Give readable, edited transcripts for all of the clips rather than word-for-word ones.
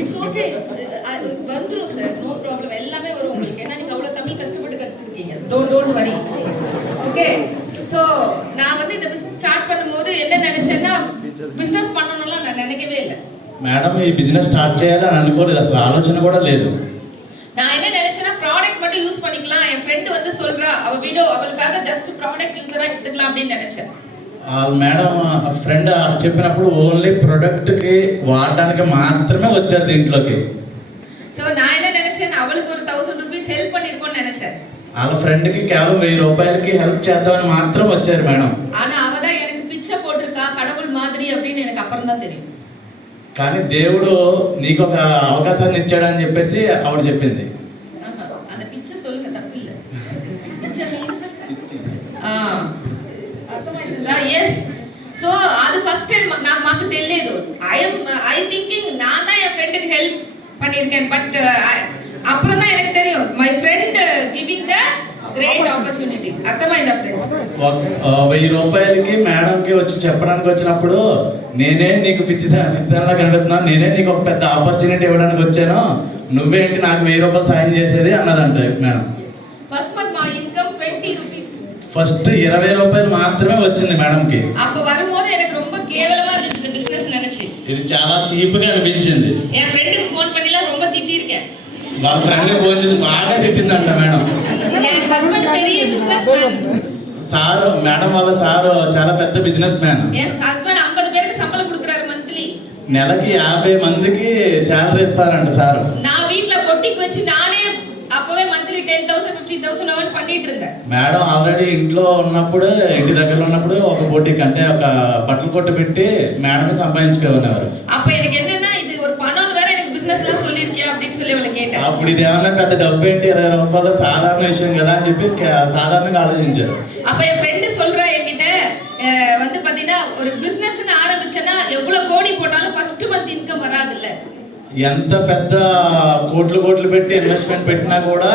It's okay வந்துரும் sir, no problem, எல்லாமே வரும் உங்களுக்கு. ஏன்னா நீங்க அவ்வளவு தமிழ் கஷ்டப்பட்டு கத்துக்கிட்டீங்க. Don't worry. ஓகே, சோ நான் வந்து இந்த பிசினஸ் ஸ்டார்ட் பண்ணும்போது என்ன நினைச்சேன்னா, பிசினஸ் பண்ணணும்லாம் நான் நினைக்கவே இல்லை మేడం. ఈ బిజినెస్ స్టార్ట్ చేయాలని అనుకోలేదు, అసలు ఆలోచన కూడా లేదు. நான் என்ன நினைச்சேன்னா, ப்ராடக்ட் மட்டும் யூஸ் பண்ணிக்கலாம். என் ஃப்ரெண்ட் வந்து சொல்றா, அவ வீடியோ அவளுக்காக ஜஸ்ட் ப்ராடக்ட் யூஸரா எடுத்துக்கலாம் அப்படின்னு நினைச்சேன். మేడం ఫ్రెండ్ చెప్పినప్పుడు ఓన్లీ ప్రొడక్ట్ కి వాడడానికి మాత్రమే వచ్చారు దీంట్లోకి. సో நான் என்ன நினைச்சேன், அவளுக்கு ஒரு 1000 రూపాయస్ హెల్ప్ பண்ணிருக்கோம்னு நினைச்சேன். వాళ్ళ ఫ్రెండ్ కి కేవలం 1000 రూపాయలకి హెల్ప్ చేద్దామని మాత్రం వచ్చారు మేడం. ஆனா அவதான் எனக்கு பிச்சை போட்டுருக்கா கடவுள் மாதிரி அப்படின்னு எனக்கு அப்புறம் தான் தெரியும். కానీ దేవుడు నీకు ఒక అవకాశాన్ని ఇచ్చాడని చెప్పేసి ఆవిడ చెప్పింది. அந்த பிச்சை சொல்லுங்க, தப்பு இல்ல. பிச்சை மீన్స్ అర్థమైందా? yes. సో అది ఫస్ట్ టైం నాకు తెలియదు. ఐ థింకింగ్ நான் தான் என் ஃப்ரெண்டுக்கு ஹெல்ப் பண்ணிருக்கேன். பட் அப்புறம் தான் எனக்கு தெரியும், my friend giving the great opportunity. అర్థమైందా ఫ్రెండ్స్? 1000 రూపాయలకి మేడంకి వచ్చి చెప్పడానికి వచ్చినప్పుడు, నేనే నీకు పిచ్చిదానిలా కనిపిస్తున్నాను, నేనే నీకు ఒక పెద్ద ఆపర్చునిటీ ఇవ్వడానికి వచ్చాను, నువ్వేంటి నాకు 1000 రూపాయలు సాయం చేసేది అన్నదంట మేడం. ఫస్ట్ మంత్ మా ఇన్కమ్ 20 రూపీస్. ఫస్ట్ 20 రూపాయలు మాత్రమే వచ్చింది మేడంకి. அப்ப வரும்போது எனக்கு ரொம்ப கேவலமா இருந்துச்சு பிசினஸ் நினைச்சு. ఇది చాలా చీప్ గా అనిపించింది. என் ఫ్రెండ్కి ఫోన్ பண்ணிலாம் ரொம்ப திட்டிருக்கேன். వాళ్ళ ఫ్రెండ్ ఫోన్ చేసి బాగా తిట్టిందంట మేడం. என் ஹஸ்பண்ட் பெரிய பிசினஸ் மேன். సారు మేడం వాళ్ళ సారు చాలా పెద్ద బిజినెస్ మ్యాన్. என் ஹஸ்பண்ட் 50 பேருக்கு சம்பளம் கொடுக்கறாரு మంత్లీ. నెలకి 50 మందికి శాలరీ ఇస్తారంట సారు. నా వీట్ల పొట్టికి వచ్చి నానే அப்பவே మంత్లీ 10,000 15,000 అవన్ பண்ணிட்டு இருந்தேன். మేడం ఆల్రెడీ ఇంట్లో ఉన్నప్పుడు, ఇంటి దగ్గర ఉన్నప్పుడు ఒక బొటిక్ అంటే ఒక బట్టల కొట్టు పెట్టి మేడం సంపాదించుకునేవారు. அப்ப எனக்கு என்னன்னா, இது ஒரு பணம் வேற எனக்கு பிசினஸ்லாம் சொல்லிருக்கியா அப்படின்னு சொல்லி அவளை கேட்டேன். అప్పుడు ఇది ఏమన్నా పెద్ద డబ్బు ఏంటి, 20 రూపాయలు సాధారణ విషయం కదా అని చెప్పి సాధారణంగా ఆలోచించారు. அப்ப என் ஃப்ரெண்ட் சொல்றா என்கிட்ட, வந்து பாத்தீங்கன்னா ஒரு பிசினஸ்னு ஆரம்பிச்சேன்னா எவ்வளவு கோடி போட்டாலும் ஃபர்ஸ்ட் மந்த் இன்கம் வராதுல்ல. ఎంత పెద్ద కోట్లు పెట్టి ఇన్వెస్ట్మెంట్ పెట్టినా కూడా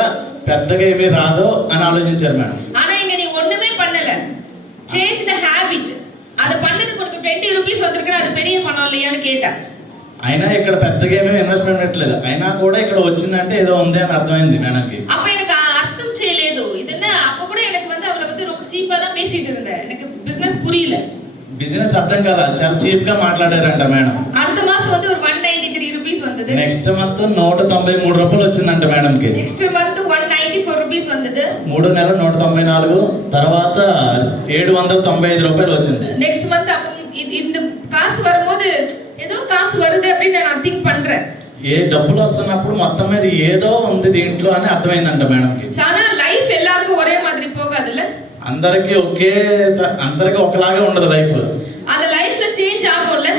పెద్దగా ఏమీ రాదో అని ఆలోచించారు మేడం. ஆனா இங்க நீ ஒண்ணுமே பண்ணல, சேஞ்ச் தி ஹாபிட். அது பண்ணதுக்கு உனக்கு 20 ரூபீஸ் வந்திருக்குனா அது பெரிய பணம் இல்லையான்னு கேட்டா. అయినా ఇక్కడ పెద్దగా ఏమీ ఇన్వెస్ట్మెంట్ పెట్టలేదు, అయినా కూడా ఇక్కడ వచ్చిందంటే ఏదో ఉంది అని అర్థమైంది మేడంకి. அப்ப எனக்கு அர்த்தம் చేయలేదు. இதென்ன அப்ப கூட எனக்கு வந்து அவளை வந்து ரொம்ப சீப்பா தான் பேசிட்டு இருந்தேன். எனக்கு பிசினஸ் புரியல, బిజినెస్ అర్థం కాల, చాలా చీప్ గా మాట్లాడారంట మేడం. அடுத்த மாசம் வந்து ஒரு 193 రూపీస్ வந்தது. నెక్స్ట్ మంత్ 193 రూపాయలు వచ్చిందంట మేడం కి. Next month 194 rupees వந்தது. 3 నెలలు 194, తర్వాత 795 రూపాయలు వచ్చింది. నెక్స్ట్ మంత్ இந்த காசு வரும்போது ஏதோ காசு வருது அப்படி நான் திங்க் பண்றேன். ఏ డబ్బులు వస్తున్నప్పుడు మొత్తం మీద ఏదో ఉంది దీంట్లో అని అర్థమైందంట మేడం కి. చాలా లైఫ్ எல்லாருக்கும் ஒரே மாதிரி போகாதுல்ல. అందరికి ఒకలాగే ఉండదు లైఫ్. அந்த லைஃப்ல சேஞ்ச் ஆகும்ல.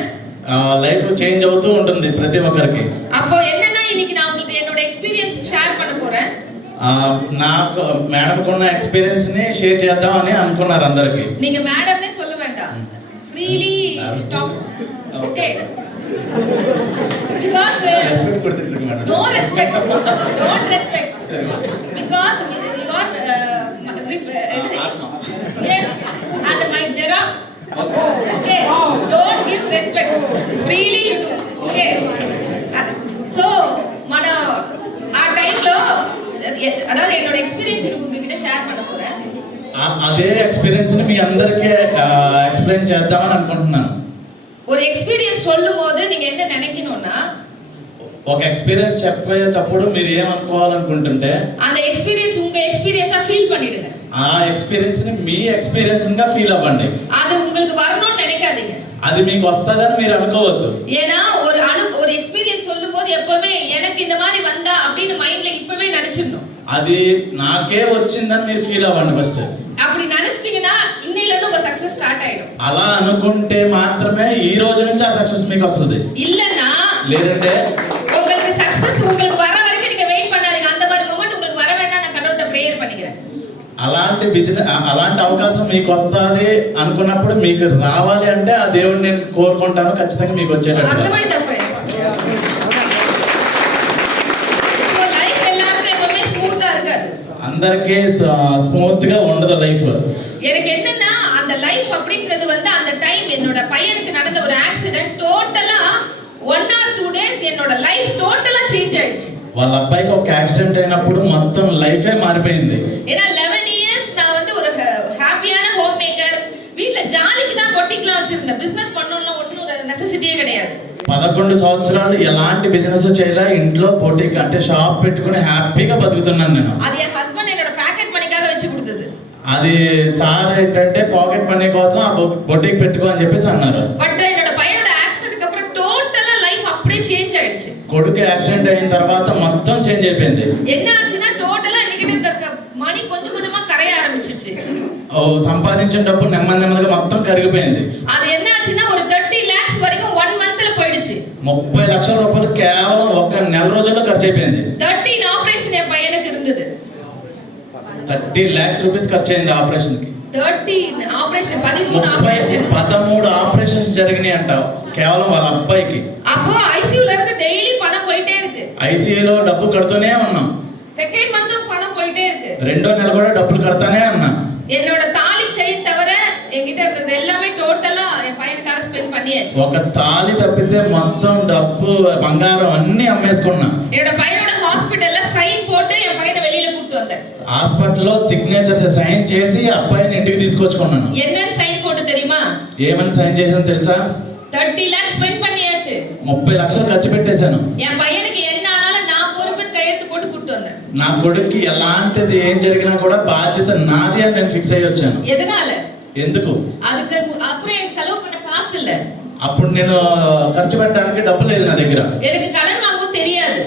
లైఫ్ చేంజ్ అవుతూ ఉంటుంది ప్రతి ఒక్కరికి. அப்போ என்னன்னா, இன்னைக்கு நான் உங்களுக்கு என்னோட எக்ஸ்பீரியன்ஸ் ஷேர் பண்ண போறேன். నాకు మేడంకున్న ఎక్స్పీరియన్స్ ని షేర్ చేద్దాం అని అనుకున్నారు అందరికి. நீங்க மேடம்னே சொல்ல வேண்டாம், ஃப்ரீலీ டாக். ஓகே, because రెస్పెక్ట్ கொடுத்துட்டு madam. no respect, don't respect, because you are yes, and my xerox. Okay, don't give respect, freely you do. Okay, so మన ఆ టైంలో అதாவது என்னோட எக்ஸ்பீரியன்ஸ் உங்ககிட்ட ஷேர் பண்ண போறேன். అదే ఎక్స్పీరియన్స్ ని మీ అందరికీ ఎక్స్ప్లెయిన్ చేద్దామని అనుకుంటున్నాను. ஒரு எக்ஸ்பீரியன்ஸ் சொல்லும்போது நீங்க என்ன நினைக்கணும்னா, ఒక ఎక్స్పీరియన్స్ చెప్పేటప్పుడు మీరు ఏమనుకోవాలనుకుంటుంటే, அந்த எக்ஸ்பீரியன்ஸ் உங்க எக்ஸ்பீரியன்ஸா ஃபீல் பண்ணிடுங்க. ఆ ఎక్స్పీరియన్స్ ని మీ ఎక్స్పీరియన్స్ గా ఫీల్ అవ్వండి. அது உங்களுக்கு வரணும்னு நினைக்காதீங்க. అది మీకు వస్తదని మీరు అనుకోవద్దు. ஏனா ஒரு எக்ஸ்பீரியன்ஸ் சொல்லும்போது எப்பவுமே எனக்கு இந்த மாதிரி வந்தா அப்படினு மைண்ட்ல இப்பவே நினைச்சிரணும். అది నాకే వచ్చిందని మీరు ఫీల్ అవ్వండి ఫస్ట్. அப்படி நினைச்சிட்டீங்கன்னா இன்னையில இருந்து உங்க సక్సెస్ స్టార్ట్ ஆயிடும். అలా అనుకుంటే మాత్రమే ఈ రోజు నుంచి ఆ సక్సెస్ మీకు వస్తుంది. இல்லனா లేదంటే உங்களுக்கு సక్సెస్ உங்களுக்கு వர వరకు நீங்க వెయిట్ பண்ணாதீங்க. அந்த மாதிரி மொமெண்ட் உங்களுக்கு வர வேண்டாம், நான் கடவுள்ட்ட ప్రేయర్ பண்ணிக்கிறேன். అలాంటి బిజినెస్ అలాంటి అవకాశం మీకు వస్తుంది అనుకున్నప్పుడు మీకు రావాలి అంటే ఆ దేవుడిని నేను కోరుకుంటాను, ఖచ్చితంగా మీకు వచ్చేటట్టు. అర్థమైందా ఫ్రెండ్స్? సో లైఫ్ எல்லாருக்கும் எப்பவுமே ஸ்மூத்தா இருக்காது. అందరికీ ஸ்மூத் గా ఉండదు லைஃப். எனக்கு என்னன்னா அந்த லைஃப் அப்படிங்கிறது வந்து அந்த டைம் என்னோட பையனுக்கு நடந்த ஒரு ஆக்சிடென்ட் டோட்டலா 1 or 2 days என்னோட லைஃப் டோட்டலா சேஞ்ச் ஆயிடுச்சு. వాళ్ళ అబ్బాయికి ఒక యాక్సిడెంట్ అయినప్పుడు మొత్తం లైఫే మారిపోయింది. ஏன்னா 11 years நான் வந்து ஒரு ஹாப்பியான ஹோம் மேக்கர், வீட்ல ஜாலிக்கு தான் பொட்டிக்லாம் வச்சிருந்தேன். பிசினஸ் பண்ணனும்னா ஒண்ணும் நெசசிட்டியே கிடையாது. 11 సంవత్సరాలు ఎలాంటి బిజినెస్ చేయలే, ఇంట్లో బొటిక్ అంటే షాప్ పెట్టుకుని హ్యాపీగా బతుకుతున్నాను నేను. అది என் ஹஸ்பண்ட் என்னோட பாக்கெட் மணிக்காக வச்சு கொடுத்தது. అది సార్ ఏంటంటే పాకెట్ మనీ కోసం ఆ బొటిక్ పెట్టుకో అని చెప్పేసి అన్నారు. బట్ என்னோட பையனோட ஆக்சிடென்ட்க்கு அப்புறம் டோட்டலா லைஃப் அப்படியே சேஞ்ச் ஆயிடுச்சு. కొడుకు యాక్సిడెంట్ అయిన తర్వాత మొత్తం చేంజ్ అయిపోయింది. என்ன ஆச்சுன்னா டோட்டலா என்கிட்ட இருக்க మనీ கொஞ்சம் கொஞ்சமா கரைய ஆரம்பிச்சிருச்சு. ఓ సంపాదించిన డబ్బు నెమ్మదిగా మొత్తం కరిగిపోయింది. అది என்ன ஆச்சுன்னா ஒரு 30 lakhs వరకు 1 మంత్ లో పోయిடுச்சு. 30 లక్షల రూపాయలు కేవలం ఒక నెల రోజుల్లో ఖర్చు అయిపోయింది. 13 ఆపరేషన్ என் பையனுக்கு இருந்தது. 30 lakhs రూపీస్ ఖర్చు అయింది ఆపరేషన్ కి. 13 ఆపరేషన్ 13 ఆపరేషన్స్ జరిగినాయి అంట కేవలం వాళ్ళ అబ్బాయికి. அப்போ ஐசியூல இருந்து டெய்லி பணம் போயிட்டே இருக்கு. ఐసీయూలో డబ్బు కడుతూనే ఉన్నాం. సెకండ్ మంత్ పணம் போயிட்டே இருக்கு. రెండో నెల కూడా డబ్బులు కడతానే ఉన్నా. என்னோட தாலி செயின் தவிர என்கிட்ட இருந்தது எல்லாமே டோட்டலா என் பையனுக்காக ஸ்பெண்ட் பண்ணியாச்சு. ఒక తాళి తప్పితే మొత్తం డబ్బు బంగారం అన్ని అమ్మేసుకున్నా. என்னோட பையனோட ஹாஸ்பிடல்ல சைன் போட்டு என் பையனை வெளியில கூட்டி வந்தேன். హాస్పిటల్లో సిగ్నేచర్స్ సైన్ చేసి అబ్బాయిని ఇంటికి తీసుకొచ్చుకున్నాను. என்னன்னு సైన్ போட்டு தெரியுமா? ఏమని సైన్ చేశాను తెలుసా? 30 lakhs స్పెండ్ பண்ணியாச்சு. 30 లక్షలు ఖర్చు పెట్టేశాను. என் பையனுக்கு என்ன ஆனாலும் நான் பொறுப்புன்னு கையெழுத்து போட்டு கூட்டி வந்தேன். నా కొడుక్కి ఎలాంటిది ఏం జరిగినా కూడా బాధ్యత నాది అని నేను ఫిక్స్ అయ్యి వచ్చాను. ఎదనాల? ఎందుకు? அதுக்கு அப்புறம் எனக்கு செலவு பண்ண காசு இல்ல. అప్పుడు నేను ఖర్చు పెట్టడానికి డబ్బు లేదు నా దగ్గర. எனக்கு கடன் வாங்கவும் தெரியாது.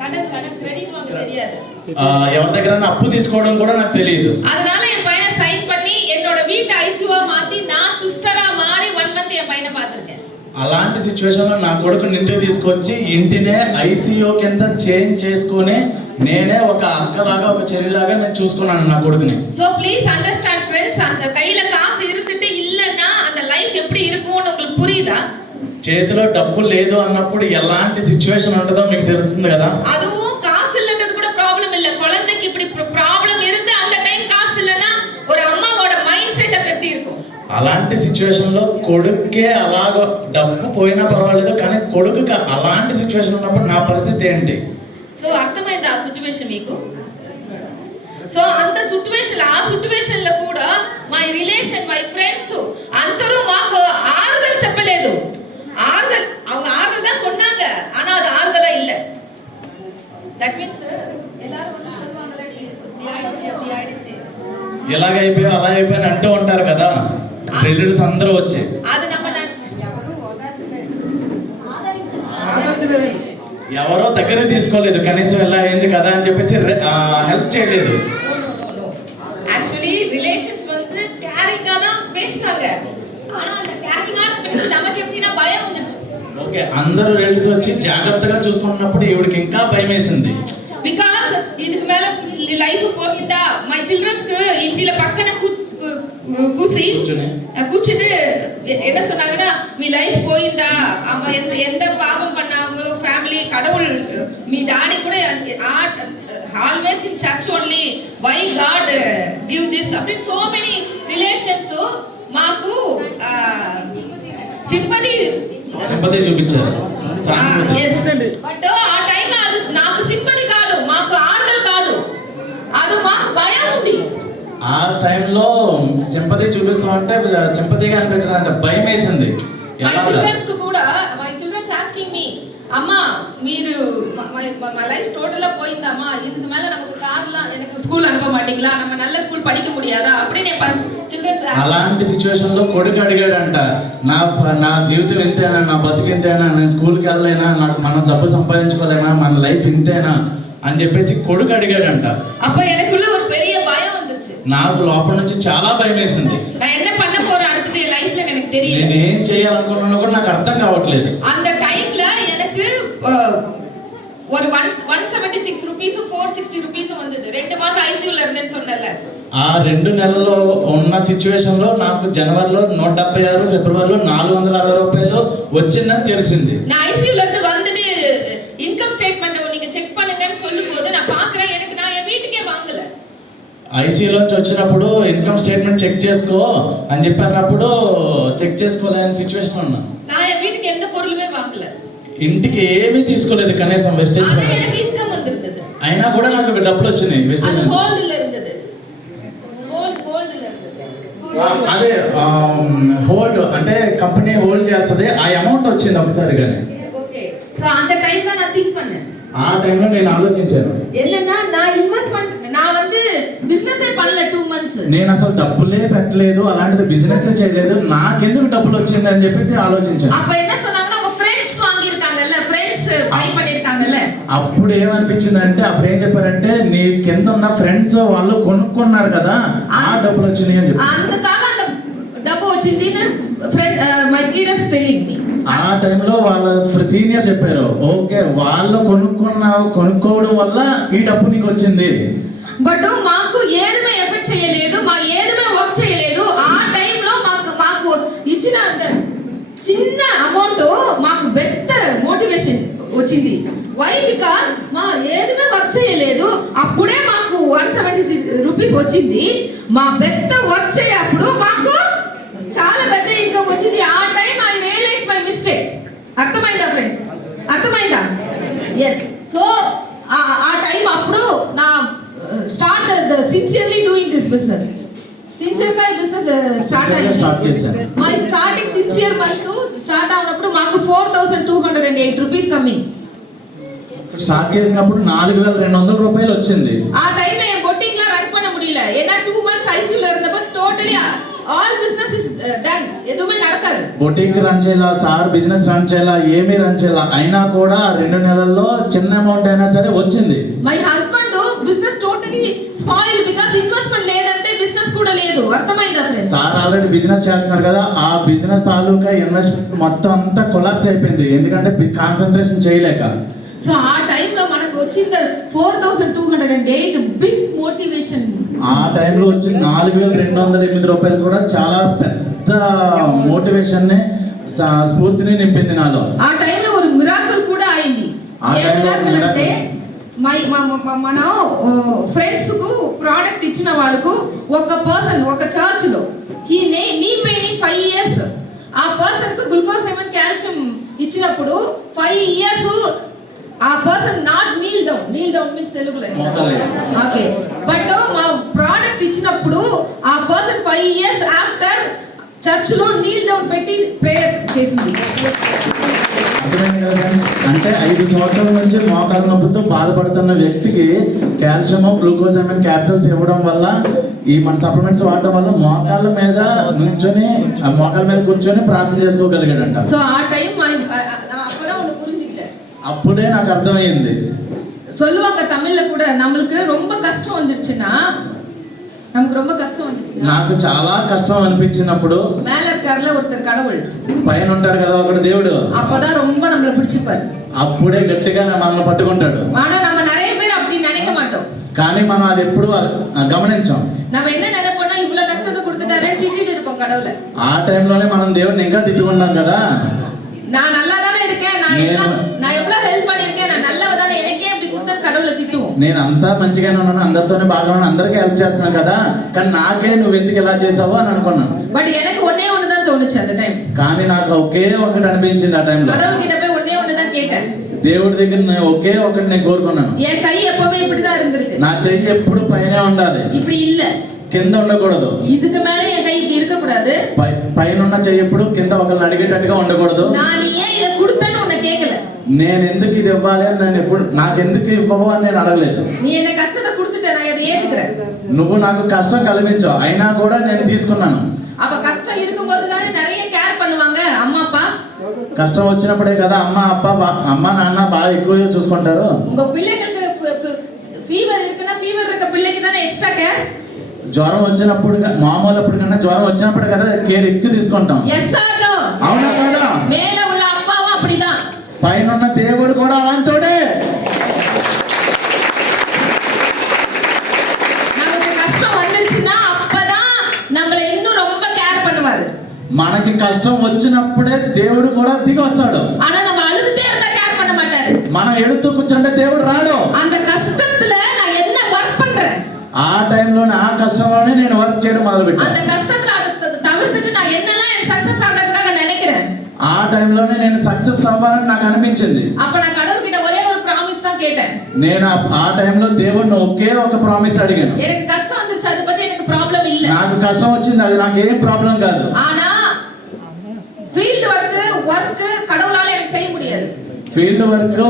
கடன் கிரெడిட் வாங்க தெரியாது. ఎవరి దగ్గర అప్పు తీసుకోవడం కూడా నాకు తెలియదు. அதனால என் பையனை சைன் பண்ணி என்னோட வீட்டு ஐசியூவா மாத்தி நான் సిస్టరా మారి 1 మంత్ என் பையனை பாத்துர்க்கேன். అలాంటి సిచువేషన్ లో నా కొడుకుని ఇంటికి తీసుకొచ్చి ఇంటినే ఐసీయూ కింద చేంజ్ చేసుకొని నేనే ఒక అక్కలాగా ఒక చెల్లిలాగా నేను చూసుకున్నాను నా కొడుకుని. సో ప్లీజ్ అండర్స్టాండ్ ఫ్రెండ్స్, அந்த கையில காசு இருந்துட்டு இல்லனா அந்த லைஃப் எப்படி இருக்கும்னு உங்களுக்கு புரியுதா? చేతిలో డబ్బు లేదు అన్నప్పుడు ఎలాంటి సిచువేషన్ ఉంటుందో మీకు తెలుస్తుంది కదా. அதுவும் காசு இல்லன்றது கூட ப்ராப்ளம் இல்ல. குழந்தைக்கு இப்படி ப்ராబ్ளம் இருந்து அந்த டைம் காசு இல்லனா ஒரு அம்மாவோட மைண்ட் செட்டப் எப்படி இருக்கும்? అలాంటి సిచువేషన్ లో కొడుకే అలాగ డబ్బు పోయినా పర్వాలేదు, కానీ కొడుకుకి అలాంటి సిచువేషన్ ఉన్నప్పుడు నా పరిస్థితి ఏంటి? సో అర్థమైందా ఆ సిచువేషన్ మీకు? సో అంత సిచువేషన్, ఆ సిచువేషన్ లో కూడా మై రిలేషన్, మై ఫ్రెండ్స్ అందరూ మాకు ఆరుదల చెప్పలేదు. ఆరుదల அவங்க ஆறுதல் தான் சொன்னாங்க, ஆனா அது ஆறுதலா இல்ல. దట్ మీన్స్ எல்லாரும் வந்து சொல்வாங்கல இப்படி ஆயிடுச்சு ఇలాగ అయిపోయి అలా అయిపోయి అంటూ ఉంటారు కదా రిలేటివ్స్ అందరూ వచ్చి. అది நம்ம ఎవరో దగ్గర తీసుకోలేదు, కనీసం ఇలా అయింది కదా అని చెప్పేసి హెల్ప్ చేయలేదు. యాక్చువల్లీ రిలేషన్స్ வந்து கேரிங்கா தான் பேசுறாங்க, ஆனா அந்த கேரிங்கா பேசி நமக்கு எப்படினா భయం வந்துருச்சு. ఓకే, అందరూ రిలేటివ్స్ వచ్చి జాగ్రత్తగా చూసుకున్నప్పుడు ఈవిడికి ఇంకా భయమేసింది. బికాజ్ இதுக்கு மேல லைஃப் போகுதா, మై చిల్డ్రన్స్க்கு ఇంటిల పక్కన కూర్చుంటే என்ன சொன்னாங்கன்னா, మీ లైఫ్ పోయిందా అమ్మ, ఎంత పాపం பண்ணாங்களோ ఫ్యామిలీ, கடவுள் మీ డాడీ కూడా always in church only, why God give this అప్పుడు సో మెనీ రిలేషన్స్ మాకు సింపతి చూపించారు. బట్ ఆ టైంలో అది నాకు సింపతి కాదు, మాకు ఆర్డర్ కాదు, అది మాకు భయం ఉంది. ఆ టైంలో సింపతి చూపిస్తామంటే సింపతిగా అనిపించడం అంటే భయం వేసింది. మై చిల్డ్రన్స్ కూడా, మై చిల్డ్రన్స్ ఆస్కింగ్ మీ, అమ్మా మీరు మా லைஃப் டோட்டலா போயிந்தாமா, இதுக்கு மேல நமக்கு கார்லாம் எனக்கு ஸ்கூல் அனுப்ப மாட்டீங்களா, நம்ம நல்ல ஸ்கூல் படிக்க முடியாதா அப்படின்னு చిల్డ్రన్స్. అలాంటి సిచువేషన్ లో కొడుకు అడిగాడంట, నా జీవితం ఇంతేనా, నా బతుకు ఇంతేనా, నేను స్కూల్కి వెళ్ళలేనా, నాకు మన డబ్బు సంపాదించుకోలేనా, మన లైఫ్ ఇంతేనా అని చెప్పేసి కొడుకు అడిగాడంట. அப்ப எனக்குள்ள ஒரு பெரிய பயம் வந்துச்சு. నాకు లోపల నుంచి చాలా భయం వేసింది. நான் என்ன பண்ண போறேன் அடுத்து என் லைஃப்ல எனக்கு தெரியல. నేను ఏం చేయాలనుకున్నానో కూడా నాకు అర్థం కావట్లేదు. அந்த டைம்ல எனக்கு ஒரு 176 రూపీస్ 460 రూపీస్ வந்தது. 2 மாசம் ஐசியூல இருந்தேன்னு சொன்னல. ఆ 2 నెలల్లో ఉన్న సిచువేషన్ లో నాకు జనవరిలో 176, ఫిబ్రవరిలో 460 రూపాయలు వచ్చిందని తెలిసింది. நான் ஐசியூல இருந்து வந்துட்டு இன்கம் ஸ்டேட்மென்ட் நீங்க செக் பண்ணுங்கன்னு சொல்லும்போது நான் பாக்குறேன் ఐసీయూలోంచి వచ్చినప్పుడు ఇన్కమ్ స్టేట్మెంట్ చెక్ చేసుకో అని చెప్పి అన్నప్పుడు చెక్ చేసుకోలేని సిచ్యువేషన్ ఉన్నా. நான் என் வீட்டுக்கு எந்த பொருளுமே வாங்கல. ఇంటికి ఏమీ తీసుకోలేదు కనీసం వెస్టేజ్. ஆனா எனக்கு இன்கம் வந்திருந்தது. అయినా కూడా నాకు డబ్బులు వచ్చినాయి వెస్టేజ్ அது నుంచి. கோல்ட்ல இருந்தது. கோல்డ్ல இருந்தது. అదే హోల్డ్ అంటే కంపెనీ హోల్డ్ చేస్తుంది, ఆ అమౌంట్ వచ్చింది ఒకసారి కానీ. ఓకే. సో அந்த டைம் தான் நான் திங்க் பண்ணேன். ఆ టైంలో నేను ఆలోచించాను, என்னன்னா நான் இன்வெஸ்ட்மென்ட் நான் வந்து பிசினஸே பண்ணல 2 months. నేను అసలు డబ్బులే పెట్టలేదు, అలాంటిది బిజినెస్ చేయలేదు, నాకెందుకు డబ్బులు వచ్చింది అని చెప్పేసి ఆలోచించాను. அப்ப என்ன சொன்னாங்கன்னா உங்க ఫ్రెండ్స్ வாங்கி இருக்காங்கல்ல, ఫ్రెండ్స్ బై பண்ணிருக்காங்கல்ல. అప్పుడు ఏమనిపించింది అంటే, అప్పుడు ఏం చెప్పారంటే నీ కింద ఉన్న ఫ్రెండ్స్ వాళ్ళు కొనుక్కున్నారు కదా ఆ డబ్బులు వచ్చినాయి అని చెప్పి. అందుకాக அந்த డబ్బు వచ్చింది friend my leaders telling me. ఆ టైంలో వాళ్ళ సీనియర్ చెప్పారు, ఓకే వాళ్ళు కొనుక్కోవడం వల్ల ఈ డబ్బు నీకు వచ్చింది. బట్ మాకు ఏదమే ఎఫెక్ట్ చేయలేదు, మా ఏదమే వర్క్ చేయలేదు. ఆ టైంలో మాకు ఇచ్చిన చిన్న అమౌంట్ మాకు పెద్ద మోటివేషన్ వచ్చింది. వై బికాజ్ మా ఏదమే వర్క్ చేయలేదు, అప్పుడే మాకు 176 రూపీస్ వచ్చింది. మా పెద్ద వర్క్ చేయప్పుడు మాకు చాలా పెద్ద ఇన్కమ్ వచ్చింది. ఆ time I realise my mistake. అర్థమైందా ఫ్రెండ్స్? అర్థమైందా? ఎస్. సో ఆ టైం అప్పుడు నా start sincerely doing this business. సిన్సియర్గా బిజినెస్ స్టార్ట్ చేశాను. My starting sincere month start అయినప్పుడు మాకు 4208 రూపీస్ కమింగ్. స్టార్ట్ చేసినప్పుడు 4200 రూపాయలు వచ్చింది. ఆ టైంలో என் பொட்டிக்ல ரன் பண்ண முடியல. ஏன்னா 2 months ஐசியூல இருந்தப்ப totally all business is done. ఎదుమే నడకదు. బొటిక్ రన్ చేయాల, సార్ బిజినెస్ రన్ చేయాల, ఏమీ రన్ చేయాల, అయినా కూడా 2 నెలల్లో చిన్న అమౌంట్ అయినా సరే వచ్చింది. My husband business totally spoil because investment లేదంటే బిజినెస్ కూడా లేదు. అర్థమైందా ఫ్రెండ్స్? సార్ ఆల్రెడీ బిజినెస్ చేస్తున్నారు కదా, ఆ బిజినెస్ తాలూకా ఇన్వెస్ట్మెంట్ మొత్తం అంతా కొలాప్స్ అయిపోయింది, ఎందుకంటే కాన్సన్ట్రేషన్ చేయలేక. సో ఆ టైంలో మనకు వచ్చింది 4208 బిగ్ మోటివేషన్. ఆ టైంలో వచ్చి 4208 రూపాయలు కూడా చాలా పెద్ద మోటివేషన్ ని స్ఫూర్తిని నింపింది నాలో. ఆ టైంలో ఒక మిరాకిల్ కూడా అయింది. ఏ మిరాకిల్ అంటే మన ఫ్రెండ్స్ కు ప్రోడక్ట్ ఇచ్చిన వాళ్ళకు ఒక పర్సన్ ఒక చర్చ్ లో నీ పెయిన్ 5 years ఆ పర్సన్ కు గ్లూకోజ్ 7 కాల్షియం ఇచ్చినప్పుడు 5 years ఆ person not Neel down means తెలుగులో ఓకే. బట్ మా ప్రోడక్ట్ ఇచ్చినప్పుడు ఆ పర్సన్ 5 years ఆఫ్టర్ చర్చ్ లో నీల్ డౌన్ పెట్టి ప్రేయర్ చేసింది. అంటే 5 సంవత్సరాల నుంచి మోకాలు నొప్పితో బాధపడుతున్న వ్యక్తికి కాల్షియం గ్లూకోజ్ క్యాప్సూల్స్ ఇవ్వడం వల్ల, ఈ మన సప్లిమెంట్స్ వాడడం వల్ల మోకాళ్ళ మీద నుంచొని మోకాళ్ళ మీద కూర్చొని ప్రార్థన చేసుకోగలిగాడంట. సో ఆ టైం అప్పుడే నాకు అర్థమైంది. சொல்லுவாங்க தமிழ்ல கூட நமக்கு ரொம்ப கஷ்டம் வந்துடுச்சுனா நமக்கு ரொம்ப கஷ்டம் வந்துச்சு. నాకు చాలా కష్టం అనిపించినప్పుడు மேல இருக்கார்ல ஒருத்தர் கடவுள், పైన ఉంటాడు కదా ఒకడు దేవుడు, அப்பதான் ரொம்ப நம்மள பிடிச்சிப்பாரு. అప్పుడే గట్టిగా మనల్ని పట్టుకుంటాడు. ஆனா நம்ம நிறைய பேர் அப்படி நினைக்க மாட்டோம். కానీ మనం అది ఎప్పుడు గమనించాం. நம்ம என்ன நினைப்போம்னா இவ்வளவு கஷ்டத்தை கொடுத்துட்டாரே திட்டிட்டு இருப்போம் கடவுளை. ఆ టైంలోనే మనం దేవుడిని ఇంకా తిట్టుకుంటాం కదా. நான் நல்லா தானே இருக்கேன், நான் எவ்வளவு ஹெல்ப் பண்ணிருக்கேன், நான் நல்லவ தானே, எனக்கே அப்படி கொடுத்தா கடவுளை திட்டுவோம். నేను అంతా మంచిగానే ఉన్నాను, అందరితోనే బాగా ఉన్నాను, అందరికీ హెల్ప్ చేస్తున్నాను కదా, కానీ నాకే నువ్వు ఎందుకు ఇలా చేసావో అని అనుకున్నాను. బట్ எனக்கு ஒண்ணே ஒண்ணு தான் தோணுச்சு அந்த டைம். కానీ నాకు ఒకే ఒకటి అనిపించింది ఆ టైంలో. கடவுள் கிட்ட போய் ஒண்ணே ஒண்ணு தான் கேட்டேன். దేవుడి దగ్గర ఒకే ఒకటి నేను కోరుకున్నాను. என் கை எப்பவுமே இப்படி தான் இருந்திருக்கு. నా చెయ్యి ఎప్పుడు పైనే ఉండాలి, இப்படி இல்ல, కింద ఉండకూడదు. இதுக்கு மேல என் கை இப்படி இருக்க கூடாது. పైన ఉన్న చెయ్యి ఎప్పుడు కింద ఒకళ్ళని అడిగేటట్టుగా ఉండకూడదు. நான் ஏன் இத கொடுத்தேன்னு உன்னை கேட்கல. నేను ఎందుకు ఇది ఇవ్వాలి అని నేను ఎప్పుడు, నాకు ఎందుకు ఇవ్వవు అని నేను అడగలేదు. நீ என்ன కష్టத்தை கொடுத்துட்ட, நான் இதை ஏத்துக்கிறேன். నువ్వు నాకు కష్టం కలిగించావు, అయినా కూడా నేను తీసుకున్నాను. அப்ப கஷ்டம் இருக்கும்போது தானே நிறைய கேர் பண்ணுவாங்க అమ్మ அப்பா. కష్టం వచ్చినప్పుడే కదా అమ్మ నాన్న బాగా ఎక్కువగా చూసుకుంటారు. உங்க பிள்ளைகளுக்கு ఫీవర్ இருக்குன்னா ఫీవర్ இருக்க பிள்ளைக்கு தானே ఎక్స్ట్రా కేర్. జ్వరం వచ్చినప్పుడు మామూలప్పుడు కన్నా జ్వరం వచ్చినప్పుడు కదా కేర్ ఎక్కువ తీసుకుంటాం. Yes or no? అవునా కాదా? మేల ఉన్న అప్పావా அப்படிதான், పైన ఉన్న దేవుడు కూడా అలాంటోడే. நமக்கு கஷ்டம் வந்துச்சுன்னா அப்பதான் நம்மள இன்னும் ரொம்ப கேர் பண்ணுவாரு. మనకి కష్టం వచ్చినప్పుడే దేవుడు కూడా దిగి వస్తాడు. ஆனா நம்ம அழுதுட்டே இருந்தா கேர் பண்ண மாட்டாரு. మనం ఎడుతూ కూర్చుంటే దేవుడు రాడు. அந்த கஷ்டத்துல நான் என்ன வர்க் பண்றேன், ఆ టైంలోనే ఆ కష్టంలోనే నేను వర్క్ చేయడం మొదలు அந்த పెట్టాను. கஷ்டத்துல தவிர்த்துட்டு நான் என்னெல்லாம் எனக்கு சக்சஸ் ஆகிறதுக்காக நினைக்கிறேன் ఆ టైంలోనే నేను సక్సెస్ అవ్వాలని నాకు అనిపించింది. அப்ப நான் கடவுள்கிட்ட ஒரே ஒரு ப்ராமிஸ் தான் கேட்டேன். నేను ఆ టైంలో దేవుడిని ఒకే ఒక ప్రామిస్ అడిగాను. எனக்கு கஷ்டம் வந்துச்சு, அதை பத்தி எனக்கு ப்ராப்ளம் இல்ல. నాకు కష్టం వచ్చింది, అది నాకు ఏం ప్రాబ్లం కాదు. ஆனா ఫీల్డ్ వర్క్ கடவுளால எனக்கு செய்ய முடியாது. ఫీల్డ్ వర్క్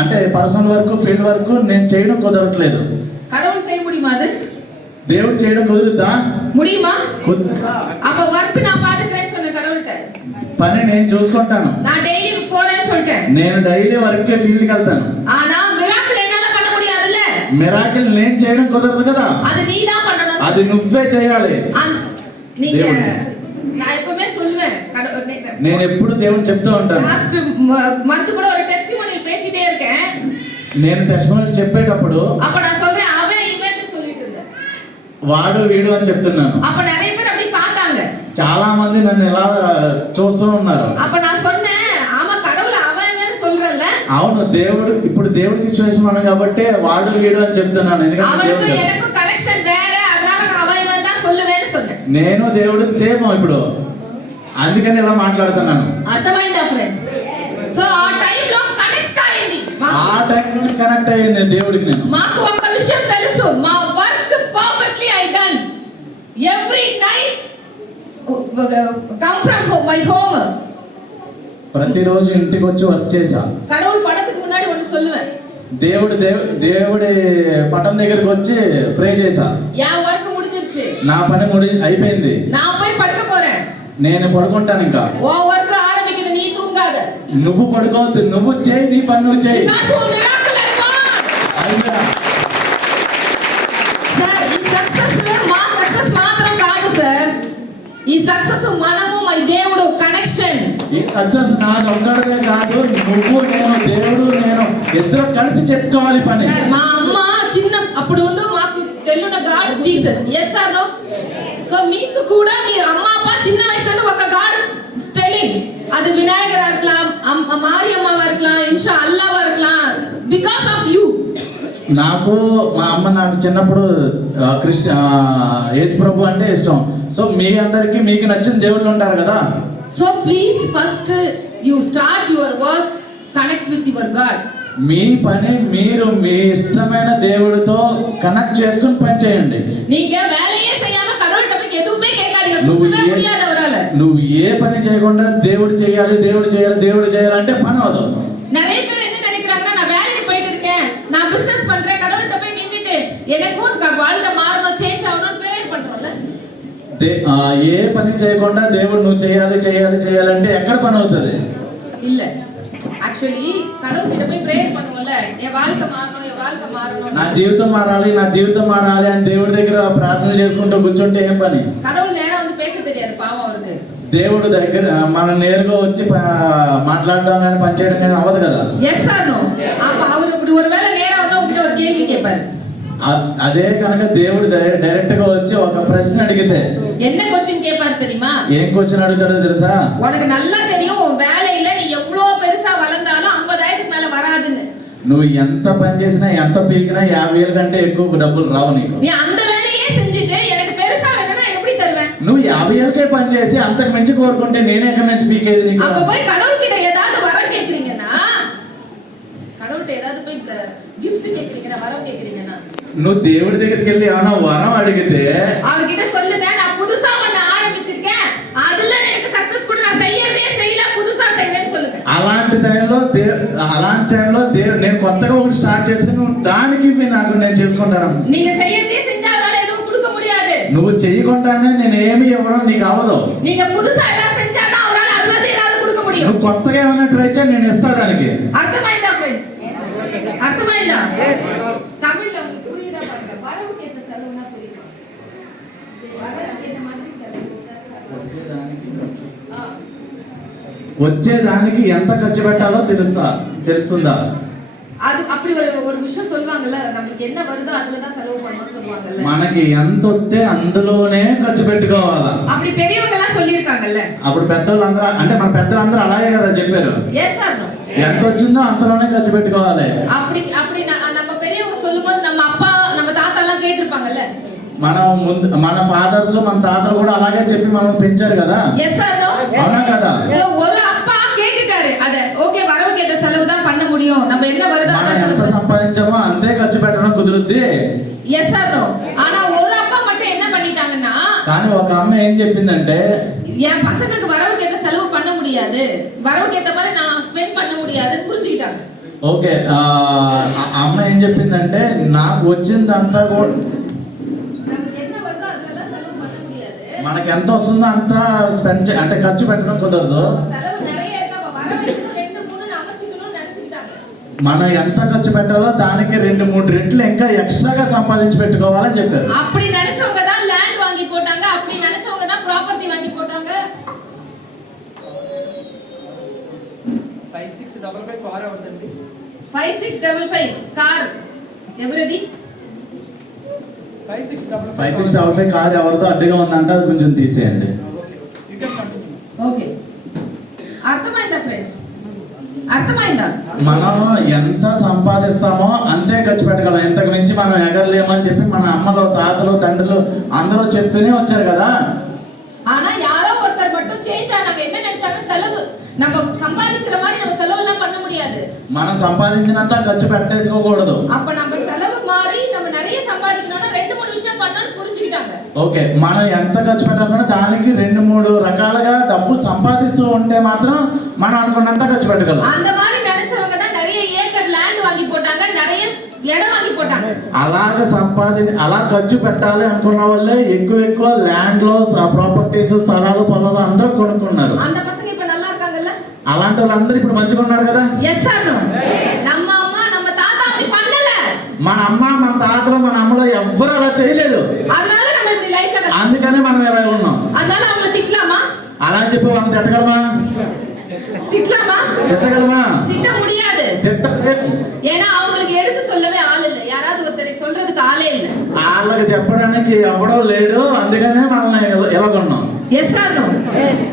అంటే పర్సనల్ వర్క్, ఫీల్డ్ వర్క్ నేను చేయడం కుదరట్లేదు. கடவுள் செய்ய முடியுமா? அது దేవుడు చేయడం కుదురుద్దా? முடியுமா? కుదురుతా. அப்ப వర్క్ நான் பாத்துக்கிறேன்னு சொன்ன கடவுள்கிட்ட. పని నేను చూసుకుంటాను. நான் டெய்லி போறேன்னு சொல்லிட்டேன். నేను డైలీ వర్క్ ఫీల్డ్కి వెళ్తాను. ஆனா మిరాకిల్ ఎన్నాల பண்ண முடியாதுல்ல? మిరాకిల్ నేను చేయడం కుదరదు కదా. அது நீ தான் பண்ணணும். అది నువ్వే చేయాలి. நீங்க దేవుడు. நான் எப்பவுமே சொல்லுவேன், నేను ఎప్పుడు దేవుడు చెప్తూ ఉంటాను. లాస్ట్ మంత్ కూడా ஒரு டெஸ்டிமோனியல் பேசிட்டே இருக்கேன். నేను టెస్టిమోనియల్ చెప్పేటప్పుడు அப்ப நான் சொல்றேன் அவன் இவன்னு சொல்லிட்டு இருந்தேன். వాడు వీడు అని చెప్తున్నాను. அப்ப நிறைய பேர் அப்படி பார்த்தாங்க. చాలా మంది నన్ను ఎలా చూస్తూ ఉన్నారు. அப்ப நான் சொன்னேன், ஆமா கடவுள் அவன் இவன்னு சொல்றல்ல. అవును, దేవుడు ఇప్పుడు దేవుడి సిచ్యువేషన్ మనం కాబట్టి వాడు వీడు అని చెప్తున్నాను. ఎందుకంటే அவனுக்கு దేవుడు எனக்கு கனெக்షన్ வேற, அதனால நான் அவன் இவன் தான் சொல்லுவேன்னு சொன்னேன். నేను దేవుడు సేమ్ ఇప్పుడు, అందుకని ఇలా మాట్లాడుతున్నాను. అర్థమైందా ఫ్రెండ్స్? సో ఆ టైంలో కనెక్ట్ అయింది. ఆ టైంలో కనెక్ట్ అయ్యింది దేవుడికి. నేను మాకు ఒక విషయం తెలుసు, మా work perfectly I done every night come from my home. ప్రతిరోజు ఇంటికి వచ్చి వర్క్ చేశా. கடவுள் படத்துக்கு முன்னாடி ஒன்னு சொல்லுவேன், దేవుడి పటం దగ్గరికి వచ్చి ప్రే చేశా. என் వర్క్ முடிஞ்சிருச்சு, నా పని అయిపోయింది, நான் போய் படுக்க போறேன். నేను పడుకుంటాను. ఇంకా ఓ వర్క్ ఆరంభిக்குது, నీ తూంగాద. నువ్వు పడుకోవద్దు, నువ్వు చేయి, నీ పని నువ్వు చేయి. Because you miracle I want. Sir ఈ సక్సెస్ మా సక్సెస్ మాత్రం కాదు సార్, ఈ సక్సెస్ మనము మై దేవుడు కనెక్షన్. ఈ సక్సెస్ నాకు ఒక్కడే కాదు, నువ్వు నేను దేవుడు నేను ఇద్దరు కలిసి చెప్పుకోవాలి పని. మా అమ్మ చిన్న అప్పుడు ఉందో మాకు తెలుగున god Jesus, yes or no? So మీకు కూడా మీ అమ్మ అప్ప చిన్న వయసులో ఒక గాడ్ స్టెలింగ్, அது விநாயகரா இருக்கலாம், மாரியம்மாவா இருக்கலாம், இன்ஷா அல்லாவா இருக்கலாம், బికాస్ ఆఫ్ యూ. నాకు మా అమ్మ నాకు చిన్నప్పుడు యేసు ప్రభు అంటే ఇష్టం. సో మీ అందరికి మీకు నచ్చిన దేవుళ్ళు ఉంటారు కదా. So please first you start your work, connect with your god. మీ పని మీరు మీ ఇష్టమైన దేవుడితో కనెక్ట్ చేసుకుని పని చేయండి. நீங்க வேலையே செய்யாம கடவுள்கிட்ட போய் எதுவுமே கேட்காதீங்க, குடுக்கவே முடியாது அவரால. నువ్వు ఏ పని చేయకుండా దేవుడు చేయాలి దేవుడు చేయాలి దేవుడు చేయాలంటే పని అవదు. நிறைய பேர் என்ன நினைக்கிறாங்கன்னா, நான் வேலைக்கு போயிட்டு இருக்கேன், நான் பிசினஸ் பண்றேன், கடவுள்கிட்ட போய் நின்னுட்டு எனக்கும் வாழ்க்கை மாறணும், சேஞ்ச் ஆகணும்னு ப்ரேயர் பண்றோம்ல. ఏ పని చేయకుండా దేవుడు నువ్వు చేయాలి చేయాలి చేయాలంటే ఎక్కడ పని అవుతుంది? இல்ல, యాక్చువల్లీ கடவுள்கிட்ட போய் ப்ரேயర్ பண்ணுவோம்ல, என் வாழ்க்கை மாறணும், என் வாழ்க்கை மாறணும், నా జీవితం మారాలి నా జీవితం మారాలి అని దేవుడి దగ్గర ప్రార్థన చేసుకుంటూ కూర్చుంటే ఏం పని? கடவுள் நேரா வந்து பேச தெரியாது பாவம் அவருக்கு. దేవుడు దగ్గర మనం నేరుగా వచ్చి మాట్లాడడం కానీ పనిచేయడం కానీ అవ్వదు కదా. Yes or no? அப்ப அவர் இப்படி ஒருவேளை நேரா வந்து உங்ககிட்ட ஒரு கேள்வி கேட்பாரு. అదే కనుక దేవుడు డైరెక్ట్ గా వచ్చి ఒక ప్రశ్న అడిగితే என்ன क्वेश्चन கேட்பாரு தெரியுமா? ఏం క్వశ్చన్ అడుగుతాడో తెలుసా? உனக்கு நல்லா தெரியும் உன் வேலையில நீ எவ்வளவு பெருசா வளர்ந்தாலும் 50,000க்கு மேல வராதுன்னு. నువ్వు ఎంత పని చేసినా ఎంత పీకినా 50,000 కంటే ఎక్కువ డబ్బులు రావు నీకు. நீ அந்த வேலையே செஞ்சுட்டு எனக்கு பெருసా வேணும்னா எப்படி தருவேன்? నువ్వు 50,000కే పని చేసి అంతకు మించి కోరుకుంటే నేను ఎక్కడి నుంచి పీకేది నీకు? அப்ப போய் கடவுள் கிட்ட ஏதாவது வரம் கேக்குறீங்கன்னா, கடவுள்கிட்ட ஏதாவது போய் கிஃப்ட் கேக்குறீங்கன்னா, வரம் கேக்குறீங்கன்னா, నువ్వు దేవుడి దగ్గరికి వెళ్ళి ఏమైనా వరం అడిగితే அவர்கிட்ட சொல்லுங்க, நான் புதுசா ஒண்ணு ஆரம்பிச்சிருக்கேன், அதுல எனக்கு சக்சஸ் கூட நான் செய்யறதே செய்யல, புதுசா செய்யறேன்னு சொல்லுங்க. అలాంటి టైంలో నేను కొత్తగా ఒకటి స్టార్ట్ చేసి నువ్వు దానికి నాకు నేను చేసుకుంటాను. நீங்க செய்யறதே செஞ்சா அவரால எதுவும் கொடுக்க முடியாது. నువ్వు చేయకుండానే నేను ఏమి ఇవ్వడం నీకు అవ్వదు. நீங்க புதுசா ஏதாவது செஞ்சாதான் அவரால அதுல இருந்து ஏதாவது கொடுக்க முடியும். నువ్వు కొత్తగా ఏమైనా ట్రై చేయి, నేను ఇస్తా దానికి. అర్థమైందా ఫ్రెండ్స్? అర్థమైందా? தமிழ்ல புரியுதா பாருங்க. வரவுக்கு ஏத்த செலவுனா புரியுமா? வரவுக்கு ஏத்த மாதிரி செலவு. వచ్చేదానికి ఎంత ఖర్చు పెట్టాలో తెలుస్తుందా? அது அப்படி ஒரு விஷயம் சொல்வாங்கல்ல, நமக்கு என்ன வருதோ அதுல தான் செலவு பண்ணணும்னு சொல்வாங்கல்ல. మనకి ఎంత వస్తే అందులోనే ఖర్చు పెట్టుకోవాలా. அப்படி பெரியவங்க எல்லாம் சொல்லிருக்காங்கல்ல. అప్పుడు పెద్దవాళ్ళందరూ అంటే మన పెద్దలందరూ అలాగే కదా చెప్పారు. Yes or no? ఎంత వచ్చిందో అంతలోనే ఖర్చు పెట్టుకోవాలి. அப்படி நம்ம பெரியவங்க சொல்லும்போது நம்ம அப்பா நம்ம தாத்தா எல்லாம் கேட்டிருப்பாங்க, మన ఫాదర్స్ మన తాతలు కూడా అలాగే చెప్పి మనం పెంచారు కదా, எஸ் ஆர் நோ? అవునా కదా? சோ ஒரு அப்பா கேட்டுட்டாரு அத, ஓகே வரவுக்கு ஏத்த செலவு தான் பண்ண முடியும், நம்ம என்ன வருதோ మనం அத ఎంత செலவு. సంపాదించామో అంతే ఖర్చు పెట్టడం కుదురుద్ది. S or no? ஆனா ஒரு அப்பா மட்டும் என்ன பண்ணிட்டாங்கன்னா, కానీ ఒక అమ్మ ఏం చెప్పిందంటే, என் பசங்களுக்கு வரவுக்கு ஏத்த செலவு பண்ண முடியாது, வரவுக்கு ஏத்த மாதிரி நான் ஸ்பெண்ட் பண்ண முடியாதுன்னு புரிஞ்சுக்கிட்டாங்க. ఓకే ఆ అమ్మ ఏం చెప్పిందంటే, నాకు వచ్చిందంతా కూడా நமக்கு என்ன வருதோ அதெல்லாம் செலவு பண்ண முடியாது, మనకి ఎంత వస్తుందో అంత స్పెండ్ అంటే ఖర్చు పెట్టడం కుదరదు. செலவு நிறைய இருக்கு, அப்ப வரவுக்கு 2 3 அமைச்சுக்கணும்னு நினைச்சுக்கிட்டாங்க. మనం ఎంత ఖర్చు పెట్టాలో దానికి 2-3 రెట్లు ఇంకా ఎక్స్ట్రాగా సంపాదించి పెట్టుకోవాలని చెప్పారు. அப்படி நினைச்சவங்க தான் லேண்ட் வாங்கி போட்டாங்க, அப்படி நினைச்சவங்க தான் ப்ராப்பர்ட்டி வாங்கி போட்டாங்க. 5655 కార్ అవదండి. 5655 కార్ ఎవరిది? 5655 5655 కారు ఎవరితో అడ్డుగా ఉందంటే అది కొంచెం తీసేయండి. You can continue. ఓకే, అర్థమైందా ఫ్రెండ్స్? అర్థమైందా? మనం ఎంత సంపాదిస్తామో అంతే ఖర్చు పెట్టగలం, ఇంతకు మించి మనం ఎగరలేమని చెప్పి మన అమ్మలు తాతలు తండ్రులు అందరూ చెప్తూనే వచ్చారు కదా. ஆனா யாரோ ஒருத்தர் மட்டும் சேஞ்ச் ஆனாங்க. என்ன நினைச்சாங்க? செலவு நம்ம சம்பாதிக்கிற மாதிரி நம்ம செலவு எல்லாம் பண்ண முடியாது, మనం సంపాదించినంత ఖర్చు పెట్టేసుకోకూడదు. அப்ப நம்ம செலவு மாறி நம்ம நிறைய சம்பாதிக்கணும்னா 2-3 விஷயம் பண்ணணும்னு புரிஞ்சுக்கிட்டாங்க. ఓకే, మనం ఎంత ఖర్చు పెట్టాలన్నా దానికి 2-3 రకాలుగా డబ్బు సంపాదిస్తూ ఉంటే మాత్రం మనం అనుకున్నంత ఖర్చు పెట్టగలం. அந்த மாதிரி நினைச்சவங்க தான் நிறைய ஏக்கர் லேண்ட் வாங்கி போட்டாங்க, நிறைய இடம் வாங்கி போட்டாங்க. అలా ఖర్చు పెట్టాలి అనుకున్న వాళ్ళే ఎక్కువ ల్యాండ్ లో ప్రాపర్టీస్ స్థలాలు పొలాలు అందరూ కొనుక్కున్నారు. அந்த పసங்க இப்ப நல்லா இருக்காங்கல்ல? అలాంటి వాళ్ళందరూ ఇప్పుడు మంచిగా ఉన్నారు కదా. Yes or no? நம்ம అమ్మ நம்ம தாத்தா அப்படி பண்ணல, మన అమ్మ మన తాతలు మన అమ్మలో ఎవ్వరు అలా చేయలేదు, அதனால நம்ம இப்படி லைஃப்ல అందుకనే మనం ఇలా ఉన్నాం. அதனால அவங்க திட்டலாமா? అలా అని చెప్పి వాళ్ళని తిట్టగలమా? திட்டலாமா? తిట్టగలమా? திட்ட முடியாது. తిట్టలేము. ஏன்னா அவங்களுக்கு எடுத்து சொல்லவே ஆள் இல்ல, யாராவது ஒருத்தரை சொல்றதுக்கு ஆளே இல்ல. వాళ్ళకి చెప్పడానికి ఎవడో లేడు, అందుకనే మనల్ని ఎలా కొన్నాం. Yes or no?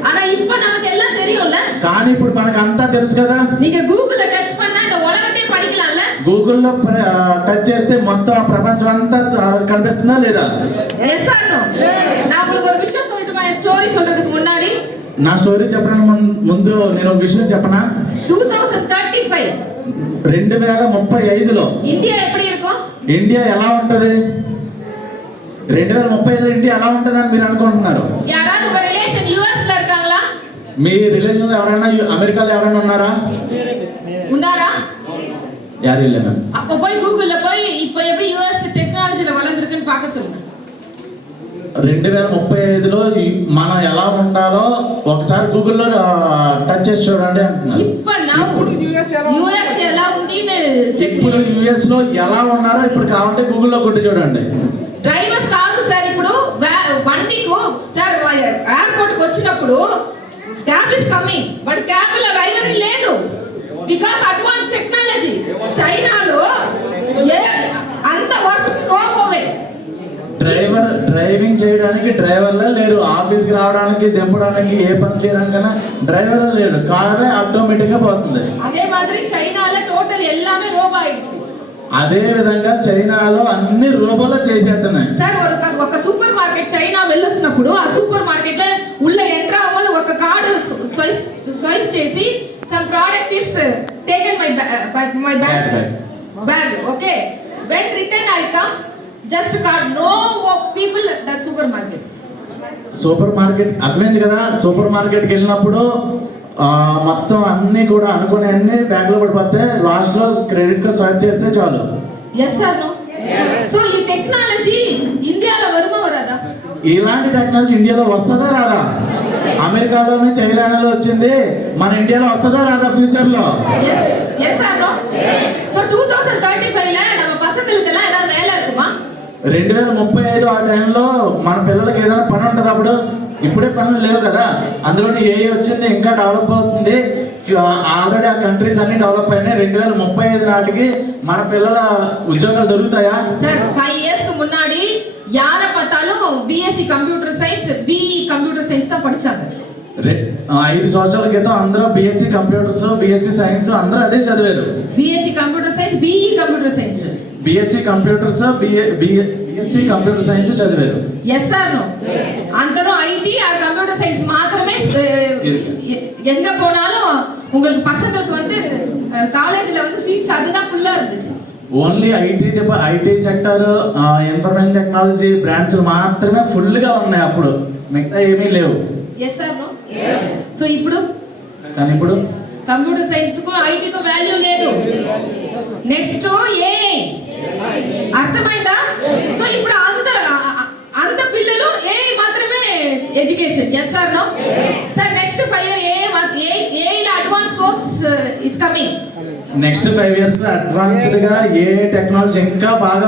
ஆனா இப்ப நமக்கு எல்லாம் தெரியும்ல. కానీ ఇప్పుడు మనకు అంతా తెలుసు కదా. நீங்க கூகுள்ல டச் பண்ணா இந்த உலகத்தையே படிக்கலாம்ல. గూగుల్లో టచ్ చేస్తే మొత్తం ప్రపంచం అంతా కనిపిస్తుందా లేదా? Yes or no? நான் உங்களுக்கு ஒரு விஷயம் சொல்லட்டுமா? என் ஸ்டோரி சொல்றதுக்கு முன்னாடி నా స్టోరీ చెప్పడానికి ముందు నేను ఒక విషయం చెప్పనా? 2035 2035లో இந்தியா எப்படி இருக்கும்? ఇండియా ఎలా ఉంటది? 2035లో ఇండియా ఎలా ఉంటది అని మీరు అనుకుంటున్నారు? யாராவது உங்க ரிலேஷன் யுஎஸ்ல இருக்காங்களா? మీ రిలేషన్ లో ఎవరైనా అమెరికాలో ఎవరైనా ఉన్నారా? ఉన్నారా? యారు இல்ல மேம். அப்ப போய் கூகுள்ல போய் இப்போ எப்படி யுஎஸ் டெக்னாலஜில வளர்ந்திருக்குன்னு பார்க்க சொல்லுங்க. 2035లో మనం ఎలా ఉండాలో ఒకసారి గూగుల్లో టచ్ చేసి చూడండి అంటున్నారు. இப்போ நான் యుఎస్ ఎలా ఉందిని చెక్ ఇప్పుడు చేయండి. యుఎస్ లో ఎలా ఉన్నారో ఇప్పుడు కావాలంటే గూగుల్లో కొట్టి చూడండి. డ్రైవర్స్ కాదు సార్, ఇప్పుడు బండికు సార్ ఎయిర్పోర్ట్ కి వచ్చినప్పుడు cab is coming, but cab లో డ్రైవర్ లేదు, బికాస్ అడ్వాన్స్ టెక్నాలజీ. చైనాలో అంత వర్క్ రోబోవే. డ్రైవింగ్ చేయడానికి డ్రైవర్లే లేరు, ఆఫీస్కి రావడానికి దింపడానికి ఏ పని చేయడానికైనా డ్రైవర్ లేడు, కారే ఆటోమేటిక్ గా పోతుంది. அதே மாதிரி చైనాలో టోటల్ எல்லாமே రోబో ఆయిடுச்சு. అదే విధంగా చైనాలో అన్ని రోబోలో చేసేస్తున్నాయి. సార్ ఒక సూపర్ మార్కెట్ చైనా వెళ్ళొస్తున్నప్పుడు ఆ సూపర్ మార్కెట్ లో ఉள்ள ఎంటర్ అవ్వదు, ఒక కార్డు స్వైప్ చేసి some product is taken my bag okay, when return I come just card, no people the super market. Super market అర్థమైంది కదా. సూపర్ మార్కెట్కి వెళ్ళినప్పుడు మొత్తం అన్ని కూడా అనుకునే అన్ని బ్యాగ్ లో పడిపోతే లాస్ట్ లో క్రెడిట్ కార్డ్ స్వైప్ చేస్తే చాలు. Yes or no? సో ఈ టెక్నాలజీ ఇండియాలో வருமா వరాదా? ఇలాంటి టెక్నాలజీ ఇండియాలో వస్తుందా రాదా? అమెరికాలోనే చైనాలో వచ్చింది, మన ఇండియాలో వస్తుందా రాదా ఫ్యూచర్ లో? Yes or no? సో 2035 లో நம்ம பசங்களுக்கு எல்லாம் ஏதாவது வேலை இருக்குமா? 2035 ఆ టైంలో మన పిల్లలకి ఏదైనా పని ఉంటుంది అప్పుడు? ఇప్పుడే పనులు లేవు కదా, అందులోనే ఏఐ వచ్చింది, ఇంకా డెవలప్ అవుతుంది. ఆల్రెడీ ఆ కంట్రీస్ అన్ని డెవలప్ అయినాయి. 2035 నాటికి మన పిల్లల ఉద్యోగాలు దొరుకుతాయా? సార్ 5 ఇయర్స్ க்கு முன்னாடி யார பார்த்தாலும் BSc computer science, BE computer science தான் படிச்சாங்க. 5 సంవత్సరాల క్రితం అందరూ బిఎస్సి కంప్యూటర్స్, బిఎస్సి సైన్స్ అందరూ అదే చదివారు. BSc computer science, BE computer science. BSc computers BSc computer science చదివారు. Yes or no? అందరూ ஐடி ஆர் கம்ப்யூட்டர் சயின்ஸ் மாத்திரமே எங்க போனாலும் உங்களுக்கு பசங்களுக்கு வந்து காலேஜ்ல வந்து சீட்ஸ் அதுதான் ஃபுல்லா இருந்துச்சு. Only IT sector, information technology బ్రాంచ్లు మాత్రమే ఫుల్గా ఉన్నాయి అప్పుడు, మిగతా ఏమీ లేవు. Yes or no? సో ఇప్పుడు కానీ ఇప్పుడు కంప్యూటర్ సైన్స్ కు ఐటీ కు వాల్యూ లేదు. నెక్స్ట్ ఏ అర్థమైందా? సో ఇప్పుడు అంత పిల్లలు ఏ మాత్రమే education. Yes or no? Sir next 5 year ఏ ఇలా advance course it's coming. Next 5 years లో అడ్వాన్స్డ్ గా ఏ టెక్నాలజీ ఇంకా బాగా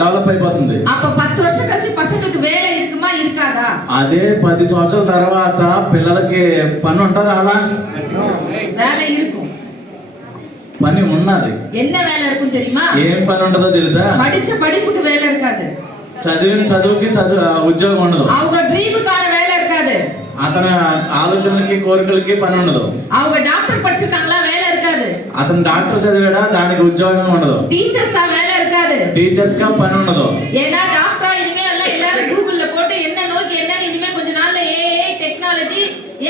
డెవలప్ అయిపోతుంది. அப்ப 10 வருஷம் கழிச்சு பசங்களுக்கு வேலை இருக்குமா இருக்காதா? అదే 10 సంవత్సరాల తర్వాత పిల్లలకి పని ఉంటుందా? అలా வேலை இருக்கும். పని ఉన్నది. என்ன வேலை இருக்கும் தெரியுமா? ఏం పని ఉంటుందో తెలుసా? படிச்ச படிப்புக்கு வேலை இருக்காது. చదివిన చదువుకి ఉద్యోగం ఉండదు. அவங்க ட்ரீமுக்கான வேலை இருக்காது. అతని ఆలోచనలకి కోరికలకి పని ఉండదు. அவங்க டாக்டர் படிச்சிருக்காங்களா வேலை இருக்காது. అతను డాక్టర్ చదివాడా దానికి ఉద్యోగం ఉండదు. టీచర్సా వేலை இருக்காது. టీచర్స్ గా పని ఉండదు. ஏன்னா டாக்டரா இனிமே எல்லாம் எல்லாரும் கூகுள்ல போட்டு என்ன நோக்கி என்ன இனிமே கொஞ்ச நாள்ல ஏஐ டெக்னாலஜி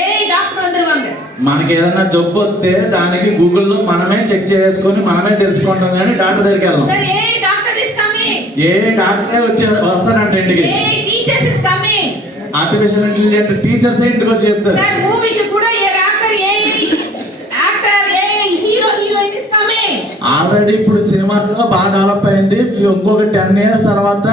ஏஐ டாக்டர் வந்துருவாங்க. మనకి ఏదైనా జబ్బు వస్తే దానికి గూగుల్లో మనమే చెక్ చేసుకొని మనమే తెలుసుకుంటాం, కానీ డాక్టర్ దగ్గరికి వెళ్ళాం. Sir AI doctor is coming. ఏ డాక్టరే వస్తాడంట ఇంటికి. AI teachers is coming. Artificial intelligent teachers ఇంటికి వచ్చి చెప్తారు. సార్ మూవీకి కూడా ఏ actor AI hero heroine is coming. Already ఇప్పుడు సినిమాల్లో బాగా డెవలప్ అయింది. ఇంకొక 10 years తర్వాత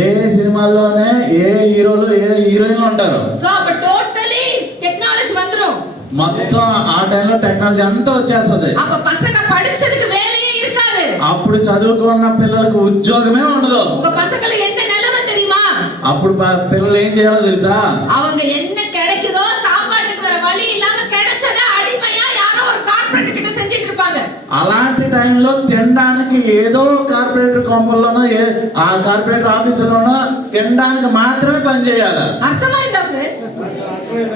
ఏ సినిమాల్లోనే ఏ హీరోలు ఏ హీరోయిన్లు ఉంటారు. సో அப்ப టోటలీ టెక్నాలజీ வந்துரும். మొత్తం ఆ టైంలో టెక్నాలజీ అంతా వచ్చేస్తుంది. அப்ப பசங்க படிச்சதுக்கு வேலையே இருக்காது. అప్పుడు చదువుకున్న పిల్లలకు ఉద్యోగమే ఉండదు. உங்க பசங்களுக்கு என்ன நிலைமை தெரியுமா? అప్పుడు పిల్లలు ఏం చేయాలో తెలుసా? அவங்க என்ன கிடைக்குதோ சாப்பாட்டுக்கு வேற வழி இல்லாம கிடைச்சத అడిమయా யாரோ ஒரு కార్పొరేట్ கிட்ட செஞ்சிட்டு இருப்பாங்க. అలాంటి టైంలో తినడానికి ఏదో కార్పొరేటర్ కొంపల్లోనో ఆ కార్పొరేటర్ ఆఫీసులోనో తినడానికి మాత్రమే పని చేయాలి. అర్థమైందా ఫ్రెండ్స్?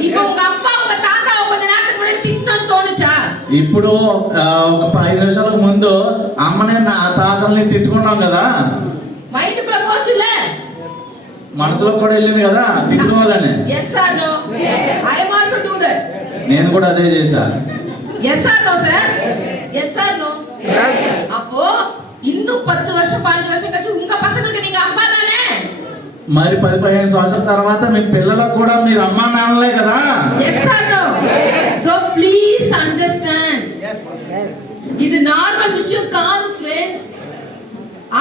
இப்போ உங்க அப்பா உங்க తాత కొంత நேரத்துக்கு முன்னாடி తిట్టనని తోணுచా? ఇప్పుడు ఒక 5 నిమిషాలకు ముందు అమ్మనే నా తాతల్ని తిట్టుకున్నాం కదా, మైండ్లో పోచులే, మనసులో కూడా వెళ్ళింది కదా తిట్టుకోవాలని. yes or no? I am also do that. నేను కూడా అదే చేశా. yes or no sir? yes or no? அப்போ இன்னும் 10 வருஷம் 5 வருஷம் கழிச்சு உங்க பசங்களுக்கு நீங்க அப்பா தானே. మరి 10-15 సంవత్సరాల తర్వాత మీ పిల్లలకు కూడా మీరు అమ్మా నాన్నలే కదా. yes or no? so please understand. ఇది నార్మల్ విషయం కాదు ఫ్రెండ్స్.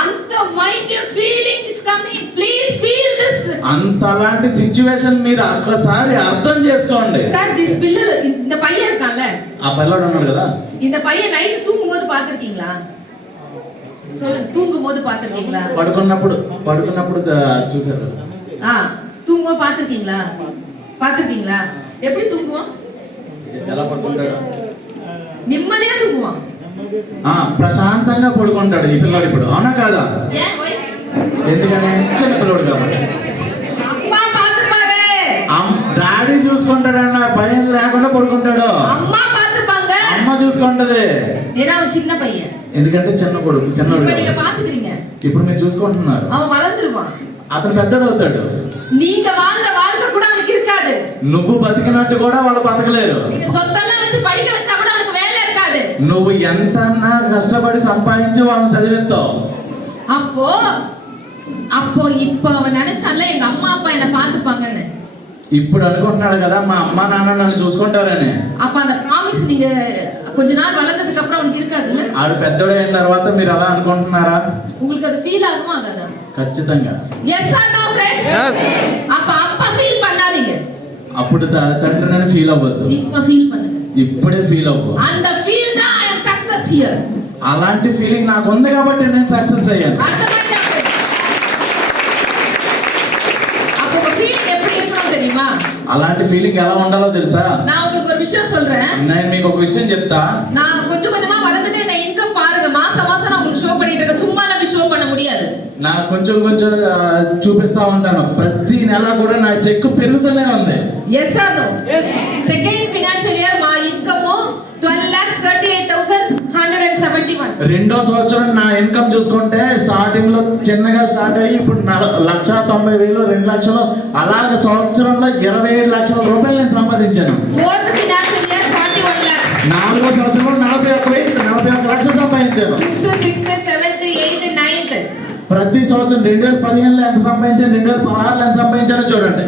అంత mind feeling is coming. Please feel this. అంతలాంటి సిచ్యువేషన్ మీరు ఒక్కసారి అర్థం చేసుకోండి. సార్ దిస్ పిల్లలు இந்த பையன் இருக்கான்ல, ఆ పిల్లడు ఉన్నాడు కదా, இந்த பையன் நைட் தூங்கும்போது பாத்திருக்கீங்களா? சொல்லுங்க, தூங்கும்போது பாத்திருக்கீங்களா? పడుకున్నప్పుడు చూశారు కదా. தூங்கும்போது பாத்திருக்கீங்களா? எப்படி தூங்குவான்? ఎలా పడుకుంటాడు? నిమ్మదిగా తూగువాం. ప్రశాంతంగా పడుకుంటాడు ఈ పిల్లడు ఇప్పుడు, అవునా కాదా? ఎందుకని? చిన్న పిల్లడు కాబట్టి. అమ్మా పాతుపారే, డాడీ చూసుకుంటాడన్న భయం లేకుండా పడుకుంటాడు. అమ్మా పాతుపాంగ, అమ్మ చూసుకుంటది. ఏనా చిన్న పయ్యన్, ఎందుకంటే చిన్నోడు. நீங்க பாத்துக்கிறீங்க, ఇప్పుడు మీరు చూసుకుంటున్నారు. அவன் வளர்ந்துருவான், అతను పెద్దడు అవుతాడు. நீங்க வாழ்ந்த வாழ்க்கை கூட அவனுக்கு இருக்காது. నువ్వు బతికినట్టు కూడా వాళ్ళు బతకలేరు. நீங்க சொத்தெல்லாம் வச்சு படிக்க வச்சா கூட அவனுக்கு வேலை இருக்காது. నువ్వు ఎంత కష్టపడి సంపాదించి వాళ్ళని చదివిస్తావు. அப்போ இப்ப அவன் நினைச்சான்ல எங்க அம்மா அப்பா என்ன பாத்துப்பாங்கன்னு. ఇప్పుడు అనుకుంటున్నాడు కదా మా అమ్మ నాన్న నన్ను చూసుకుంటారని. அப்ப அந்த ప్రామిస్ நீங்க கொஞ்ச நாள் வளர்ந்ததுக்கு அப்புறம் அவனுக்கு இருக்காதுல்ல. ఆడు పెద్దోడు అయిన తర్వాత మీరు అలా అనుకుంటున్నారా? உங்களுக்கு அது ఫీల్ ஆகுமா ஆகாதா? ఖచ్చితంగా. yes or no friends? yes. அப்ப அப்பா ఫీల్ பண்ணாதீங்க. అప్పుడు తండ్రిని ఫీల్ అవ్వద్దు, இப்ப ఫీల్ பண்ணுங்க. ఇప్పుడే ఫీల్ అవ్వు. and the feel that I am success here. అలాంటి ఫీలింగ్ నాకు ఉంది కాబట్టి నేను సక్సెస్ అయ్యాను. అర్థమైందా? அப்போ ఒక ఫీలింగ్ எப்படி இருக்கணும் தெரியுமா? అలాంటి ఫీలింగ్ ఎలా ఉండాలో తెలుసా? நான் உங்களுக்கு ஒரு விஷயம் சொல்றேன். నేను మీకు ఒక విషయం చెప్తా. நான் கொஞ்சம் கொஞ்சமா வளர்ந்துட்டே இந்த இன்கம் பாருங்க, மாசம் மாசம் நான் உங்களுக்கு ஷோ பண்ணிட்டு இருக்கேன். சும்மா எல்லாம் ஷோ பண்ண முடியாது. முடியாது. నాకు కొంచెం కొంచెం చూపిస్తా ఉంటాను. ప్రతి నెల కూడా నా చెక్ పెరుగుతూనే ఉంది. Yes or no? Yes. Second financial year మా ఇన్కమ్ 12,38,171. రెండో సంవత్సరం నా ఇన్కమ్ చూసుకుంటే స్టార్టింగ్ లో చిన్నగా స్టార్ట్ అయ్యి ఇప్పుడు 1,90,000 2 లక్షలు అలాగే సంవత్సరంలో 27 లక్షల రూపాయలు నేను సంపాదించాను. Fourth financial year 41 lakhs. నాలుగో సంవత్సరంలో 41 లక్షలు సంపాదించాను. Fifth, sixth, seventh, eighth, ninth. ప్రతి సంవత్సరం 2015లో ఎంత సంపాదించాను, 2016లో ఎంత సంపాదించానో చూడండి.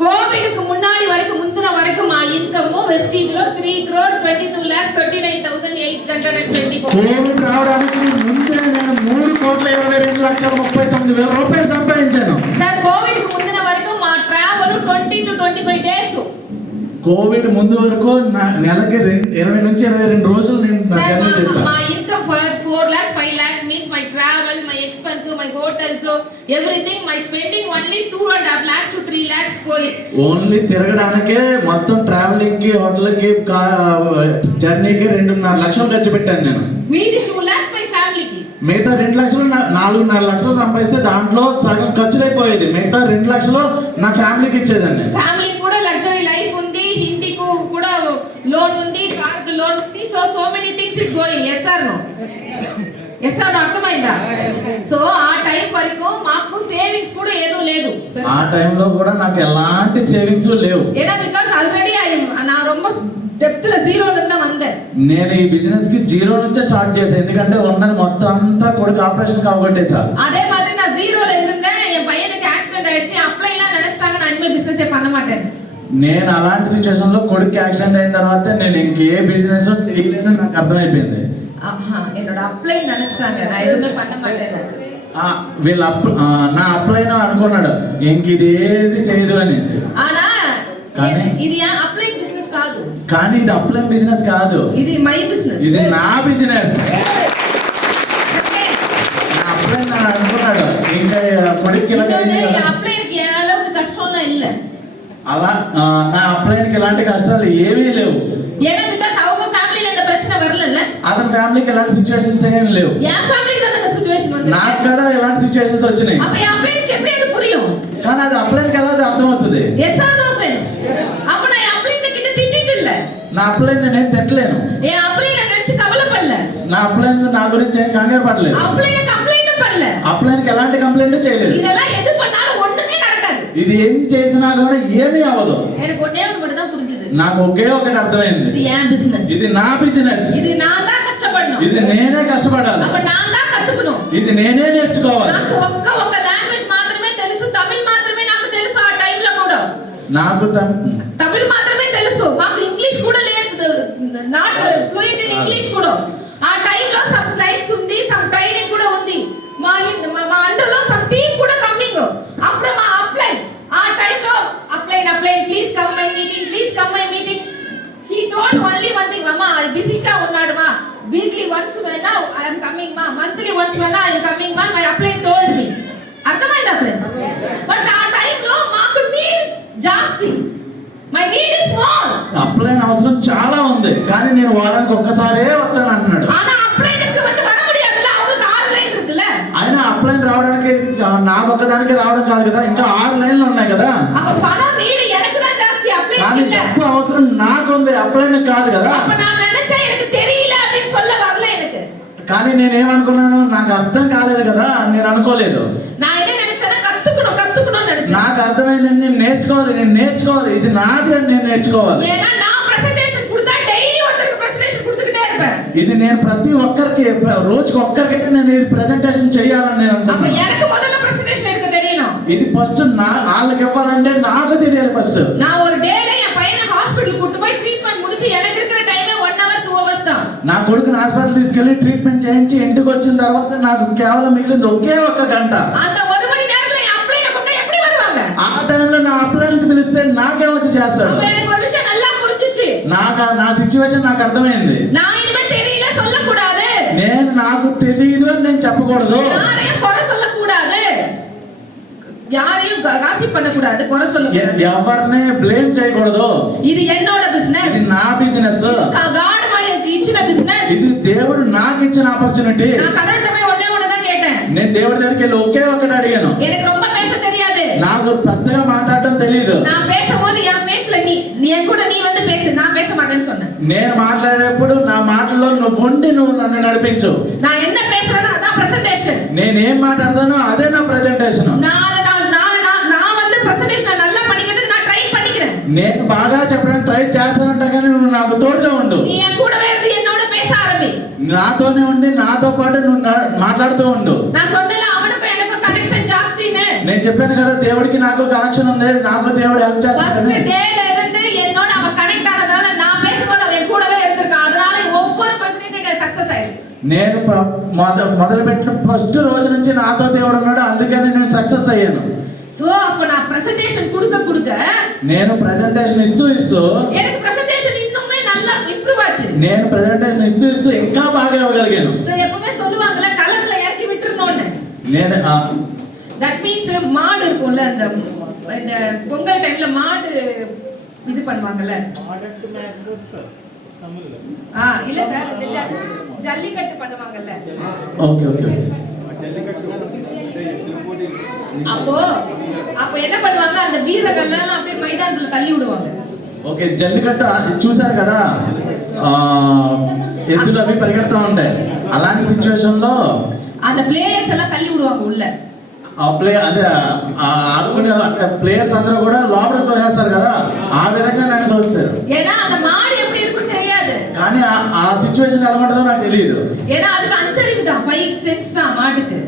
కోవిడ్ కు మున్నాడి వరకు ముందున వరకు మా ఇన్కమ్ వెస్టీజ్ లో 3,22,39,824. కోవిడ్ రావడానికి ముందే నేను 3,22,39,000 రూపాయలు సంపాదించాను. సార్ కోవిడ్ కు ముందున వరకు మా ట్రావెల్ 20 to 25 డేస్. కోవిడ్ ముందు వరకు నెలకి 20 నుంచి 22 రోజులు నేను జర్నీ చేశాను. మా income 4 lakhs 5 lakhs means my travel, my expense, my hotels, everything, my spending only 2.5 lakhs to 3 lakhs పోయి. ఓన్లీ తిరగడానికే మొత్తం ట్రావెలింగ్ కి హోటల్ కి జర్నీకి 2.5 లక్షలు ఖర్చు పెట్టాను నేను. మీది 2 lakhs my family కి. మిగతా 2 లక్షలు 4.5 లక్షలు సంపాదిస్తే దాంట్లో సగం ఖర్చులైపోయేది. మిగతా 2 లక్షలు నా ఫ్యామిలీకి ఇచ్చేదాన్ని. ఫ్యామిలీ కూడా లగ్జరీ లైఫ్ ఉంది, ఇంటికి కూడా లోన్ ఉంది, కార్ కి లోన్ ఉంది. So many things is going. Yes or no? Yes or no? అర్థమైందా? సో ఆ టైం వరకు మాకు సేవింగ్స్ కూడా ఏదో లేదు. ఆ టైంలో కూడా నాకు ఎలాంటి సేవింగ్స్ లేవు. ఏనా బికాస్ ఆల్రెడీ నా ரொம்ப డెప్త్లో జీరోలో ఉందాం అంతే. నేను ఈ బిజినెస్ కి జీరో నుంచే స్టార్ట్ చేశాను. ఎందుకంటే ఉన్నది మొత్తం అంతా కొడుకు ఆపరేషన్ కాబట్టేసా. அதே மாதிரி நான் ஜீரோல இருந்தேன். என் பையனுக்கு ஆக்சிடென்ட் ஆயிடுச்சு. அப்ளைலாம் நினைச்சிட்டாங்க நான் இனிமே பிசினஸே பண்ண மாட்டேன். నేను అలాంటి సిచ్యువేషన్ లో కొడుకు యాక్సిడెంట్ అయిన తర్వాత నేను ఇంకే బిజినెస్ చేయలేను నాకు అర్థమైపోయింది. என்னோட అప్లై நினைச்சிட்டாங்க நான் எதுவுமே பண்ண மாட்டேன். వీళ్ళు నా అప్లైన అనుకున్నాడు ఇంక ఇది ఏది చేయదు అనేసి. ఆనా కానీ ఇది అప్లై బిజినెస్ కాదు. కానీ ఇది అప్లై బిజినెస్ కాదు. ఇది మై బిజినెస్. ఇది నా బిజినెస్. నా అప్లైన అనుకున్నాడు ఇంకా కొడుక్కి అప్లైకి ఏదోక కష్టంలా இல்ல. అలా నా అప్లైన్కి ఎలాంటి కష్టాలు ఏమీ లేవు. ஏன்னா பிகாஸ் அவங்க ஃபேமிலில இந்த பிரச்சனை வரலல்ல. అతని ఫ్యామిలీకి ఎలాంటి సిచ్యువేషన్స్ ఏమీ లేవు. என் ஃபேமிலிக்கு தான் அந்த సిచువేషన్ ఉంది. నాకు కదా ఎలాంటి సిచ్యువేషన్స్ వచ్చినాయి. அப்ப అప్లైకి எப்படி అది புரியும்? కానీ అది అప్లైన్కి ఎలా అర్థమవుతుంది? Yes or no friends? அப்ப நான் అప్లైకి கிட்ட திட்டிட்டு இல்ல. నా అప్లైన్ నేను తిట్టలేను. ఏ అప్లైకి నడిచి కవలపడల. నా అప్లైన్ నా గురించి ఏం కంగారు పడలేదు. అప్లైకి కంప్లైంట్ పడల. అప్లైన్కి ఎలాంటి కంప్లైంట్ చేయలేదు. இதெல்லாம் எது பண்ணாலும் ஒண்ணுமே நடக்காது. ఇది ఏం చేసినా కూడా ఏమీ అవ్వదు. எனக்கு ஒண்ணே ஒண்ணு மட்டும் தான் புரிஞ்சது. నాకు ఒకే ఒకటి అర్థమైంది. ఇది ఏ బిజినెస్. ఇది నా బిజినెస్. ఇది நான் தான் కష్టపడను. ఇది నేనే కష్టపడాలి. அப்ப நான் தான் కట్టుకును. ఇది నేనే నేర్చుకోవాలి. నాకు ఒక్క లాంగ్వేజ్ మాత్రమే తెలుసు. తమిళ్ మాత్రమే నాకు తెలుసు ఆ టైం లో కూడా. నాకు తమిళ్ మాత్రమే తెలుసు. మాకు ఇంగ్లీష్ కూడా లేదు. నాట్ ఫ్లూయెంట్ ఇన్ ఇంగ్లీష్ కూడా. ఆ టైం లో సమ్ స్లైడ్స్ ఉంది, సమ్ ట్రైనింగ్ కూడా ఉంది. మా అండర్ లో సమ్ టీమ్ కూడా కమింగ్. అప్పుడు మా అప్లై ఆ టైం లో upline please come my meeting, please come my meeting. He told only one thing, అమ్మా బిజీగా ఉన్నాడు మా. వీక్లీ వన్స్ వెన్నా ఐ యామ్ కమింగ్ మా, మంత్లీ వన్స్ వెన్నా ఐ యామ్ కమింగ్ మా. My upline told me. అర్థమైందా ఫ్రెండ్స్? బట్ ఆ టైం లో మాకు నీడ్ జాస్తి. My need is small. Upline అవసరం చాలా ఉంది. కానీ నేను వారానికి ఒక్కసారే వస్తాను అంటున్నాడు. ఆనా అప్లైన్కి வந்து வர முடியாதுல. அவங்களுக்கு 6 లైన్ இருக்குல. ఆయన అప్లైన్ రావడానికి నాకు ఒక్కదానికి రావడం కాదు కదా, ఇంకా 6 లైన్లు ఉన్నాయి కదా. அப்ப பணம் நீடு எனக்கு தான் ಜಾಸ್தி, அப்ளைன் కానీ இல்ல. డబ్బు అవసరం నాకు ఉంది, అప్లైన్ కాదు కదా. அப்ப நான் நினைச்சேன் எனக்கு தெரியல அப்படினு சொல்ல வரல எனக்கு. కానీ నేనేమనుకున్నాను, నాకు అర్థం కాలేదు కదా నేను అనుకోలేదు. நான் என்ன நினைச்சேன்னா கத்துக்கணும் நினைச்சேன். నాకు అర్థమైంది నేను నేర్చుకోవాలి. ఇది నాది అని నేను నేర్చుకోవాలి. ஏன்னா நான் பிரசன்டேஷன் கொடுத்தா డైలీ ஒருத்தருக்கு பிரசன்டేషన్ கொடுத்துக்கிட்டே இருப்பேன். ఇది నేను ప్రతి ఒక్కరికి రోజుకి ఒక్కరికైతే నేను ఇది ప్రెజెంటేషన్ చేయాలని నేను அப்ப అనుకున్నాను. எனக்கு முதல்ல பிரசன்டேషన్ எடுக்க தெரியணும். ఇది ఫస్ట్ వాళ్ళకి ఇవ్వాలంటే నాకు తెలియాలి ఫస్ట్. நான் ஒரு டேல என் பையனை ஹாஸ்பிடல் கூட்டி போய் ட்ரீட்மென்ட் முடிச்சு எனக்கு இருக்கிற டைமே 1 hour 2 hours தான். నా కొడుకుని హాస్పిటల్ తీసుకెళ్లి ట్రీట్మెంట్ చేయించి ఇంటికి వచ్చిన తర్వాత నాకు కేవలం మిగిలింది ఒకే 1 గంట. அந்த 1 மணி நேரத்துல என் அப்ளைனை கொண்டு எப்படி வருவாங்க? ఆ టైంలో నా అప్లైన్ పిలిస్తే నాకే వచ్చి చేస్తాడు. அப்ப எனக்கு ஒரு விஷயம் நல்லா புரிஞ்சிச்சு. నా సిచ్యువేషన్ నాకు అర్థమైంది. நான் இனிமே தெரியல சொல்லக்கூடாது. నాకు తెలియదు అని నేను చెప్పకూడదు. யாரையும் குறை சொல்லக்கூடாது. யாரையும் காசிப் பண்ணக்கூடாது, குறை சொல்லக்கூடாது. ఎవరిని బ్లేమ్ చేయకూడదు. ఇది என்னோட బిజినెస్. ఇది నా బిజినెస్. గాడ్ మనకి ఇచ్చిన బిజినెస్. ఇది దేవుడు నాకు ఇచ్చిన ఆపర్చునిటీ. నా கடவுள்கிட்ட போய் ஒண்ணே ஒண்ணு தான் கேட்டேன். నేను దేవుడి దగ్గరికి వెళ్ళి ఒకే ఒకటి అడిగాను. எனக்கு ரொம்ப பேச தெரியாது. నాకు పెద్దగా మాట్లాడటం తెలియదు. நான் பேசும்போது என் பேச்சுல நீ என் கூட நீ வந்து பேசு, நான் பேச மாட்டேன்னு சொன்னேன். నేను మాట్లాడేటప్పుడు నా మాటల్లో నువ్వు నన్ను నడిపించు. நான் என்ன பேசுறேனோ அதான் பிரசன்டேஷன். నేనేం మాట్లాడతానో అదే నా ప్రెజెంటేషన్. நான் வந்து பிரசன்டேஷனை நல்லா பண்ணிக்கிறதுக்கு நான் ட்ரை பண்ணிக்கிறேன். నేను బాగా చెప్పడానికి ట్రై చేస్తానంటా కానీ నువ్వు నాకు తోడుగా ఉండు. நீ என் கூடவே இருந்து என்னோட பேச ஆரம்பி. నాతోనే ఉండి నాతో పాటు నువ్వు మాట్లాడుతూ ఉండు. நான் சொன்னல அவனுக்கு எனக்கு கனெக்షన్ ஜாஸ்தின்னு. నేను చెప్పాను కదా దేవుడికి నాకు కనెక్షన్ ఉంది, నాకు దేవుడు హెల్ప్ చేస్తాడు. ఫస్ట్ డేல இருந்து என்னோட அவன் கனெக்ட் ஆனதால நான் பேசும்போது அவன் கூடவே இருந்திருக்கான். அதனால ஒவ்வொரு பிரச்சனையும் சக்சஸ் ஆயிருக்கு. నేను మొదలుపెట్టిన ఫస్ట్ రోజు నుంచి నాతో దేవుడు ఉన్నాడు, అందుకని నేను సక్సెస్ అయ్యాను. సో அப்ப நான் பிரசன்டேஷன் கொடுக்க నేను ప్రెజెంటేషన్ ఇస్తూ எனக்கு பிரசன்டேஷன் இன்னுமே நல்லா இம்ப்ரூவ் ஆச்சு. నేను ప్రెజెంటేషన్ ఇస్తూ ఇంకా బాగా ఇవ్వగలిగాను. సో எப்பவுமே சொல்லுவாங்கல கலர்ல இறக்கி விட்டுறணும்னு. నేను தட் மீன்ஸ் மாடு இருக்கும்ல, இந்த பொங்கல் டைம்ல மாடு இது பண்ணுவாங்கல்ல. இல்ல சார், இந்த ஜல்லிக்கட்டு பண்ணுவாங்கல்ல. Okay okay. அப்போ என்ன பண்ணுவாங்க, அந்த வீரர்கள் எல்லாம் அப்படியே மைதானத்துல தள்ளி விடுவாங்க. ఓకే, జల్లికట్టు చూసారు కదా, ఎద్దులు అవి పరిగెడతా ఉంటాయి. అలాంటి సిచ్యువేషన్ లో அந்த பிளேயర్స్ எல்லாம் தள்ளி விடுவாங்க உள்ள. అదే ఆడుకునే ప్లేయర్స్ అందరూ కూడా లోపలికి తోసేస్తారు కదా, ఆ విధంగా నన్ను తోస్తారు. ஏன்னா அந்த மாடு எப்படி இருக்கும் தெரியாது, కానీ ఆ సిచ్యువేషన్ ఎలా ఉంటుందో నాకు తెలియదు. ஏன்னா அதுக்கு அஞ்சறிவு தான், 5 சென்ஸ் தான் மாட்டுக்கு.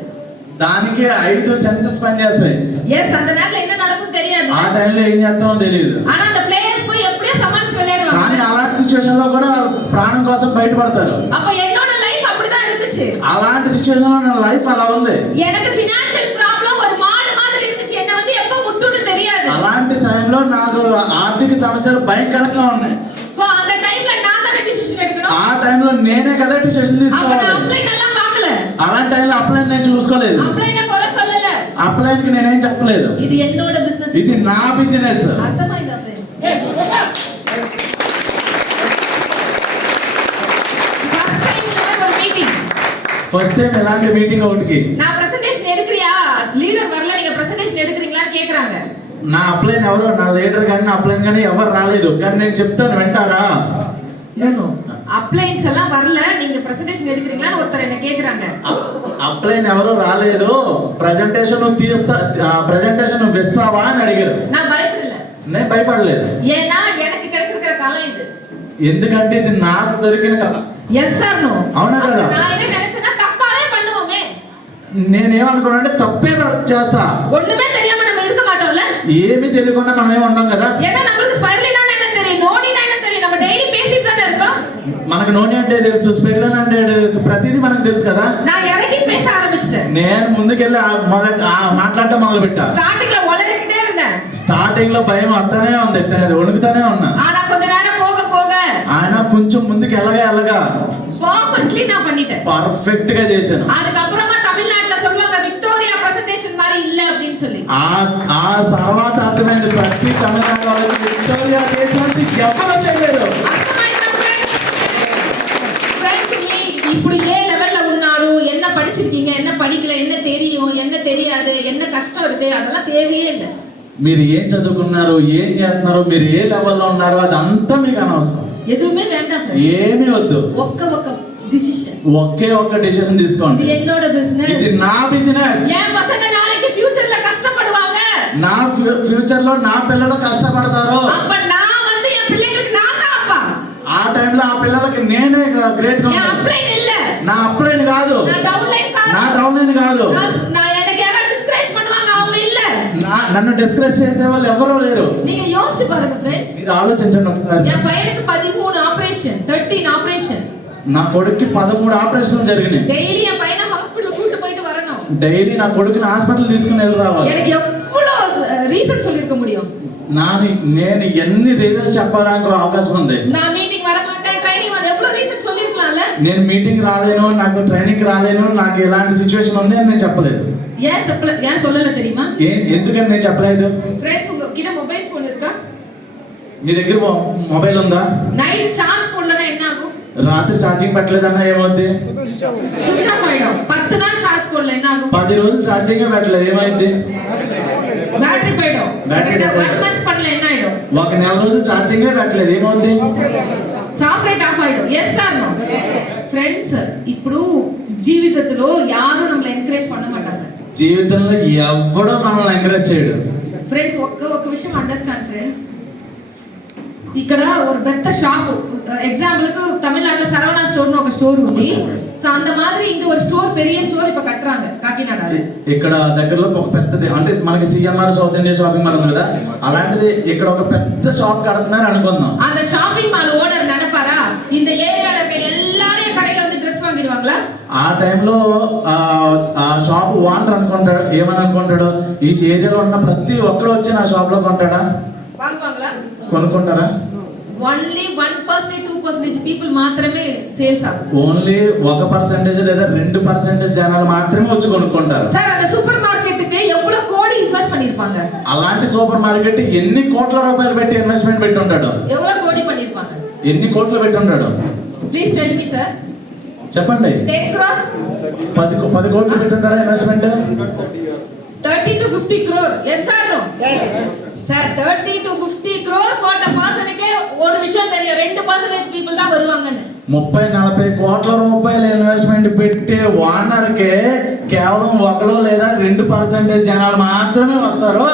దానికి 5 సెన్సెస్ పనిచేస్తాయి. எஸ், அந்த நேரத்துல என்ன நடக்கும் தெரியாது, ఆ టైంలో ఏం చేస్తామో తెలియదు. ஆனா அந்த பிளேயர்స్ போய் எப்படியே சமாளிச்சு விளையாடுவாங்க. కానీ అలాంటి సిచ్యువేషన్ లో కూడా ప్రాణం కోసం బయటపడతారు. அப்ப என்னோட லைஃப் அப்படிதான் இருந்துச்சு. అలాంటి సిచ్యువేషన్ లో నా లైఫ్ అలా ఉంది. எனக்கு ఫైనాన్షియల్ ప్రాబ్లం ஒரு மாடு மாதிரி இருந்துச்சு, என்ன வந்து எப்ப முட்டுன்னு தெரியாது. అలాంటి టైంలో నాకు ఆర్థిక సమస్యలు భయంకరంగా ఉన్నాయి. సో அந்த டைம்ல நான் தான் டிசிషన్ எடுக்கணும். ఆ టైంలో నేనే కదా డిసిషన్ తీసుకోవాలి. అప్లైన్ అలా పాకల. అలాంటి టైంలో అప్లైన్ నేను చూసుకోలేదు. అప్లైన్ కొర சொல்லல. అప్లైన్ కి నేనేం చెప్పలేదు. ఇది ఎన్నోడ బిజినెస్, ఇది నా బిజినెస్. అర్థమైందా ఫ్రెండ్స్? ఫస్ట్ టైం ఎలాంటి మీటింగ్ ఒకటికి நான் பிரசன்டேஷன் எடுக்கறியா, లీడర్ வரல, நீங்க பிரசன்டேஷன் எடுக்கறீங்களான்னு கேக்குறாங்க. నా అప్లైన్ ఎవరో, నా లీడర్ కానీ నా అప్లైన్ కానీ ఎవరు రాలేదు, కానీ నేను చెప్తాను వింటారా? అప్లైన్స్ ఎல்லாம் வரல, நீங்க பிரசன்டேஷன் எடுக்கறீங்களான்னு ஒருத்தர் என்ன கேக்குறாங்க. అప్లైన్ ఎవరో రాలేదు, ప్రెజెంటేషన్ నువ్వు ఇస్తావా అని అడిగారు. நான் பயப்படல, నేను భయపడలేదు. ஏன்னா எனக்கு கிடைச்சிருக்கிற காலம் இது. ఎందుకంటే ఇది నాకు దొరికిన కళ. Yes or no? అవునా కదా? நான் என்ன நினைச்சேன்னா தப்பாவே பண்ணுவோமே. నేనేమనుకున్నానంటే తప్పే చేస్తా. ஒண்ணுமே தெரியாம நம்ம இருக்க மாட்டோம்ல. ఏమీ తెలియకుండా మనమే ఉంటాం కదా. ஏன்னா நமக்கு ஸ்பைரலினா என்ன தெரியும், நோனினா என்ன தெரியும், நம்ம டெய்லி பேசிட்டு தானே இருக்கோம். మనకు నోని అంటే తెలుసు, స్పెర్లిన్ అంటే తెలుసు, ప్రతిదీ మనకు తెలుసు కదా. நான் இறங்கி பேச ஆரம்பிச்சிட்டேன். నేను ముందుకెళ్ళి మాట్లాడటం మొదలు పెట్టా. స్టార్టింగ్ లో ఒలరికిட்டே இருந்தேன். స్టార్టింగ్ లో భయం వస్తానే ఉంది, వణుకుతానే ఉన్నా. ஆனா கொஞ்ச நேரம் போக போக ఆయన కొంచెం ముందుకు ఎల్లగా పర్ఫెక్ట్లీ நான் பண்ணிட்டேன். పర్ఫెక్ట్ గా చేశాను. அதுக்கு அப்புறமா தமிழ்நாட்டுல சொல்வாங்க விக்டோரியா பிரசன்டேஷன் மாதிரி இல்ல அப்படினு சொல்லி. ఆ తర్వాత అర్థమైంది, ప్రతి తమిళనాడు వాళ్ళకి విక్టోరియా చేసినట్టు ఎవరు చేయలేరు. ఇప్పుడు ఏ లెవెல்ல ఉన్నారు, என்ன படிச்சிருக்கீங்க, என்ன படிக்கல, என்ன தெரியும், என்ன தெரியாது, என்ன கஷ்டம் இருக்கு, அதெல்லாம் தேவையே இல்லை. మీరు ఏం చదువుకున్నారు, ఏం చేస్తున్నారు, మీరు ఏ లెవెల్లో ఉన్నారు, అదంతా మీకు అనవసరం. ఎదుమే వేண்டாం, ఏమీ వద్దు. ఒక్క డిసిషన్, ఒక్క డిసిషన్ తీసుకోండి. ఇది என்னோட బిజినెస్, ఇది నా బిజినెస్. என் பசங்க நாளைக்கு ஃபியூచர்ல கஷ்டப்படுவாங்க, నా ఫ్యూచర్ లో నా పిల్లలు కష్టపడతారు. அப்ப நான் வந்து என் பிள்ளைகளுக்கு நான் தான் அப்பா. ఆ టైంలో ఆ పిల్లలకి నేనే గ్రేట్ గా நான் అప్లైన్ இல்ல, నా అప్లైన్ కాదు, నా డౌన్లైన్ కాదు, నా డౌన్లైన్ కాదు. நான் எனக்கு யாரா டிஸ்కరేజ్ பண்ணுவாங்க, அவங்க இல்ல. నన్ను డిస్కరేజ్ చేసే వాళ్ళు ఎవరో లేరు. நீங்க யோசிச்சு பாருங்க ఫ్రెండ్స్. మీరు ఆలోచించండి ఒకసారి. என் பையனுக்கு 13 ஆபரேஷன், 13 ஆபரேஷன். నా కొడుక్కి 13 ఆపరేషన్లు జరిగినాయి. డైలీ என் பையனை ஹாஸ்பிடல் கூட்டி போயிட்டு வரணும். డైలీ నా కొడుకుని హాస్పిటల్ తీసుకుని వెళ్ళి రావాలి. எனக்கு எவ்வளவு ரீசன் சொல்லிருக்க முடியும். నేను ఎన్ని రీజన్స్ చెప్పడానికి అవకాశం ఉంది. நான் மீட்டிங் வர மாட்டேன், ட்ரைனிంగ్ வர எவ்வளவு ரீசன் சொல்லிருக்கலாம்ல. నేను మీటింగ్ రాలేను, నాకు ట్రైనింగ్ రాలేను, నాకు ఇలాంటి సిచువేషన్ ఉంది అని నేను చెప్పలేదు. ஏன் சொல்லல தெரியுமா? ఎందుకని నేను చెప్పలేదు? ఫ్రెండ్స్, உங்க கிட்ட மொபைல் ஃபோன் இருக்கா? మీ దగ్గర మొబైల్ ఉందా? నైట్ చార్జ్ పోడலனா என்ன ஆகும்? రాత్రి ఛార్జింగ్ పెట్టలేదన్నా ఏమవుద్ది? స్విచ్ ఆఫ్ ఆయిடும் 10 நாள் சார்ஜ் போடல என்ன ஆகும்? 10 రోజులు ఛార్జింగ్ పెట్టలేదు ఏమైంది? బ్యాటరీ పోయిடும். బ్యాటరీ 1 మంత్ பண்ணல என்ன ஆயிடும்? ఒక నెల రోజులు ఛార్జింగ్ పెట్టలేదు ఏమవుద్ది? సాఫ్ట్వేర్ ఆఫ్ ఆయిடும். Yes or no? ఫ్రెండ్స్, ఇప్పుడు జీవితంలో యారు நம்மள ఎంకరేజ్ பண்ண மாட்டாங்க. జీవితంలో ఎవ్వడూ మనల్ని ఎంకరేజ్ చేయడు. ఫ్రెండ్స్, ఒక విషయం అండర్స్టాండ్ ఫ్రెండ్స్. ఇక్కడ ఒక పెద్ద షాప్, ఎగ్జాంపుల్కు తమిళనాడులో సరవణా స్టోర్னு ఒక స్టోర్ ఉంది. సో అంత மாதிரி இங்க ஒரு ஸ்டோர், பெரிய ஸ்டோர் இப்ப கட்டறாங்க కాకినాడలో. ఇక్కడ దగ్గరలో ఒక పెద్దది, అంటే మనకి CMR south India shopping mall ఉంది కదా, అలాంటిది ఇక్కడ ఒక పెద్ద షాప్ కడుతున్నారు అనుకుందాం. அந்த ஷாப்பிங் மால் ஓனர் நினைப்பாரா இந்த ஏரியால இருக்க எல்லாரும் கடையில வந்து Dress வாங்கிடுவாங்களா? ఆ టైంలో ఆ షాప్ ఓనర్ అనుకుంటాడు, ఏమని అనుకుంటాడు, ఈ ఏరియాలో ఉన్న ప్రతి ఒక్కరు వచ్చి నా షాప్ లో కొంటాడా? వాங்குవాங்களா? కొనుక్కుంటారా? ఓన్లీ 1% 2% పీపుల్ మాత్రమే సేల్స్ ఆகும். ఓన్లీ 1% లేదా 2% జనాలు మాత్రమే వచ్చి కొనుక్కుంటారు. సార్, அந்த సూపర్ మార్కెట్కి ఎவ்வளவு కోడి ఇన్వెస్ట్ பண்ணிருப்பாங்க? అలాంటి సూపర్ మార్కెట్ ఎన్ని కోట్ల రూపాయలు పెట్టి ఇన్వెస్ట్మెంట్ పెట్టి ఉంటాడు? ఎவ்வளவு కోడి பண்ணிருப்பாங்க? ఎన్ని కోట్లు పెట్టి ఉంటాడు? Please tell me sir. చెప్పండి. 10 crore 10 కోట్లు పెట్టి ఉంటాడా investment? 30 to 50 crore. Yes or no? yes சார். 30 to 50 crore போட்ட பர்சனுக்கே ஒரு விஷயம் தெரியும், 2% పీపుల్ தான் வருவாங்கன்னு. 30-40 కోట్ల రూపాయలు ఇన్వెస్ట్మెంట్ పెట్టే ఓనర్కే కేవలం 1 లేదా 2% జనాలు మాత్రమే వస్తారు.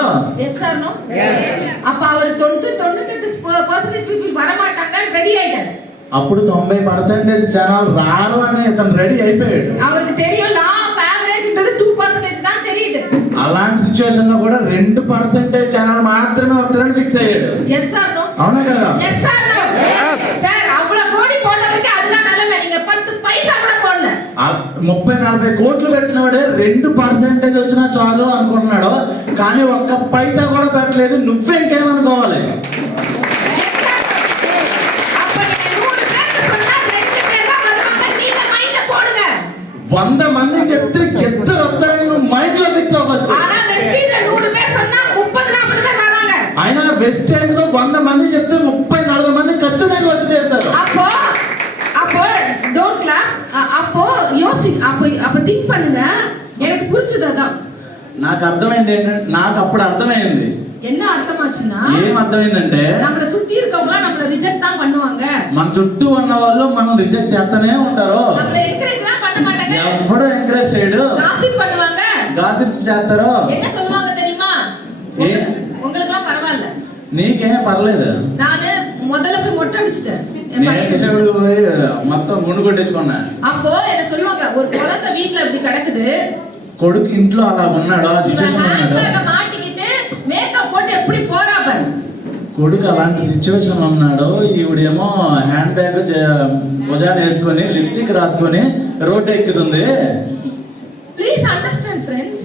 Yes or no? yes. அப்ப அவர் 98% పీపుల్ வரமாட்டாங்க, ரெடி ஆயிட்டாரு. అప్పుడు 90% జనాలు రారు అని ఇతను రెడీ అయిపోయాడు. அவருக்கு தெரியும் లా ఆఫ్ యావరేజ్ன்றது 2% தான் தெரியுது. అలాంటి సిచువేషన్ లో కూడా 2% జనాలు మాత్రమే వస్తారని ఫిక్స్ అయ్యాడు. Yes or no? అవునా కదా? Yes or no? సార్, అவ்வளவு కోడి పోటవరికి அதுதான் நிலைமை. நீங்க 10 పైసా కూడా పోడல. 30-40 కోట్లు పెట్టినవాడే 2% వచ్చినా చాలు అనుకుంటున్నాడు, కానీ ఒక్క పైసా కూడా పెట్టలేదు. నువ్వే ఇంకేమనుకోవాలి? அப்ப நீங்க 100 பேருக்கு சொன்னா 2 பேர் தான் வருவாங்க. நீங்க மைண்ட்ல போடுங்க. 100 మందికి చెప్తే ఇద్దరు వస్తారని నువ్వు మైండ్ లో ఫిక్స్ అవ్వచ్చు. ஆனா வெஸ்டீஜ்ல 100 பேர் சொன்னா 30-40 பேர் வராங்க. అయినా వెస్టేజ్ లో 100 మంది చెప్తే 30-40 మంది ఖచ్చితంగా వచ్చి తీరుతారు. அப்போ டோன்ட் கிளாப். அப்போ அப்போ థింక్ பண்ணுங்க. எனக்கு புரிஞ்சது அதான். నాకు అర్థమైంది ఏంటంటే, నాకు అప్పుడు అర్థమైంది. என்ன అర్థమాச்சுன்னா, ఏం అర్థమైందంటే, நம்மள சுத்தி இருக்கவங்க நம்மள ரிஜெக்ட் தான் பண்ணுவாங்க. మన చుట్టూ ఉన్న వాళ్ళు మనం రిజెక్ట్ చేస్తూనే ఉంటారు. நம்மள ఎంకరేజ్ தான் பண்ண மாட்டாங்க. ఎవడో ఎంకరేజ్ చేయడు. గాసిప్ பண்ணுவாங்க. గాసిప్స్ చేస్తారు. என்ன சொல்வாங்க தெரியுமா? உங்களுக்குலாம் பரவாயில்ல, నీకేం పర్లేదు. நானு முதல்ல போய் மொட்டை அடிச்சிட்டேன். నేను పోయి మొత్తం గుండు కొట్టించుకున్నా. அப்போ என்ன சொல்லுவாங்க, ஒரு குழந்தை வீட்ல இப்படி கிடக்குது, కొడుకు ఇంట్లో అలా ఉన్నాడు, ఆ సిచువేషన్ ఉన్నాడు, మాటికిட்டு మేకప్ పోட்டு எப்படி పోరా பாரு. కొడుకు అలాంటి సిచ్యువేషన్ ఉన్నాడు, ఈవిడేమో హ్యాండ్ బ్యాగ్ భుజాన వేసుకొని లిప్స్టిక్ రాసుకొని రోడ్డు ఎక్కుతుంది. ప్లీజ్ అండర్స్టాండ్ ఫ్రెండ్స్,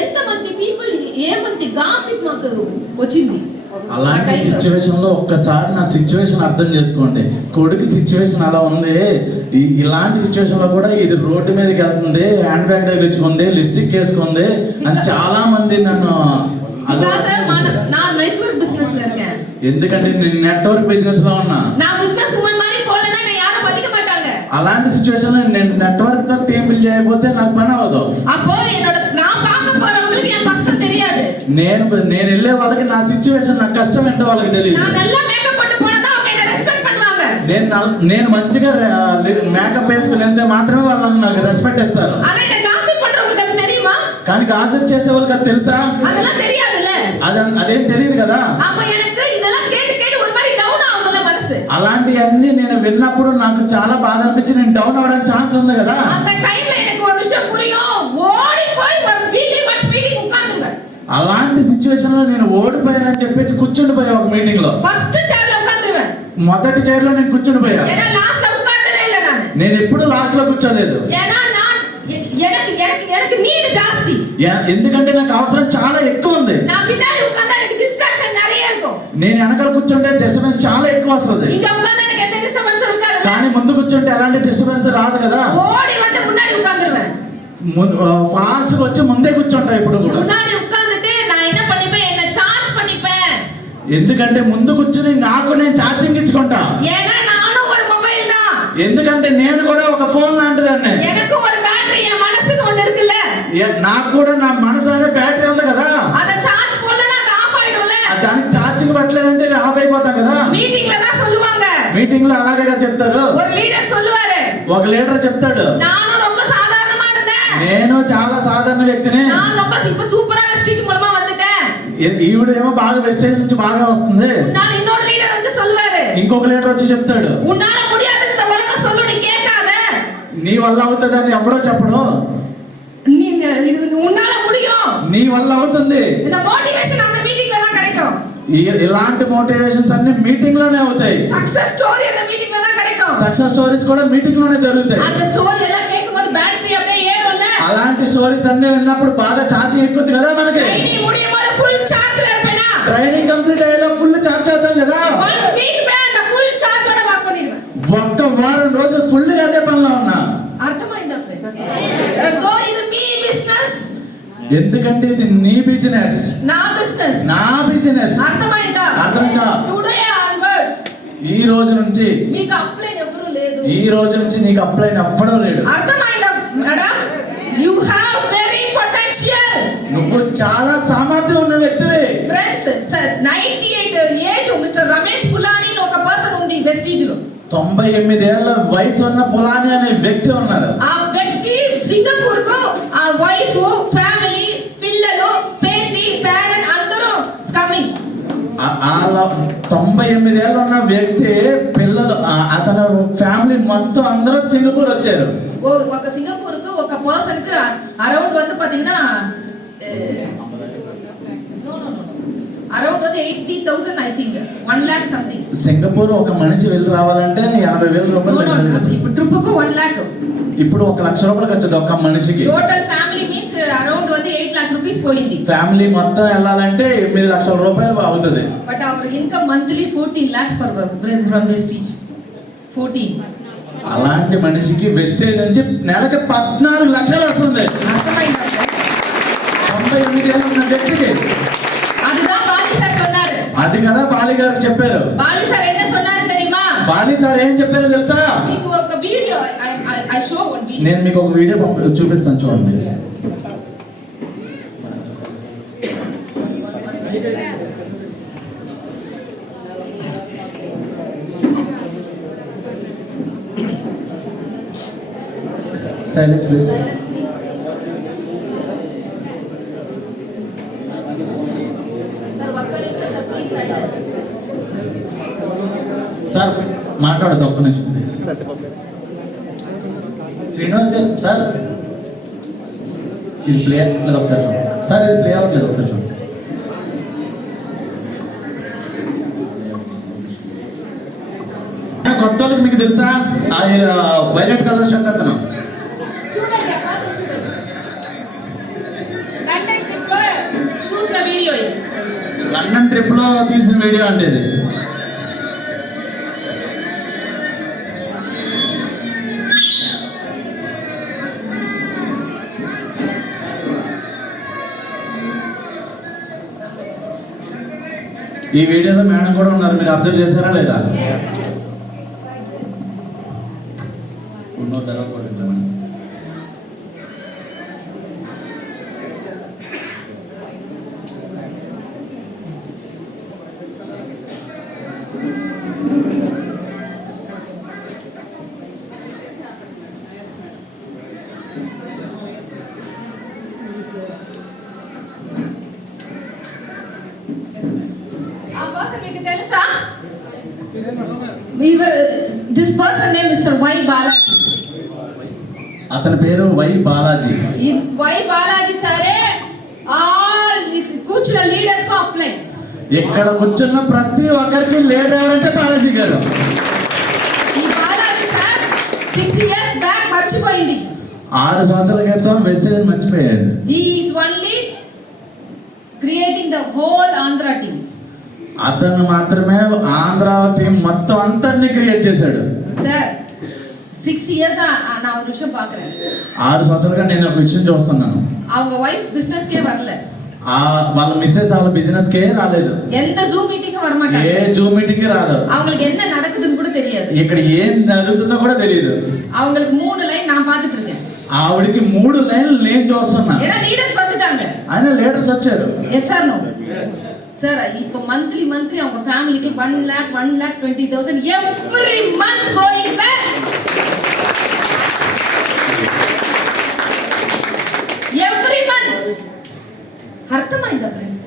ఎంతమంది పీపుల్ ఏమంది గాసిప్ మాకు వచ్చింది. అలాంటి సిచ్యువేషన్ లో ఒక్కసారి నా సిచ్యువేషన్ అర్థం చేసుకోండి. కొడుకు సిచ్యువేషన్ అలా ఉంది, ఇలాంటి సిచ్యువేషన్ లో కూడా ఇది రోడ్డు మీదకి వెళ్తుంది, హ్యాండ్ బ్యాగ్ తగిలించుకుంది, లిప్స్టిక్ వేసుకుంది అని చాలా మంది నన్ను. நான் நெட்வொர்க் பிசினஸ்ல இருக்கேன். ఎందుకంటే నేను నెట్వర్క్ బిజినెస్ లో ఉన్నా. నా బిజినెస్ ఉమెన్ மாதிரி పోలేనా నేను யாரும் மதிக்க மாட்டாங்க. అలాంటి సిచ్యువేషన్ లో నేను నెట్వర్క్ తో టీం బిల్డ్ చేయకపోతే నాకు పని అవ్వదు. அப்போ என்னோட நான் பார்க்க போறவங்களுக்கு என் కష్టం தெரியாது. నేను వెళ్ళే వాళ్ళకి నా సిచ్యువేషన్, నా కష్టం ఏంటో వాళ్ళకి తెలియదు. நான் நல்லா మేకప్ போட்டு పోనదా அவங்க என்ன రెస్పెక్ట్ பண்ணுவாங்க. నేను మంచిగా మేకప్ వేసుకుని వెళ్తే మాత్రమే వాళ్ళు నాకు రెస్పెక్ట్ ఇస్తారు. ஆனா என்ன గాసిప్ பண்றவங்களுக்கு அது தெரியுமா? కానీ గాసిప్ చేసే వాళ్ళకి అది తెలుసా? அதெல்லாம் தெரியாதுல்ல. అదేం తెలియదు కదా. அப்ப எனக்கு இதெல்லாம் கேட்டு கேட்டு ஒரு மாதிரி డౌన్ ఆవుల మనసు. అలాంటివన్నీ నేను విన్నప్పుడు నాకు చాలా బాధ అనిపించి నేను డౌన్ అవడానికి ఛాన్స్ ఉంది కదా. அந்த டைம்ல எனக்கு ஒரு விஷயம் புரியும், ఓడి పోయి వీక్లీ వన్స్ మీటింగ్ ఉట్కాందురుவேன். అలాంటి సిచ్యువేషన్ లో నేను ఓడిపోయానని చెప్పేసి కూర్చుండిపోయా ఒక మీటింగ్ లో. ఫస్ట్ చైర్ లో ఉట్కాందురువేన్. మొదటి చైర్ లో నేను కూర్చుండిపోయా. ఏనా లాస్ట్ లో ఉట్కాందదే இல்ல నేను ఎప్పుడు లాస్ట్ లో కూర్చోలేదు. ఏనా எனக்கு నీడ్ జాస్తి. ఎందుకంటే నాకు అవసరం చాలా ఎక్కువ ఉంది. నా பின்னாடி உட்கார்ந்தா எனக்கு டிஸ்ட்ராக்ஷன் நிறைய இருக்கும். నేను వెనకాల కూర్చుంటే డిస్టర్బెన్స్ చాలా ఎక్కువ వస్తుంది. இங்க உட்கார்ந்தா எனக்கு எந்த டிஸ்டர்பன்ஸ் இருக்காது. కానీ ముందు కూర్చుంటే ఎలాంటి డిస్టర్బెన్స్ రాదు కదా. ఓడి வந்து முன்னாடி உட்கார்ந்துருவேன். ఫాస్ట్ వచ్చి ముందే కూర్చుంటా ఇప్పుడు కూడా. முன்னாடி உட்கார்ந்துட்டு நான் என்ன பண்ணிப்பேன், என்ன சார்ஜ் பண்ணிப்பேன். ఎందుకంటే ముందు కూర్చుని నాకు నేను ఛార్జింగ్ ఇచ్చుకుంటా. ஏன்னா நானும் ஒரு மொபைல் தான். ఎందుకంటే నేను కూడా ఒక ఫోన్ లాంటిదాన్ని. எனக்கு ஒரு பேட்டரி என் மனசுன்னு ஒண்ணு இருக்குல்ல, నాకు కూడా నా మనసు అనే బ్యాటరీ ఉంది కదా, அத சார்ஜ் போடலனா அது ஆஃப் ஆயிடும்ல. దానికి ఛార్జింగ్ పట్టలేదంటే ఆఫ్ అయిపోతాం కదా. மீட்டிங்ல தான் சொல்லுவாங்க, మీటింగ్ లో అలాగే చెప్తారు. ஒரு లీడర్ சொல்லுவாரு, ఒక లీడర్ చెప్తాడు, நானும் ரொம்ப சாதாரணமா இருந்தேன், నేను చాలా సాధారణ వ్యక్తిని, நான் ரொம்ப சூப்பரா வெஸ்டீஜ் மூலமா வந்துட்டேன். ఈవిడ ఏమో బాగా వెస్టేజ్ నుంచి బాగా వస్తుంది. நான் இன்னொரு లీడర్ வந்து சொல்லுவாரு, ఇంకొక లీడర్ వచ్చి చెప్తాడు, உன்னால முடியாது இந்த உலகம் சொல்லு நீ கேட்காத, నీ వల్ల అవుతుందని ఎవడో చెప్పడు, நீ இது உன்னால முடியும், నీ వల్ల అవుతుంది. இந்த மோட்டிவேஷன் அந்த மீட்டிங்ல தான் கிடைக்கும். ఇలాంటి మోటివేషన్స్ అన్ని మీటింగ్ లోనే అవుతాయి. సక్సెస్ స్టోరీ அந்த மீட்டிங்ல தான் கிடைக்கும். సక్సెస్ స్టోరీస్ కూడా మీటింగ్ లోనే జరుగుతాయి. அந்த ஸ்டோரி எல்லாம் கேட்கும்போது బ్యాటరీ அப்படியே ఏరుம்ல. అలాంటి స్టోరీస్ అన్ని విన్నప్పుడు బాగా ఛార్జింగ్ ఎక్కుద్ది కదా మనకి. ట్రైనింగ్ முடியும்போது ఫుల్ ఛార్జ్ல இருப்பேனா, ట్రైనింగ్ కంప్లీట్ అయ్యేలా ఫుల్ ఛార్జ్ అవుతాం కదా. 1 వీక్ బ్యాక్ ఫుల్ ఛార్జోட వర్క్ பண்ணிடுவேன். ఒక్క వారం రోజులు ఫుల్ గా అదే పనిలో ఉన్నా. అర్థమైందా ఫ్రెండ్స్? సో ఇది మీ బిజినెస్, ఎందుకంటే ఇది నీ బిజినెస్, నా బిజినెస్, నా బిజినెస్. అర్థమైందా? అర్థమైందా? టుడే ఆన్వర్డ్స్ ఈ రోజు నుంచి, మీకు అప్లైన్ ఎవరు లేదు, ఈ రోజు నుంచి నీకు అప్లైన్ అవ్వడం లేడు. అర్థమైందా madam? You have very potential. నువ్వు చాలా సామర్థ్యం ఉన్న వ్యక్తివి. ఫ్రెండ్స్ 98 ఏజ్ మిస్టర్ రమేష్ పులాని అని ఒక పర్సన్ ఉంది వెస్టీజ్ లో. 98 ఏళ్ల వయసు ఉన్న పులాని అనే వ్యక్తి ఉన్నారు. ఆ వ్యక్తి సింగపూర్ కు ఆ వైఫ్, ఫ్యామిలీ, పిల్లలు, పేతి, పేరెంట్ అందరూ కమింగ్. 98 ఏళ్ళు ఉన్న వ్యక్తి పిల్లలు, అతను ఫ్యామిలీ మొత్తం అందరూ సింగపూర్ వచ్చారు. ఒక సింగపూర్ కు ఒక పర్సన్ కు అరౌండ్ வந்து பாத்தீங்கன்னா అరౌండ్ வந்து 80,000 I think 1 lakh something. Singapore ఒక మనిషి వెళ్ళి రావాలంటే 80,000 రూపాయలు. ఇప్పుడు ట్రిప్ కు 1 lakh. ఇప్పుడు 1 లక్ష రూపాయలు ఖర్చు ఒక్క మనిషికి. టోటల్ ఫ్యామిలీ మీన్స్ అరౌండ్ வந்து 8 lakh రూపీస్ పోయింది. ఫ్యామిలీ మొత్తం వెళ్ళాలంటే 8 లక్షల రూపాయలు అవుతుంది. But our income monthly 14 lakhs from Vestige. 14. అలాంటి మనిషికి వెస్టేజ్ నుంచి నెలకి 14 లక్షలు వస్తుంది. అర్థమైందా సార్? 98 ఏళ్ళు ఉన్న వ్యక్తికి. அதுதான் பாலி சார் சொன்னாரு. అది కదా బాలి గారు చెప్పారు. பாலி சார் என்ன சொன்னாரு தெரியுமா? బాలి సార్ ఏం చెప్పారో తెలుసా? మీకు ఒక video I show one video. నేను మీకు ఒక వీడియో చూపిస్తాను చూడండి. Silence please. సార్ మాట్లాడదు ఒక్క నిమిషం ప్లీజ్. శ్రీనివాస్ గారు సార్ ఇది ప్లే అవ్వట్లేదు ఒకసారి చూడండి. సార్ ఇది ప్లే అవ్వట్లేదు ఒకసారి చూడండి. కొత్త వాళ్ళకి మీకు తెలుసా వైలెట్ కలర్ షర్ట్ అతను చూడండి ఆ పర్సన్ చూడండి. లండన్ ట్రిప్ లో చూసిన వీడియో ఇది. లండన్ ట్రిప్ లో తీసిన వీడియో అంటే ఇది. ఈ వీడియోలో మేడం కూడా ఉన్నారు, మీరు అబ్జర్వ్ చేశారా లేదా? ఆ పర్సన్ మీకు తెలుసా? This person name mister Y Balaji. అతని పేరు వై బాలాజీ. ఈ వై బాలాజీ సరే ఆల్ కూర్చున్న లీడర్స్ కు అప్లై. ఇక్కడ కూర్చున్న ప్రతి ఒక్కరికి లీడర్ ఎవరంటే బాలాజీ గారు. ఈ బాలాజీ సార్ 6 years బ్యాక్ మర్చిపోయింది. 6 సంవత్సరాల క్రితం వెస్టేజ్ మర్చిపోయాడు. He is only creating the whole Andhra team. అతను మాత్రమే ఆంధ్ర టీం మొత్తం అంతన్ని క్రియేట్ చేశాడు. సార్ 6 years நான் ஒரு விஷயம் பார்க்குறேன். 6 సంవత్సరాలుగా నేను ఒక విషయం చూస్తున్నాను. அவங்க వైఫ్ బిజినెస్ కే வரல. వాళ్ళ మిస్సెస్ వాళ్ళ బిజినెస్ కే రాలేదు, எந்த ஜூம் மீட்டிங் வரமாட்டாங்க, ఏ జూమ్ మీటింగ్ రాదు, அவங்களுக்கு என்ன நடக்குதுன்னு கூட தெரியாது, ఇక్కడ ఏం జరుగుతుందో కూడా తెలియదు. அவங்களுக்கு 3 லைன் நான் பார்த்துட்டு இருக்கேன். ఆవిడికి 3 లైన్లు నేను చూస్తున్నా. ஏன்னா లీడర్స్ வந்துட்டாங்க. ఆయన లీడర్స్ వచ్చారు. Yes or no sir? இப்போ మంత్లీ அவங்க ఫ్యామిలీకి 1,20,000 every month going sir. Every month. అర్థమైందా ఫ్రెండ్స్?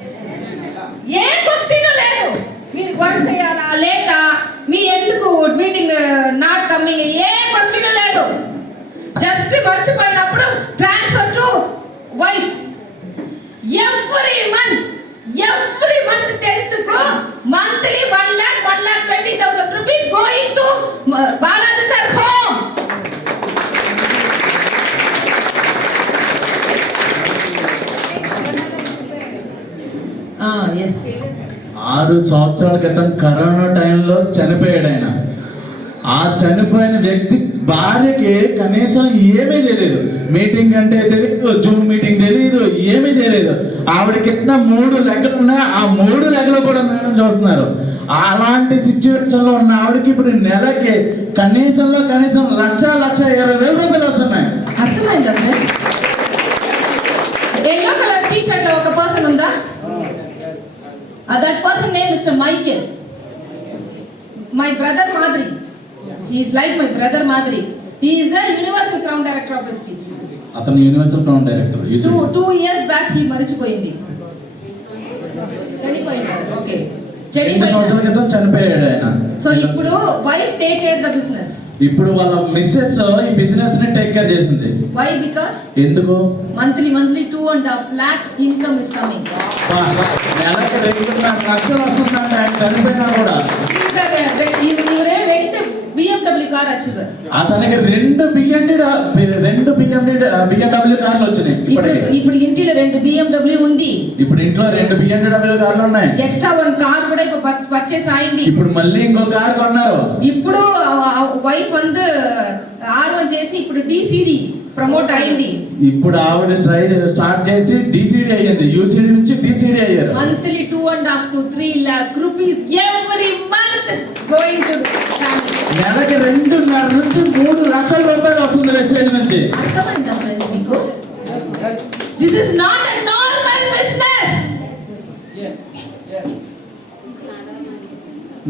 ఏ క్వశ్చన్ లేదు, మీరు వర్క్ చేయాలా లేదా, మీ ఎందుకు meeting not coming, a question లేదు. జస్ట్ మర్చిపోయినప్పుడు transfer to wife. Every month 10th కు monthly 1,20,000 rupees going to Balaji sir home. Yes 6 సంవత్సరాల క్రితం కరోనా టైంలో చనిపోయాడు ఆయన. ఆ చనిపోయిన వ్యక్తి భార్యకి కనీసం ఏమీ తెలియదు, మీటింగ్ అంటే తెలియదు, జూమ్ మీటింగ్ తెలియదు, ఏమీ తెలియదు. ఆవిడకి ఎంత 3 లెక్కలు ఉన్నాయి, ఆ 3 లెక్కలు కూడా మేడం చూస్తున్నారు. అలాంటి సిచ్యువేషన్లో ఉన్న ఆవిడకి ఇప్పుడు నెలకి కనీసం 1,20,000 రూపాయలు వస్తున్నాయి. అర్థమైందా friends? Yellow colour T shirt లో ఒక పర్సన్ ఉందా? That person name mister Michael. My brother మాదిరి. He is like my brother Madri. He is the Universal Crown Director of Prestige. అతను universal crown director. 2 years back he మరిచిపోయింది. చనిపోయినాడు. Okay, 2 సంవత్సరాల క్రితం చనిపోయాడు ఆయన. సో ఇప్పుడు wife take care the business. ఇప్పుడు వాళ్ళ మిస్సెస్ ఈ బిజినెస్ ని టేక్ కేర్ చేసింది. వై? బికాస్ ఎందుకు? Monthly 2.5 lakhs income is coming. నెలకి 2.5 లక్షలు వస్తుందంట ఆయన చనిపోయినా కూడా. BMW car achiever. అతనికి 2 BMW కార్లు వచ్చినాయి. ఇప్పుడు ఇంటిలో 2 BMW ఉంది. ఇప్పుడు ఇంట్లో 2 BMW కార్లు ఉన్నాయి. ఎక్స్ట్రా 1 కార్ కూడా ఇప్పుడు పర్చేస్ అయింది. ఇప్పుడు మళ్ళీ ఇంకో కార్ కొన్నారు. ఇప్పుడు వైఫ్ வந்து R1 చేసి ఇప్పుడు DCD ప్రమోట్ అయింది. ఇప్పుడు ఆవిడ స్టార్ట్ చేసి DCD అయ్యింది. UCD నుంచి DCD అయ్యారు. Monthly 2.5 to 3 lakh rupees every month going to family. నెలకి 2.5 నుంచి 3 లక్షల రూపాయలు వస్తుంది వెస్టేజ్ నుంచి. అర్థమైందా ఫ్రెండ్స్ మీకు? This is not a normal business.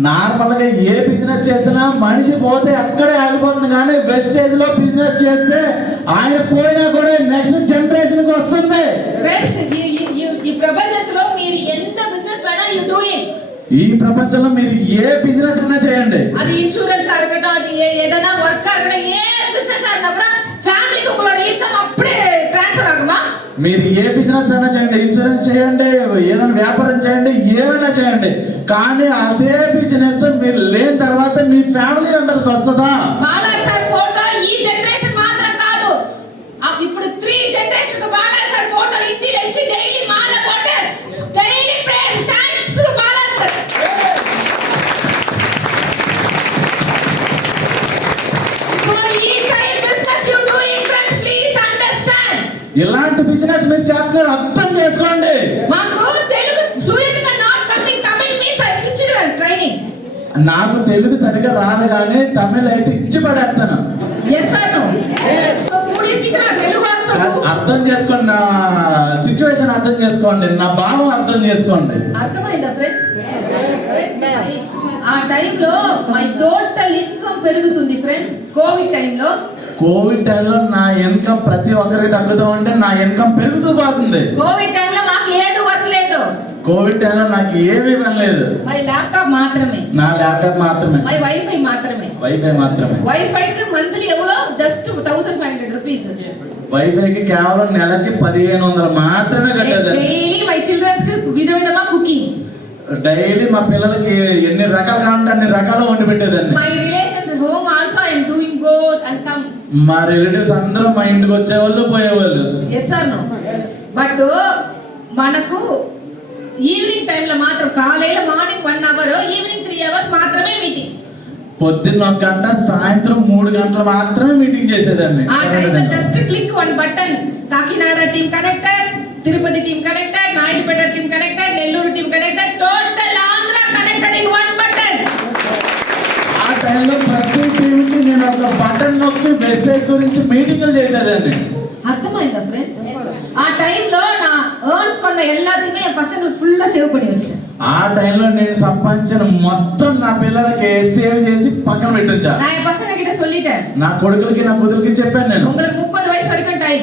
Normal గా ఏ బిజినెస్ చేసినా మనిషి పోతే అక్కడే ఆగిపోతుంది, కానీ వెస్టేజ్ లో బిజినెస్ చేస్తే ఆయన పోయినా కూడా నెక్స్ట్ జనరేషన్ కి వస్తుంది. ఫ్రెండ్స్, ఈ ప్రపంచంలో మీరు ఎంత బిజినెస్ అయినా యు డూయింగ్. ఈ ప్రపంచంలో మీరు ఏ బిజినెస్ అయినా చేయండి, అది ఇన్సూరెన్స్ అరగటం, అది ఏదైనా వర్క్ అరగటం, ఏ బిజినెస్ అయినా కూడా ఫ్యామిలీకి ఉங்களோட ఇన్కమ్ అప్పుడే ట్రాన్స్ఫర్ ఆగుమా. మీరు ఏ బిజినెస్ అయినా చేయండి, ఇన్సూరెన్స్ చేయండి, ఏదైనా వ్యాపారం చేయండి, ఏమైనా చేయండి, కానీ అదే బిజినెస్ మీరు లేని తర్వాత మీ ఫ్యామిలీ మెంబర్స్ కి వస్తుందా? బాలాజీ సార్ ఫోటో ఈ జనరేషన్ మాత్రం కాదు, ఇప్పుడు 3 జనరేషన్ కు బాలాజీ సార్ ఫోటో ఇంటిలో ఇచ్చి డైలీ మాల పోతే daily prayer thanks to Balaji sir. So ఈ type business you doing friends, please understand. ఇలాంటి బిజినెస్ మీరు చేస్తున్నారు, అర్థం చేసుకోండి. మాకు తెలుగు ఫ్లూయెంట్ గా not coming, Tamil means I pitched training. నాకు తెలుగు సరిగా రాదు, కానీ తమిళ్ అయితే ఇచ్చి పడేస్తాను. yes or no? So Moody's ఇక్కడ తెలుగు అర్థం చేసుకోండి, నా సిచ్యువేషన్ అర్థం చేసుకోండి, నా భావం అర్థం చేసుకోండి. అర్థమైందా ఫ్రెండ్స్? ఆ టైంలో మై టోటల్ ఇన్కమ్ పెరుగుతుంది ఫ్రెండ్స్. కోవిడ్ టైంలో నా ఇన్కమ్ ప్రతి ఒక్కరికి తగ్గుతూ ఉంటే నా ఇన్కమ్ పెరుగుతూ పోతుంది. కోవిడ్ టైంలో మాకు ఏది వర్క్ లేదు. కోవిడ్ టైంలో నాకు ఏమీ పని లేదు. మై ల్యాప్టాప్ మాత్రమే, నా ల్యాప్టాప్ మాత్రమే, మై వైఫై మాత్రమే, వైఫైకి మంత్లీ ఎవరో జస్ట్ 1,500 రూపీస్. వైఫైకి కేవలం నెలకి 1,500 మాత్రమే కట్టేది. డైలీ మై చిల్డ్రన్స్ కి విధవిధంగా కుకింగ్, డైలీ మా పిల్లలకి ఎన్ని రకాలు కావాలంటే అన్ని రకాలు వండి పెట్టేదాన్ని. My relation home also I am doing good and come. మా రిలేటివ్స్ అందరూ మా ఇంటికి వచ్చేవాళ్ళు పోయేవాళ్ళు. Yes or no? బట్ మనకు ఈవినింగ్ టైంలో మాత్రం కాలేల మార్నింగ్ 1 hour, ఈవినింగ్ 3 hours మాత్రమే మీటింగ్. పొద్దున్న 1 గంట, సాయంత్రం 3 గంటలు మాత్రమే మీటింగ్ చేసేదాన్ని. ఆ టైంలో just click 1 button, Kakinada team connected, Tirupati team connected, Naidupeta team connected, Nellore team connected, total Andhra connected in one button. ఆ టైంలో ప్రతి టీంకి నేను ఒక బటన్ నొక్కి వెస్టేజ్ గురించి మీటింగ్లు చేసేదాన్ని. அர்த்தமாயிட்டா ஃப்ரெண்ட்ஸ்? ఆ టైంలో నా ఎర్న్ பண்ண எல்லாத்தையுமே என் பசங்களுக்கு ஃபுல்லா சேவ் பண்ணி வச்சிட்டேன். ఆ టైంలో నేను సంపాదించిన మొత్తం నా పిల్లలకి సేవ్ చేసి పక్కన పెట్టొచ్చా. நான் என் பசங்க கிட்ட சொல்லிட்டேன், నా కొడుకులకి నా కూతురికి చెప్పాను నేను, உங்களுக்கு 30 వయసు వరకు టైం,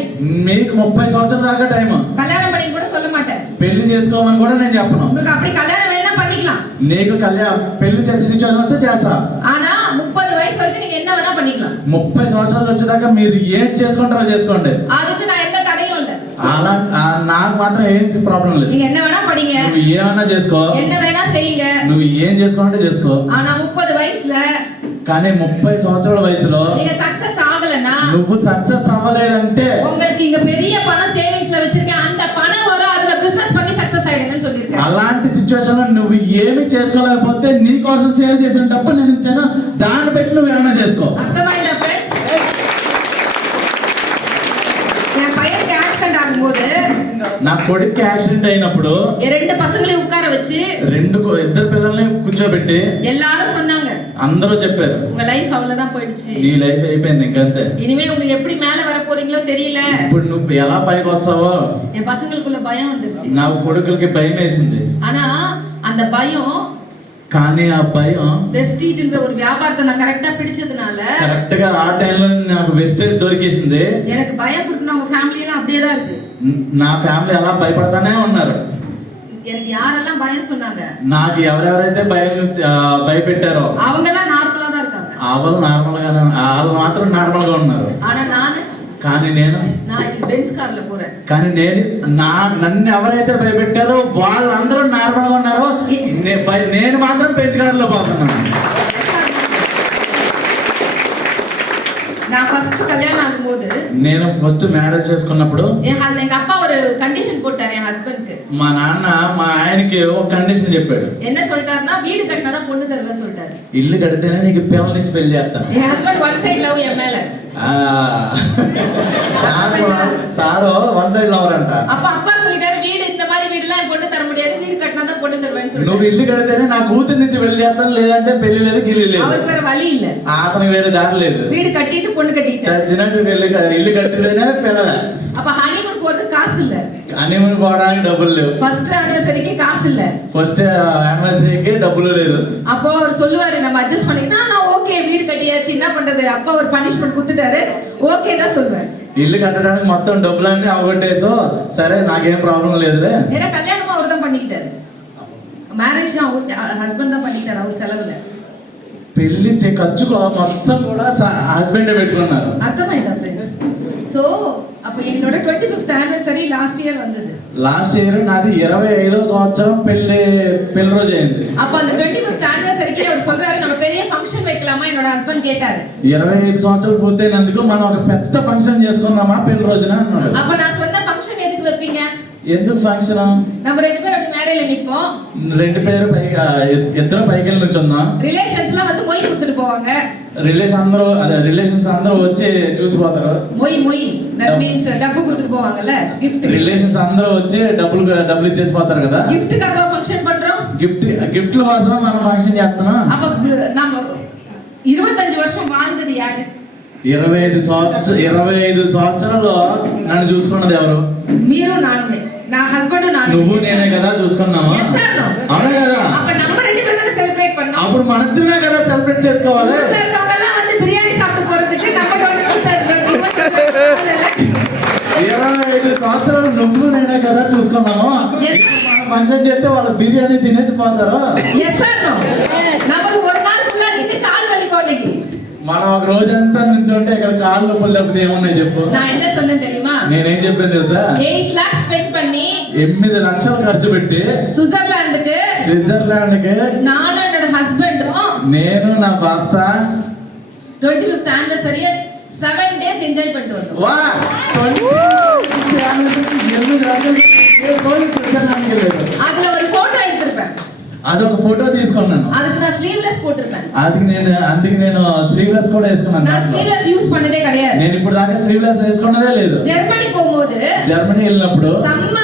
మీకు 30 సంవత్సరాల దాకా టైం, కళ్యాణం பண்ணி కూడా சொல்ல மாட்டேன், పెళ్లి చేసుకోమని కూడా నేను చెప్పను. உங்களுக்கு அப்படி கல்யாணம் வேணா பண்ணிக்கலாம், నీకు పెళ్లి చేసే సిచ్యువేషన్ వస్తే చేస్తా. ஆனா 30 వయసు వరకు நீங்க என்ன வேணா பண்ணிக்கலாம். 30 సంవత్సరాలు వచ్చేదాకా మీరు ఏం చేసుకుంటారో చేసుకోండి, அதுக்கு நான் எந்த தடையும் இல்ல. అలా నాకు మాత్రం ఏం ప్రాబ్లం లేదు. நீங்க என்ன வேணா படிங்க, నువ్వు ఏమన్నా చేసుకో, என்ன வேணா செய்யுங்க, నువ్వు ఏం చేసుకోవాలంటే చేసుకో. ஆனா 30 వయసుல కానీ 30 సంవత్సరాల వయసులో நீங்க సక్సెస్ ஆகலனா, నువ్వు సక్సెస్ అవ్వలేదంటే உங்களுக்கு இங்க பெரிய பணம் சேவிங்ஸ்ல வச்சிருக்கேன், அந்த பணம் வரும், அதுல பிசினஸ் பண்ணி సక్సెస్ ஆயிடுங்கன்னு சொல்லிருக்கேன். అలాంటి సిచ్యువేషన్ లో నువ్వు ఏమి చేసుకోలేకపోతే నీ కోసం సేవ్ చేసిన డబ్బు నేను ఇచ్చాను, దాన్ని పెట్టి నువ్వు ఏమైనా చేసుకో. అర్థమైందా ఫ్రెండ్స్? என் பையனுக்கு ஆக்சிடென்ட் ஆகும்போது నా కొడుక్కి యాక్సిడెంట్ అయినప్పుడు ரெண்டு பசங்களையும் உட்கார வச்சு ఇద్దరు పిల్లల్ని కూర్చోబెట్టి எல்லாரும் சொன்னாங்க, అందరూ చెప్పారు, உங்க லைஃப் அவ்வளவுதான் போயிடுச்சு, నీ లైఫ్ అయిపోయింది ఇంకంతే, இனிமே உங்களுக்கு எப்படி மேல வர போறீங்களோ தெரியல. ఇప్పుడు నువ్వు ఎలా పైకి వస్తావో. என் பசங்களுக்குள்ள பயம் வந்துருச்சு. నా కొడుకులకి భయం వేసింది, ஆனா அந்த பயம் కానీ ఆ భయం வெஸ்டீஜ்ன்ற ஒரு வியாபாரத்தை நான் கரெக்டா பிடிச்சதுனால కరెక్ట్ గా ఆ టైంలో నాకు వెస్టేజ్ దొరికేసింది. எனக்கு பயம் கொடுக்கணும், ஃபேமிலி எல்லாம் அப்படியே தான் இருக்கு. నా ఫ్యామిలీ అలా భయపడతానే ఉన్నారు. எனக்கு யாரெல்லாம் பயம் சொன்னாங்க, నాకు ఎవరెవరైతే భయపెట్టారో அவங்க ఎல்லாம் నార్మల్ தான் இருக்காங்க, వాళ్ళు మాత్రం నార్మల్ గా ఉన్నారు. ஆனா కానీ நான் இன்னைக்கு பென்ஸ் కార్ல போறேன். నన్ను ఎవరైతే భయపెట్టారో వాళ్ళందరూ నార్మల్ గా ఉన్నారు, నేను మాత్రం బెంచ్ కార్లో పోతున్నాను. நான் ஃபர்ஸ்ட் கல்யாணம் ஆகும்போது నేను ఫస్ట్ మ్యారేజ్ చేసుకున్నప్పుడు எங்க அப்பா ஒரு கண்டிஷன் போட்டாரு என் ஹஸ்பண்டுக்கு. మా నాన్న మా ఆయనకి ఒక కండిషన్ చెప్పాడు. என்ன சொல்லிட்டாருன்னா, வீடு கட்டினாதான் பொண்ணு தருவேன் சொல்லிட்டாரு. ఇల్లు కడితేనే నీకు పిల్లల నుంచి పెళ్లి చేస్తాను. என் ஹஸ்பண்ட் ஒன் சைடு லவ் என் மேல. సారు వన్ సైడ్ లవర్ అంట. அப்பா சொல்லிட்டாரு, வீடு இந்த மாதிரி வீடுலாம் என் பொண்ணு தர முடியாது, வீடு கட்டினாதான் பொண்ணு தருவேன்னு నువ్వు சொல்லிட்டாரு. ఇల్లు కడితేనే నా కూతురు నుంచి పెళ్లి చేస్తాను, లేదంటే పెళ్లి లేదు గిల్లి లేదు. அவருக்கு வேற வழி இல்ல, అతనికి వేరే దారి లేదు. வீடு கட்டிட்டு பொண்ணு கட்டிட்டாரு. చచ్చినట్టు ఇల్లు కట్టితేనే పిల్లల. அப்ப ஹனிமூன் போறதுக்கு காசு இல்ல, హనీమూన్ పోవడానికి డబ్బులు లేవు, ஃபர்ஸ்ட் ஆனிவர்சரிக்கு காசு இல்ல, ఫస్ట్ యానివర్సరీకి డబ్బులు లేదు. அப்போ அவர் சொல்லுவாரு, நம்ம அட்ஜஸ்ட் பண்ணிக்கினா நான் ஓகே வீடு கட்டியாச்சு என்ன பண்றது, அப்பா ஒரு பனிஷ்மெண்ட் கொடுத்துட்டாரு, ஓகே தான் சொல்லுவேன். ఇల్లు కట్టడానికి మొత్తం డబ్బులన్నీ అవగొట్టేసో సరే నాకేం ప్రాబ్లం లేదులే. ஏன்னா கல்யாணமும் அவர் தான் பண்ணிக்கிட்டாரு, మ్యారేజ్ హస్బెండ్ தான் பண்ணிக்கிட்டாரு அவர் செலவுல. పెళ్లి ఖర్చు మొత్తం కూడా హస్బెండే పెట్టుకున్నారు. అర్థమైందా ఫ్రెండ్స్? సో அப்ப என்னோட 25th anniversary లాస్ట్ ఇయర్ வந்தது. లాస్ట్ ఇయర్ నాది 25వ సంవత్సరం పెళ్లి రోజు అయింది. அப்ப அந்த 25th anniversaryக்கு அவர் சொல்றாரு, நம்ம பெரிய ஃபங்க்షన్ வைக்கலாமா, என்னோட ஹஸ்பண்ட் கேட்டாரு. 25 సంవత్సరాలు పూర్తయినందుకు మనం ఒక పెద్ద ఫంక్షన్ చేసుకుందామా పెళ్లి రోజున అన్నాడు. அப்ப நான் சொன்ன ஃபங்க்షన్ ఎదుకు வைப்பீங்க? ఎందుకు ఫంక్షన్? நம்ம ரெண்டு பேரும் அப்படி மேடையில நிப்போம், రెండు పేరు పైగా ఇద్దరు పైకి వెళ్ళి నుంచుందాం, రిలేషన్స్லாம் வந்து மொய் கொடுத்துட்டு போவாங்க, రిలేషన్స్ అందరూ వచ్చి చూసిపోతారు. மொய் దట్ మీన్స్ డబ్బు கொடுத்துட்டு போவாங்கல, gift. రిలేషన్స్ అందరూ వచ్చి డబ్బులు ఇచ్చేసి పోతారు కదా. గిఫ్ట్காக ఫంక్షన్ பண்றோம், గిఫ్ట్ల కోసం మనం ఫంక్షన్ చేస్తున్నాం. அப்ப நம்ம 25 வருஷம் வாழ்ந்தது யாரு? 25 సంవత్సరాలు నన్ను చూసుకున్నది ఎవరు? మీరు నాన్నే, నా హస్బెండ్ నాన్నే, నువ్వు నేనే కదా చూసుకున్నావా? అవునా కదా? அப்ப நம்ம ரெண்டு பேரும் தான் సెలబ్రేట్ பண்ணோம். అప్పుడు మన ఇద్దరమే కదా సెలబ్రేట్ చేసుకోవాలి. இருக்கவங்கலாம் வந்து బిర్యానీ సాப்பிட்டு పోறதுக்கு நம்ம 25 సంవత్సరాలు నువ్వు నేనే కదా చూసుకున్నాము. ఫంక్షన్ చేస్తే వాళ్ళు బిర్యానీ తినేసి పోతారు. ఎస్ సార్ నో, நம்ம ஒரு நாள் ஃபுல்லா நின்னு கால் வலிக்கோலைக்கு మనం ఒక రోజంతా నుంచుంటే ఇక్కడ కాళ్ళు నొప్పులు తప్పితే ఏమన్నాయి చెప్పు. நான் என்ன சொன்னேன் தெரியுமா? నేనేం చెప్పాను తెలుసా? 8 lakhs స్పెండ్ பண்ணி 8 లక్షలు ఖర్చు పెట్టి స్విట్జర్లాండ్కి నాన్న என்னோட హస్బెండ్ నేను నా భర్త 25th anniversary 7 days ఎంజాయ్ பண்ணிட்டு வந்தோம். వా 25th anniversary 7 రోజులు స్విట్జర్లాండ్కి వెళ్ళారు. அதுல ஒரு போட்டோ எடுத்துருப்பேன். అదొక ఫోటో తీసుకున్నాను. அதுக்கு நான் ஸ்லீவ்லெஸ் போட்டிருப்பேன். అందుకే నేను స్లీవ్లెస్ కూడా వేసుకున్నాను. நான் ஸ்லீவ்லெஸ் யூஸ் பண்ணதே கிடையாது. నేను ఇప్పుడు దాకా స్లీవ్లెస్ వేసుకున్నదే లేదు. జర్మనీ పోம்போது జర్మనీ వెళ్ళినప్పుడు సమ్మ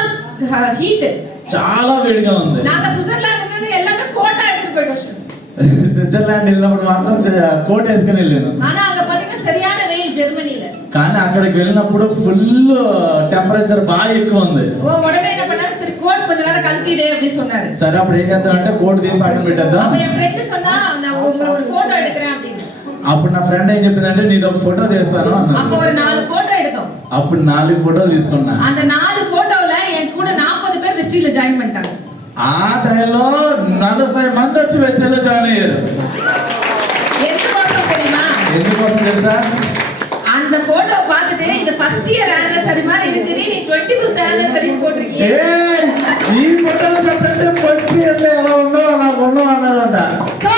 హీట్ చాలా వేడిగా ఉంది. நாங்க சுவிட்சர்லாந்து இருந்து எல்லாமே கோட்டா எடுத்துட்டு போயிட்டோம். స్విట్జర్లాండ్ వెళ్ళినప్పుడు మాత్రం కోట్ వేసుకుని వెళ్ళాను. ஆனா அங்க பாத்தீங்கன்னா சரியான வெயில் జర్మనీல. కానీ అక్కడికి వెళ్ళినప్పుడు ఫుల్ టెంపరేచర్ బాగా ఎక్కువ ఉంది. ఓ ఉடனே என்ன பண்ணாரு, சரி கோட் கொஞ்ச நேரம் கழட்டிடு அப்படி சொன்னாரு. సరే అప్పుడు ఏం చేద్దామంటే కోట్ తీసి పక్కన పెట్టేద్దాం. அப்ப என் ఫ్రెండ్ சொன்னா நான் ஒரு போட்டோ எடுக்கறேன் அப்படி. అప్పుడు నా ఫ్రెండ్ ఏం చెప్పిందంటే నీది ఒక ఫోటో తీస్తాను అన్నాడు. அப்ப ஒரு 4 போட்டோ எடுத்தோம். అప్పుడు 4 ఫోటోలు తీసుకున్నా. அந்த 4 போட்டோல என் கூட 40 பேர் வெஸ்டில ஜாயின் பண்ணிட்டாங்க. ఆ టైంలో 40 మంది వచ్చి వెస్టర్న్లో జాయిన్ అయ్యారు. ఎందుకోసం தெரியுமா? ఎందుకోసం తెలుసా? அந்த போட்டோ பார்த்துட்டு இந்த ஃபர்ஸ்ட் இயர் ஆனிவர்சரி மாதிரி இருக்குடி, நீ 25th ஆனிவர்சரி போட்டுருக்கீங்க. ఏయ్ ఈ ఫోటోలు చూస్తుంటే ఫస్ట్ ఇయర్ లో ఎలా ఉందో అలా ఉన్నాం అన్నదంట. సో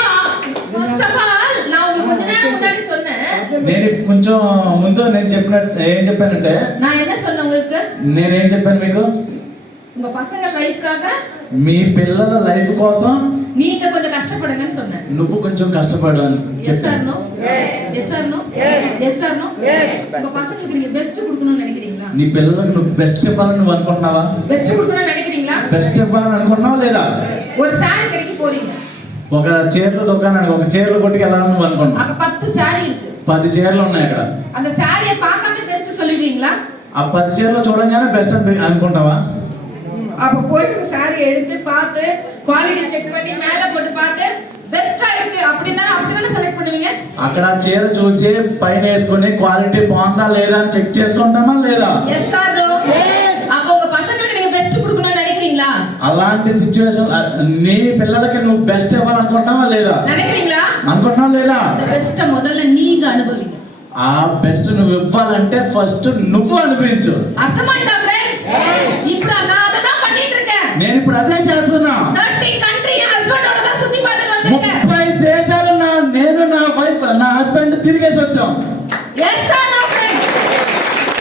ఫస్ట్ ఆఫ్ ఆల్ நான் உங்களுக்கு கொஞ்ச நேரம் முன்னாடி சொன்னேன். నేను కొంచెం ముందు నేను ఏం చెప్పానంటే நான் என்ன சொன்னேன் உங்களுக்கு? నేనేం చెప్పాను మీకు? உங்க பசங்க லைஃப்காக మీ పిల్లల లైఫ్ కోసం நீங்க கொஞ்சம் கஷ்டப்படுங்கன்னு சொன்னேன். నువ్వు కొంచెం కష్టపడు అని எஸ் ஆர் చెప్పాను. No? Yes or no? Yes or no? உங்க பசங்களுக்கு நீங்க பெஸ்ட் கொடுக்கணும்னு நினைக்கிறீங்களா? నీ పిల్లలకు నువ్వు బెస్ట్ ఇవ్వాలని నువ్వు అనుకుంటున్నావా? பெஸ்ட் கொடுக்கணும்னு நினைக்கிறீங்களா? బెస్ట్ ఇవ్వాలని అనుకుంటున్నావా లేదా? ஒரு saree கடைக்கு போறீங்க. ఒక చీరల దుకాణానికి ఒక చీరల కొట్టుకి వెళ్ళాలని నువ్వు అనుకుంటున్నావు. அங்க 10 saree இருக்கு. 10 చీరలు ఉన్నాయి అక్కడ. அந்த சாரியை பார்க்காம பெஸ்ட் சொல்லுவீங்களா? ఆ 10 చీరలు చూడంగానే బెస్ట్ అని అనుకుంటావా? அப்ப போய் இந்த சாரியை எடுத்து பார்த்து குவாலிட்டி செக் பண்ணி மேல போட்டு பார்த்து பெஸ்டா இருக்கு அப்படிதானே செலக்ட் பண்ணுவீங்க. అక్కడ చీర చూసి పైన వేసుకొని క్వాలిటీ బాగుందా లేదా అని చెక్ చేసుకుంటామా లేదా? Yes or no? அப்ப உங்க பசங்களுக்கு நீங்க பெஸ்ட் கொடுக்கணும்னு நினைக்கிறீங்களா? అలాంటి సిచువేషన్ నీ పిల్లలకి నువ్వు బెస్ట్ ఇవ్వాలనుకుంటున్నావా లేదా? நினைக்கிறீங்களா? అనుకుంటున్నావా లేదా? அந்த பெஸ்ட முதல்ல நீங்க அனுபவிங்க. ఆ బెస్ట్ నువ్వు ఇవ్వాలంటే ఫస్ట్ నువ్వు అనుభవించు. అర్థమైందా ఫ్రెండ్స్? ఇప్పుడు நான் అదే பண்ணிட்டு இருக்கேன். నేను ఇప్పుడు అదే చేస్తున్నా. 30 కంట్రీ హస్బెండోட தான் சுத்தி பார்த்துட்டு வந்திருக்கேன். 30 దేశాలు నేను నా వైఫ్ నా హస్బెండ్ తిరిగేసి వచ్చాం. Yes or no friends?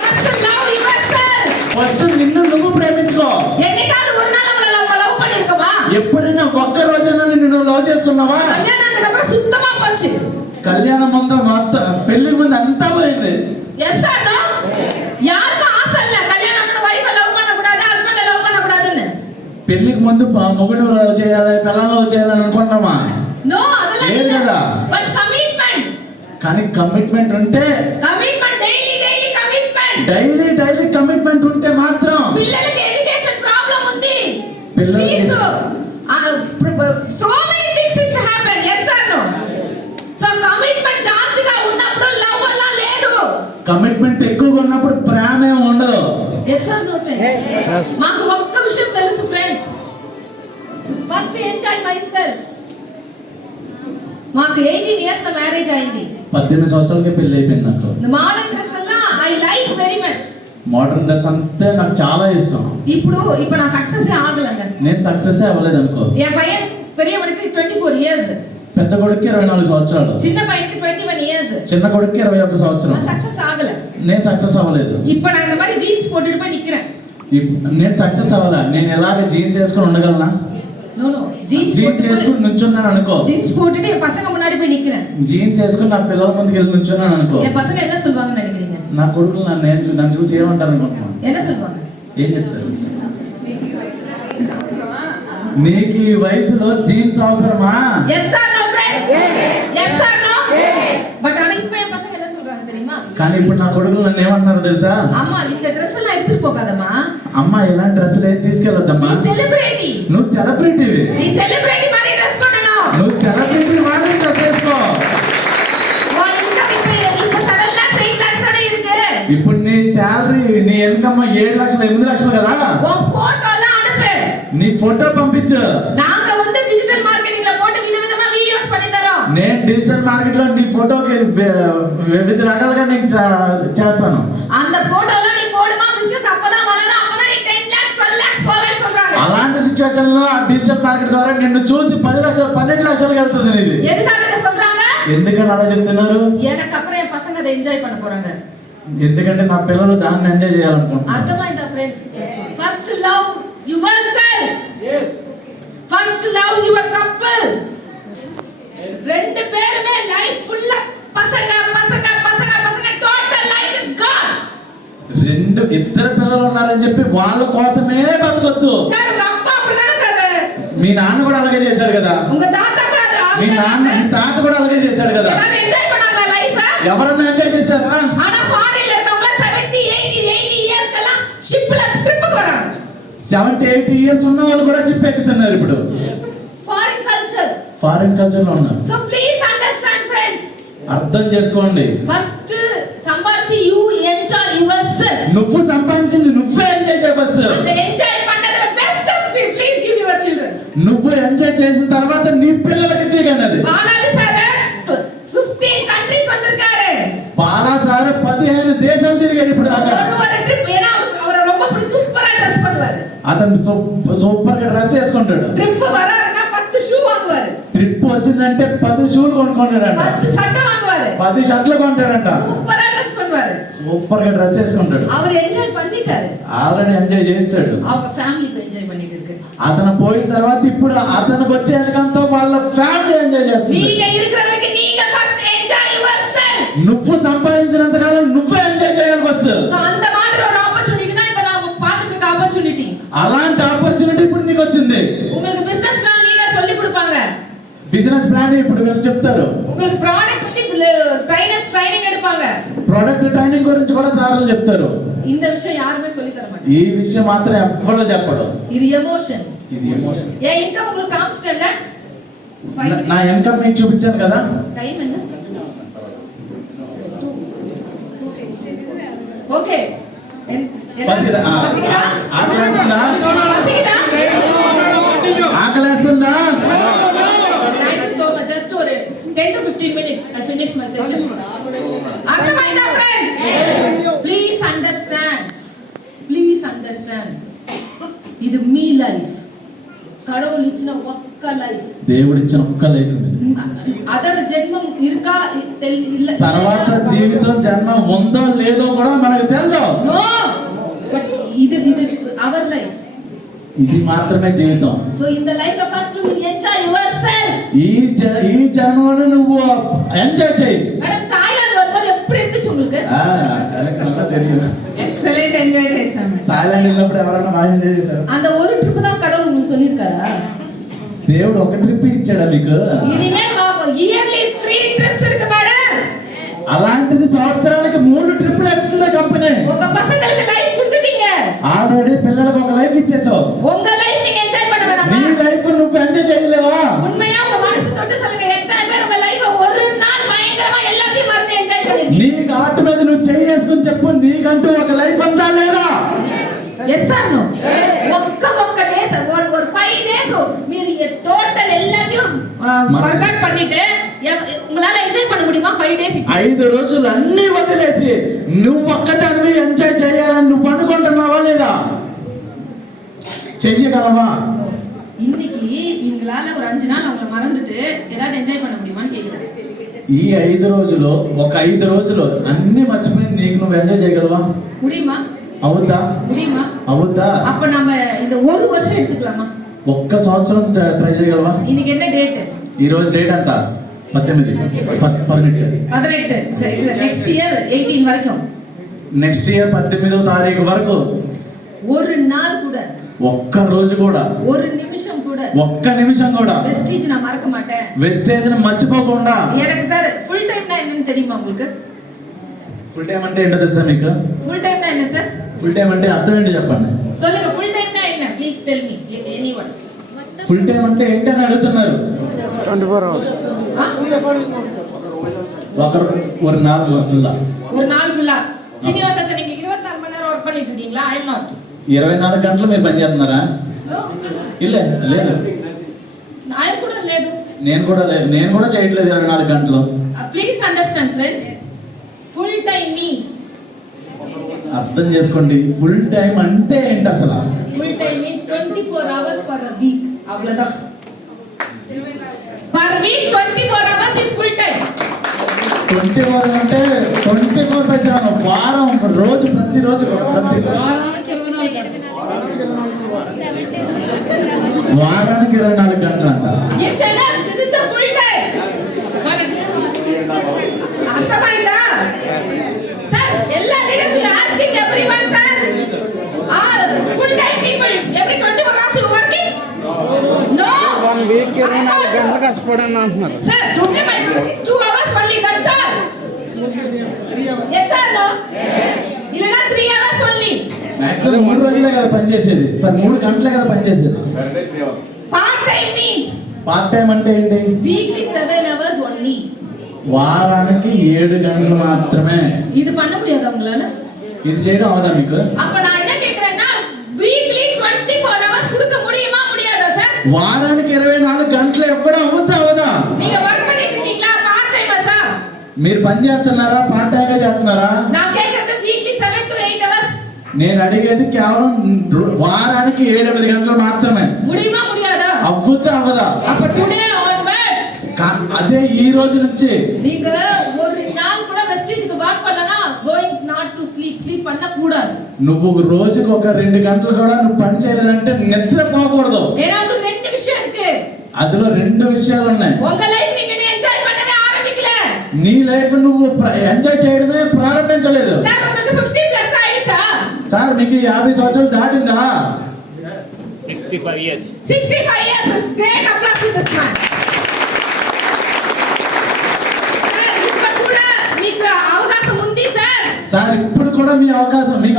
First love yourself. First నిన్ను నువ్వు ప్రేమించుకో. என்னைக்காவது ஒரு நாள் நம்மள லவ் பண்ணிருக்கோமா? ఎప్పుడైనా ఒక్క రోజైనా నిన్ను లవ్ చేసుకున్నావా? கல்யாணத்துக்கு அப்புறம் சுத்தமா போச்சு. కళ్యాణం ముందు మొత్తం పెళ్లి ముందు అంతా పోయింది. Yes or no? யாருக்கும் ஆசை இல்ல கல்யாணம் பண்ண வைஃப லவ் பண்ண கூடாது, ஹஸ்பண்ட లవ్ பண்ண కూడాதுன்னு. పెళ్లికి ముందు మొగుడు లవ్ చేయాలి, పిల్లలు లవ్ చేయాలని అనుకుంటామా? నో, அதெல்லாம் లేదు కదా. But commitment. కానీ కమిట్మెంట్ ఉంటే commitment daily commitment. Daily commitment ఉంటే మాత్రం పిల్లలకి ఎడ్యుకేషన్ ప్రాబ్లం ఉంది. పిల్లలకి so many things is happen. Yes or no? So commitment జాస్తిగా ఉన్నప్పుడు లవ్ అలా లేదు. కమిట్మెంట్ ఎక్కువగా ఉన్నప్పుడు ప్రేమ ఏమి ఉండదు. Yes or no friends? మాకు ఒక్క విషయం తెలుసు friends, first enjoy myself. మాకు 18 ఇయర్స్ లో మ్యారేజ్ అయింది. 18 సంవత్సరాలకే పెళ్లి అయిపోయింది నాకు. మోడర్న్ డ్రెస్ అలా I like very much. Modern dress అంటే నాకు చాలా ఇష్టం. ఇప్పుడు నా సక్సెస్ ఆగలంగా. నేను సక్సెస్ అవ్వలేదు అనుకో. என் பையன் பெரியவனுக்கு 24 ఇయర్స్, పెద్ద కొడుక్కి 24 సంవత్సరాలు, చిన్న పైయనకి 21 ఇయర్స్. చిన్న కొడుక్కి 21 సంవత్సరం. సక్సెస్ ఆగల. నేను సక్సెస్ అవ్వలేదు. இப்போ நான் இந்த மாதிரி ஜீன்ஸ் போட்டுட்டு போய் நிக்கிறேன். నేను సక్సెస్ అవ్వాలా? నేను ఎలాగ జీన్స్ వేసుకొని ఉండగలనా? నో జీన్స్ వేసుకుని నుంచున్నాను అనుకో. జీన్స్ போட்டுட்டு என் பசங்க முன்னாடி போய் நிக்கிறேன். జీన్స్ వేసుకుని నా పిల్లల ముందుకు వెళ్ళి నుంచున్నాను అనుకో. என் பசங்க என்ன சொல்வாங்கன்னு நினைக்கிறீங்க? నా కొడుకులు నన్ను చూసి ఏమంటారు అనుకుంటున్నాను? என்ன சொல்வாங்க? ఏం చెప్తారు? నీకు ఈ వయసులో జీన్స్ అవసరమా? Yes or no friends? Yes or no? But అనికి என் பசங்க என்ன சொல்றாங்க தெரியுமா? కానీ ఇప్పుడు నా కొడుకులు నన్ను ఏమంటారు తెలుసా? అమ్మా இந்த Dress எல்லாம் எடுத்துட்டு పోகாதమ్మా. అమ్మ ఇలాంటి డ్రెస్సులు ఏం తీసుకెళ్ళొద్దమ్మా. நீ సెలబ్రిటీ. నువ్వు సెలబ్రిటీవి. நீ సెలబ్రిటీ மாதிரி Dress பண்ணனும். నువ్వు సెలబ్రిటీ மாதிரி డ్రెస్ వేసుకో. వా ఇన్కమ్ இப்ப 7 lakhs 8 lakhs தானே இருக்கு. ఇప్పుడు నీ శాలరీ నీ ఇన్కమ్ 7 లక్షలు 8 లక్షలు కదా. உன் போட்டோலாம் అனுపు. నీ ఫోటో పంపించు. நாங்க வந்து டிஜிட்டல் மார்க்கெட்டிங்ல போட்டு விதவிதமா వీడియోస్ பண்ணி தரோம். నేను డిజిటల్ మార్కెట్ లో నీ ఫోటోకి వివిధ రకాలుగా నీకు చేస్తాను. அந்த போட்டோலாம் நீ போடுமா బిజినెస్ அப்பதான் வளரும், அப்பதான் நீ 10 lakhs 12 lakhs పోవేன்னு சொல்றாங்க. అలాంటి సిచువేషన్ లో ఆ డిజిటల్ మార్కెట్ ద్వారా నిన్ను చూసి 10 లక్షలు 12 లక్షలకు వెళ్తుంది నీది. எதுக்காக இத சொல்றாங்க? ఎందుకని అలా చెప్తున్నారు? எனக்கு அப்புறம் என் பசங்க அதை என்ஜாய் பண்ண போறாங்க. ఎందుకంటే నా పిల్లలు దాన్ని ఎంజాయ్ చేయాలనుకుంటున్నారు. అర్థమైందా friends? First love your self. First love your ఇద్దరు పిల్లలు ఉన్నారని చెప్పి వాళ్ళ కోసమే బతకొద్దు. சார் உங்க அப்பா அப்படிதானே சார்? మీ నాన్న కూడా అలాగే చేశాడు కదా. உங்க தாத்தா கூட அது మీ నాన్న మీ తాత కూడా అలాగే చేశాడు కదా. எல்லாரும் என்ஜாய் பண்ணாங்களா லைஃப? ఎవరన్నా ఎంజాయ్ చేశారా? ஆனா ஃபாரின்ல இருக்கவங்க 70 80 ఇయర్స్కలా షిప్ల ట్రిప్కి వరాங்க. 70 80 ఇయర్స్ ఉన్న వాళ్ళు కూడా షిప్ ఎక్కుతున్నారు ఇప్పుడు. Foreign culture. ఫారిన్ కల్చర్ లో ఉన్నారు. So please understand friends. అర్థం చేసుకోండి. ఫస్ట్ సంపాదించి యు ఎంజాయ్ యువర్ సెల్ఫ్. నువ్వు సంపాదించింది నువ్వే ఎంజాయ్ చేయ ఫస్ట్. அந்த ఎంజాయ్ பண்ணதுல best please give your children. నువ్వు ఎంజాయ్ చేసిన తర్వాత నీ పిల్లలకి తీగండి అది. బాలాజీ సార్ 15 కంట్రీస్ வந்திருக்காரு. బాలా సార్ 15 దేశాలు తిరిగాడు ఇప్పుడు దాకా. ஒரு ட்ரிப் ஏனா அவர் ரொம்ப சூப்பரா Dress பண்ணுவாரு. అతను సూపర్ గా డ్రెస్ వేసుకుంటాడు. ట్రిప్ వరారునా 10 షూ వాங்குவாரு. ట్రిప్ వచ్చిందంటే 10 షూలు కొనుక్కుంటాడంట. 10 சட்டை வாங்குவாரு. 10 షర్ట్లు కొంటాడంట. సూపరా Dress பண்ணுவாரு. సూపర్ గా డ్రెస్ వేసుకుంటాడు. அவர் ఎంజాయ్ பண்ணிட்டாரு. ఆల్రెడీ ఎంజాయ్ చేశాడు. அவங்க ఫ్యామిలీతో ఎంజాయ్ பண்ணிட்டு இருக்கு. అతను పోయిన తర్వాత ఇప్పుడు అతనికి వచ్చే ఎనకంతో వాళ్ళ ఫ్యామిలీ ఎంజాయ్ చేస్తుంది. நீங்க இருக்கிறவங்களுக்கு நீங்க ఫస్ట్ ఎంజాయ్ యువర్ సెల్ఫ్. నువ్వు సంపాదించినంత కాలం నువ్వే ఎంజాయ్ చేయాలి ఫస్ట్. సో அந்த மாதிரி ஒரு ஆப்பர்சூனிட்டி தான் இப்ப நாம பார்த்துட்டு இருக்க ஆப்பர்சூனிட்டி. అలాంటి ఆపర్చునిటీ ఇప్పుడు నీకు వచ్చింది. உங்களுக்கு బిజినెస్ ప్లాన్ లీడర్ சொல்லி கொடுப்பாங்க. బిజినెస్ ప్లాన్ ఇప్పుడు వీళ్ళు చెప్తారు. உங்களுக்கு ப்ராடக்ட் பத்தி ட்ரைனர்ஸ் ட்ரைனிంగ్ எடுப்பாங்க. ప్రొడక్ట్ ట్రైనింగ్ గురించి కూడా సార్లు చెప్తారు. இந்த விஷயம் யாருமே சொல்லி தர மாட்டாங்க. ఈ విషయం మాత్రం ఎవ్వరూ చెప్పడు. ఇది ఎమోషన్. ఇది ఎమోషన్. ఏ ఇన్కమ్ உங்களுக்கு కాన్స్టెంట్ నా ఇన్కమ్ మీకు చూపించాను కదా. టైం ఎంత? ఓకే. ఆకలేస్తుందా? Thank you so much. జస్ట్ ఒక 10 to 15 minutes I finish my session. అర్థమైందా friends? Please understand. Please understand. ఇది మీ లైఫ్. கடவுள் ఇచ్చిన ఒక్క లైఫ్. దేవుడు ఇచ్చిన ఒక్క లైఫ్. అదర్ జన్మం ఇరుకా తర్వాత జీవితం జన్మ ఉందో లేదో కూడా మనకు తెలియదు. నో బట్ ఇది అవర్ లైఫ్. ఇది మాత్రమే జీవితం. So in the life first to enjoy your self. ఈ జన్మను నువ్వు ఎంజాయ్ చేయి. మేడం థాయిలాండ్ வரும்போது எப்படி இருந்துச்சு உங்களுக்கு? எனக்கு தெரியும். எக்ஸலென்ட் என்ஜாய் చేసాం. థాయిలాండ్ వెళ్ళినప్పుడు ఎవరైనా బాగా ఎంజాయ్ చేశారు? அந்த ஒரு ட்ரிப் தான் கடவுள் உங்களுக்கு சொல்லிருக்காரா? దేవుడు ఒక ట్రిప్ ఇచ్చాడా మీకు? ఇనిమే ఇయర్లీ 3 ట్రిప్స్ இருக்கு మేడం. అలాంటిది సంవత్సరానికి 3 ట్రిప్లు ఎత్తుంది కంపెనీ. ఒక పసங்களுக்கு లైఫ్ கொடுத்துட்டீங்க. ఆల్రెడీ పిల్లలకు ఒక లైఫ్ ఇచ్చేసావు. உங்க லைஃப் நீங்க ఎంజాయ్ பண்ண வேண்டாமா? నీ లైఫ్ నువ్వు ఎంజాయ్ చేయలేవా? உண்மையா உங்க மனசு தொட்டு சொல்லுங்க. எத்தனை பேர் உங்க லைஃப ஒரு நாள் பயங்கரமா எல்லாத்தையும் மறந்து ఎంజాయ్ பண்ணிருக்கீங்க? నీ ఆట మీద నువ్వు చేసుకుని చెప్పు. నీకంటూ ఒక లైఫ్ ఉందా లేదా? Yes or no? ఒక్క డేస్ ஒரு 5 డేస్ మీరు టోటల్ எல்லாத்தையும் ఫర్గాట్ பண்ணிட்டு உங்களால ఎంజాయ్ பண்ண முடியுமா 5 డేస్? 5 రోజులు అన్ని వదిలేసి నువ్వు ఒక్కదానివి ఎంజాయ్ చేయాలని నువ్వు అనుకుంటున్నావా లేదా? చెయ్యగలవా? இன்னைக்கு உங்களால ஒரு 5 நாள் அவங்கள மறந்துட்டு ஏதாவது ఎంజాయ్ பண்ண முடியுமான்னு கேக்குறேன். ఈ 5 రోజులు ఒక 5 రోజులు అన్ని మర్చిపోయి నీకు నువ్వు ఎంజాయ్ చేయగలవా? முடியுமா? అవుతా? முடியுமா? అవుతా? அப்ப நம்ம இந்த ஒரு வருஷம் எடுத்துக்கலாமா? ఒక్క సంవత్సరం ట్రై చేయగలవా? இன்னைக்கு என்ன டேட்? ఈ రోజు డేట్ ఎంత? 18 18 నెక్స్ట్ ఇయర్ 18 వరకు. నెక్స్ట్ ఇయర్ 18వ తారీఖు వరకు ஒரு நாள் கூட, ఒక్క రోజు కూడా, ஒரு నిమిషం కూడా, ఒక్క నిమిషం కూడా வெஸ்டேஜ் நான் மறக்க மாட்டேன். వెస్టేజ్ ని మర్చిపోకుండా. எனக்கு சார் ఫుల్ టైం నా என்னன்னு தெரியுமா உங்களுக்கு? ఫుల్ టైం అంటే ఏంటో తెలుసా మీకు? ఫుల్ టైం నా என்ன సార్? ఫుల్ టైం అంటే అర్థం ఏంటో చెప్పండి. சொல்லுங்க ఫుల్ టైం నా என்ன? Please tell me anyone. Full time అంటే ఏంటని అడుగుతున్నారు. 24 hours. ஒரு நாள் ஃபுல்லா. ஒரு நாள் ஃபுல்லா. சீனிவாசா சார் நீங்க 24 மணி நேரம் வர்க் பண்ணிட்டு இருக்கீங்களா? ஐ அம் நாட். 24 గంటలు మీరు పని చేస్తున్నారా? లేదు. ఐ కూడా లేదు. నేను కూడా చేయట్లేదు 24 గంటలు. Please understand friends. Full time means, అర్థం చేసుకోండి, ఫుల్ టైం అంటే ఏంటి అసలు? Full time means 24 hours per week. అవ్వలదా? per week 24 hours is full time. 24 అంటే 24/7 వారం రోజు ప్రతిరోజు వారానికి 24 గంటలు అంట. Yes sir, this is the full time. అర్థమైందా? సార్, എല്ലാ leaders you asking everyone sir. Week 24 గంటలు కష్టపడని అంటున్నారు. Sir, today my 2 hours only, that's all. Yes sir, no? ఇలా 3 hours only. మాక్సిమం 3 రోజులే కదా పని చేసేది సార్, 3 గంటలే కదా పని చేసేది. Part time means part time అంటే ఏంటి? weekly 7 hours only. వారానికి 7 గంటలు మాత్రమే. இது பண்ண முடியாதா உங்களால? ఇది చేయడం అవదా మీకు? அப்ப நான் என்ன கேக்குறேன்னா weekly 24 hours கொடுக்க முடியுமா முடியாதா சார்? వారానికి 24 గంటలు ఇవ్వడం అవుతా అవదా? நீங்க வர்க் பண்ணிட்டு இருக்கீங்களா? பார்ட் டைமா சார்? మీరు పని చేస్తున్నారా, పార్ట్ టైం గా చేస్తున్నారా? நான் கேக்குறது weekly 7 to 8 hours. నేను అడిగేది కేవలం వారానికి 7-8 గంటలు మాత్రమే. முடியுமா முடியாதா? అవుతా అవదా? அப்ப today onwards అదే ఈ రోజు నుంచి நீங்க ஒரு நாள் கூட வெஸ்டேஜ்க்கு வாக் பண்ணலனா going not to sleep பண்ண கூடாது. నువ్వు రోజుకు ఒక 2 గంటలు కూడా నువ్వు పని చేయలేదంటే నిద్ర పోకూడదు. ஏன்னா உங்களுக்கு ரெண்டு விஷயம் இருக்கு. అందులో 2 విషయాలు ఉన్నాయి. உங்க லைஃப் நீங்க ఎంజాయ్ பண்ணவே ఆరంభిக்கல. నీ లైఫ్ నువ్వు ఎంజాయ్ చేయడమే ప్రారంభించలేదు. సార్ உங்களுக்கு 50 ప్లస్ ఆయిடுచా? సార్ మీకు 50 సంవత్సరాలు దాటిందా? 65 years. 65 years. Great applause to this man. Sir ఇప్పుడు కూడా మీకు అవకాశం ఉంది సార్. సార్ ఇప్పుడు కూడా మీకు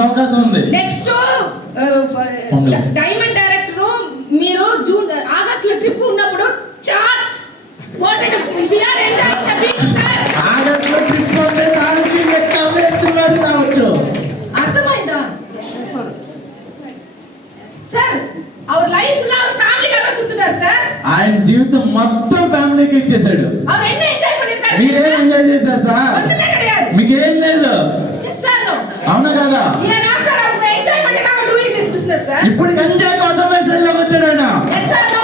అవకాశం ఉంది. నెక్స్ట్ డైమండ్ డైరెక్టర్ మీరు ఆగస్ట్ లో ట్రిప్ ఉన్నప్పుడు charts what we are enjoying the beach sir. August లో ట్రిప్ ఉంటే దానికి లెక్కలు ఎత్తుమని రావచ్చు. అర్థమైందా సార్? అవర్ లైఫ్ లో ఫ్యామిలీ కదా కుడుతున్నారు సార్. ఆయన జీవితం మొత్తం ఫ్యామిలీకి ఇచ్చేసాడు. அவர் என்ன ఎంజాయ్ பண்ணிருக்காரு? మీరేం ఎంజాయ్ చేశారు సార్? ஒண்ணுமே கிடையாது. మీకేం లేదు. yes sir no. అవునా కదా? ఇయర్ ఆఫ్టర్ அவங்க ఎంజాయ్మెంట్గా డూయింగ్ దిస్ బిజినెస్ సార్. ఇప్పుడు ఎంజాయ్ కోసం మెసేజ్ లోకి వచ్చాడు ఆయన. yes sir no.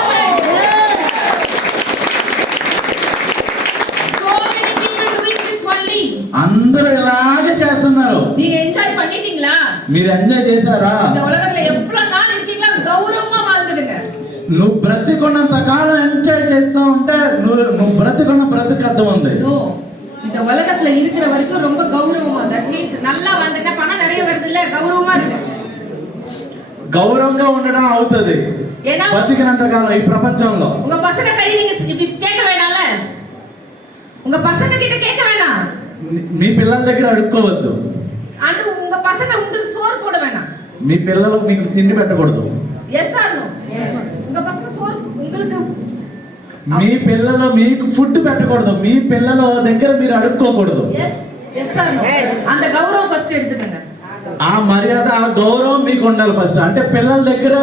so many people doing this only. అందరూ ఇలాగే చేస్తున్నారు. நீங்க ఎంజాయ్ பண்ணிட்டீங்களா? మీరు ఎంజాయ్ చేశారా? இந்த உலகத்துல எவ்வளவு நாள் இருக்கீங்களா கௌரவமா வாழ்ந்துடுங்க. నువ్వు బ్రతికున్నంత కాలం ఎంజాయ్ చేస్తూ ఉంటే నువ్వు బ్రతికున్న బ్రతికి అర్థం ఉంది. நோ இந்த உலகத்துல இருக்கிற வரைக்கும் ரொம்ப கௌரவமா, தட் மீன்ஸ் நல்லா வாழ்ந்துட்டா பணம் நிறைய வருது இல்ல, கௌரவமா இருங்க. గౌరవంగా ఉండడం అవుతుంది ஏன்னா బ్రతికినంత కాలం ఈ ప్రపంచంలో. உங்க பசங்க கை நீங்க இப்படி கேட்க வேணாம்ல. உங்க பசங்க கிட்ட கேட்க வேணாம். మీ పిల్లల దగ్గర అడుక్కోవద్దు. అంటే உங்க பசங்க உங்களுக்கு சோறு போட வேணாம். మీ పిల్లలకు మీకు తిండి పెట్టకూడదు. yes or no? yes. உங்க பசங்க சோறு உங்களுக்கு మీ పిల్లలు మీకు ఫుడ్ పెట్టకూడదు. మీ పిల్లల దగ్గర మీరు అడుక్కోకూడదు. yes yes or no? அந்த கௌரவம் ஃபர்ஸ்ட் எடுத்துக்கங்க. ఆ మర్యాద ఆ గౌరవం మీకు ఉండాలి ఫస్ట్. అంటే పిల్లల దగ్గర